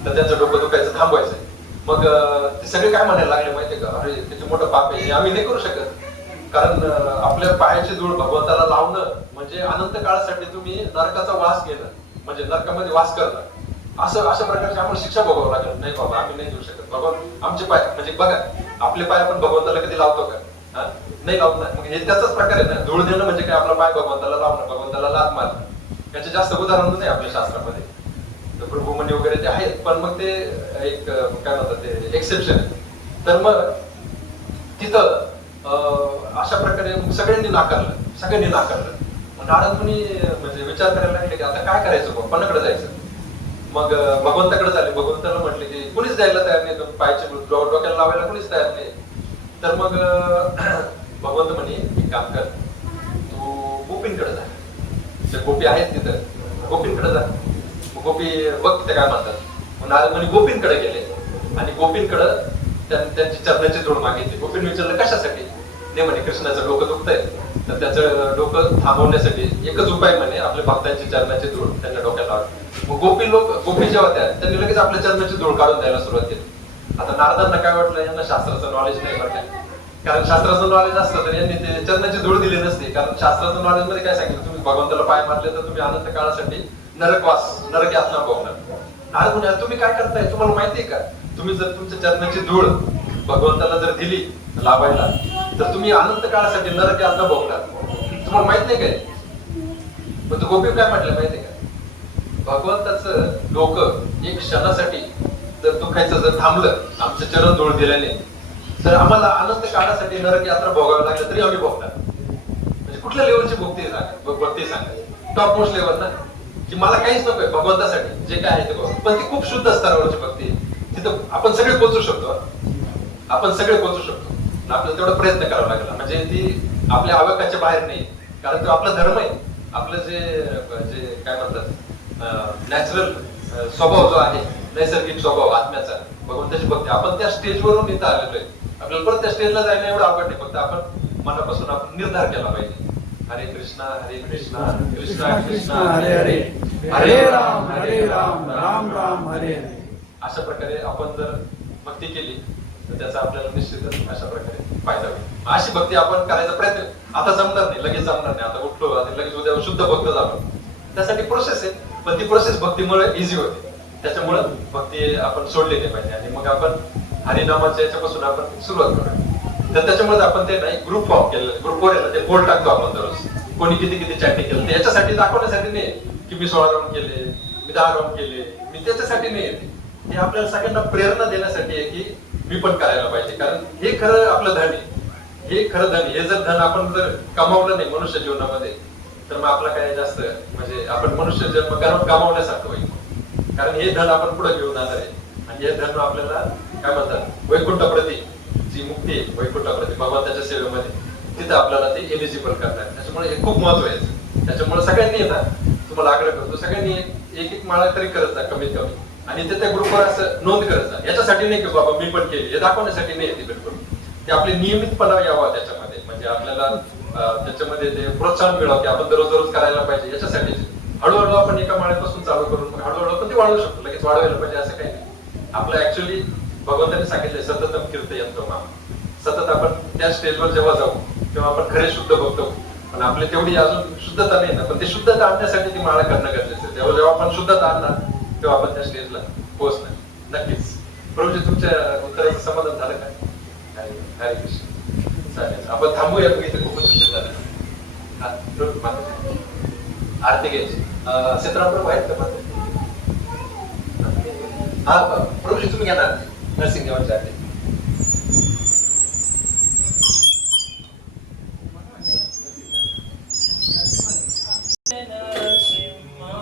तर त्यांचं डोकं दुखायचं थांबवायचंय. मग ते सगळे काय म्हणायला लागले माहितीये का, अरे किती मोठं पाप आहे, हे आम्ही नाही करू शकत. कारण आपल्या पायाची धूळ भगवंताला लावणं म्हणजे अनंत काळासाठी तुम्ही नरकाचा वास घेणं, म्हणजे नरकामध्ये वास करणं, अशा प्रकारची आम्हाला शिक्षा भोगावं लागेल. नाही बाबा आम्ही नाही देऊ शकत. भगवान आमचे पाय म्हणजे बघा आपले पाय आपण भगवंताला कधी लावतो का? नाही लावत नाही. मग हे त्याचाच प्रकार आहे ना, धूळ देणं म्हणजे काय, आपला पाय भगवंताला लावणं, भगवंताला लात मारणं. याचे जास्त उदाहरण नाही आपल्या शास्त्रामध्ये, प्रभुमनी वगैरे ते आहेत, पण मग ते एक काय म्हणतात ते एक्सेप्शन. तर मग तिथं अशा प्रकारे सगळ्यांनी नाकारलं. मग नारद मुनी म्हणजे विचार करायला लागले की आता काय करायचं, कोणाकडे जायचं. मग भगवंताकडे झाले, भगवंताला म्हटले की कुणीच द्यायला तयार नाही, पायचे डोक्याला लावायला कुणीच तयार नाही. तर मग भगवंत म्हणे एक काम कर, तू गोपींकडे जा, जे गोपी आहेत तिथं गोपींकडे जा. गोपी बघ ते काय म्हणतात. मग नारद मुनी गोपींकडे गेले आणि गोपींकडे त्यांची चरणाची धूळ मागितली. गोपींनी विचारलं कशासाठी. नाही म्हणे कृष्णाचं डोकं दुखतंय तर त्याचं डोकं थांबवण्यासाठी एकच उपाय म्हणे आपल्या भक्तांची चरणाची धूळ त्यांच्या डोक्याला लावली. मग गोपी जेव्हा त्यांनी लगेच आपल्या चरणाची धूळ काढून द्यायला सुरुवात केली. आता नारदांना काय वाटलं, यांना शास्त्राचं नॉलेज नाही बरं काय, कारण शास्त्राचं नॉलेज असतं तर यांनी ते चरणाची धूळ दिली नसते. कारण शास्त्राचं नॉलेज मध्ये काय सांगितलं, तुम्ही भगवंताला पाय मारले तर तुम्ही अनंत काळासाठी नरक यातना भोगणार. नारद म्हणे तुम्ही काय करताय, तुम्हाला माहितीये का, तुम्ही जर तुमच्या चरणाची धूळ भगवंताला जर दिली लावायला तर तुम्ही अनंत काळासाठी नरक यातना भोगणार. तुम्हाला माहित नाही काय. पण तो गोपी काय म्हटलं माहितीये का, भगवंताचं डोकं एक क्षणासाठी जर दुखायचं जर थांबलं आमचं चरण धूळ दिल्याने तर आम्हाला अनंत काळासाठी नरक यात्रा भोगावी लागलं तरी आम्ही भोगणार. म्हणजे कुठल्या लेवलची भक्ती सांगा, टॉप मोस्ट लेवल ना, की मला काहीच नकोय भगवंतासाठी जे काय आहे ते. पण ती खूप शुद्ध स्तरावरची भक्ती, तिथं आपण सगळे पोहोचू शकतो. आपल्याला तेवढा प्रयत्न करावा लागला, म्हणजे ती आपल्या आवाकाच्या बाहेर नाही, कारण तो आपला धर्म आहे. आपलं जे काय म्हणतात नॅचरल स्वभाव जो आहे, नैसर्गिक स्वभाव आत्म्याचा, भगवंताची भक्ती, आपण त्या स्टेजवरून इथं आलेलो आहे. आपल्याला परत त्या स्टेजला जायला एवढं अवघड नाही, फक्त आपण मनापासून आपण निर्धार केला पाहिजे. हरे कृष्णा कृष्णा कृष्णा हरे हरे, हरे राम राम राम हरे हरे. अशा प्रकारे आपण जर भक्ती केली तर त्याचा आपल्याला निश्चितच अशा प्रकारे फायदा होईल. अशी भक्ती आपण करायचा प्रयत्न आता जमणार नाही, लगेच जमणार नाही. आता उठलो आणि लगेच उद्या शुद्ध भक्त झालो, त्यासाठी प्रोसेस आहे. पण ती प्रोसेस भक्तीमुळे इझी होते. त्याच्यामुळे भक्ती आपण सोडली नाही पाहिजे आणि मग आपण हरिनामाच्या याच्यापासून आपण सुरुवात करूया. तर त्याच्यामुळे आपण ते नाही ग्रुप फॉर्म केलं, ग्रुपवर आहे ते बोर्ड टाकतो आपण दररोज, कोणी किती चॅटिंग केलं. याच्यासाठी दाखवण्यासाठी नाही की मी 16 राऊंड केले, मी 10 राऊंड केले, मी त्याच्यासाठी नाही येते. हे आपल्याला सगळ्यांना प्रेरणा देण्यासाठी आहे की मी पण करायला पाहिजे. कारण हे खरं आपलं धन आहे, हे खरं धन. हे जर धन आपण जर कमावलं नाही मनुष्य जीवनामध्ये तर मग आपला काय जास्त म्हणजे आपण मनुष्य जन्म कमावण्यासारखं होईल. कारण हे धन आपण पुढे घेऊन जाणार आहे आणि हे धन आपल्याला काय म्हणतात वैकुंठप्रती जी मुक्ती आहे, वैकुंठप्रती भगवंताच्या सेवेमध्ये तिथं आपल्याला ते एलिजिबल करणार. त्याच्यामुळे हे खूप महत्व आहे. त्याच्यामुळे सगळ्यांनी ना तुम्हाला आग्रह करतो, सगळ्यांनी एक माळा तरी करत जा कमीत कमी, आणि ते त्या ग्रुपवर असं नोंद करत जा. याच्यासाठी नाही की बाबा मी पण केली, हे दाखवण्यासाठी नाही येते बिलकुल. ते आपले नियमितपणा यावा त्याच्यामध्ये, म्हणजे आपल्याला त्याच्यामध्ये ते प्रोत्साहन मिळावं की आपण दररोज करायला पाहिजे याच्यासाठी हळूहळू आपण एका माळ्यापासून चालू करून मग हळूहळू आपण ते वाढवू शकतो, लगेच वाढवायला पाहिजे असं काही नाही. आपलं ऍक्च्युअली भगवंतांनी सांगितलंय सततम कीर्तयंतो माम. सतत आपण त्या स्टेजवर जेव्हा जाऊ तेव्हा आपण खरे शुद्ध भक्त होऊ. पण आपली तेवढी अजून शुद्धता नाही ना, पण ते शुद्धता आणण्यासाठी ती माळा करणं गरजेचं आहे. जेव्हा आपण शुद्धता आणणार तेव्हा आपण त्या स्टेजला पोहोचणार नक्कीच. प्रभूजी तुमच्या उत्तराचं समाधान झालं का? हरे कृष्ण. चालेल, आपण थांबूया. इथे खूपच उशीर झाला. हा, प्रभू माता आरती घ्यायची. सीताराम प्रभू आहेत का माता? हा प्रभूजी तुम्ही घेणार नरसिंहदेवांची आरती. Narasimha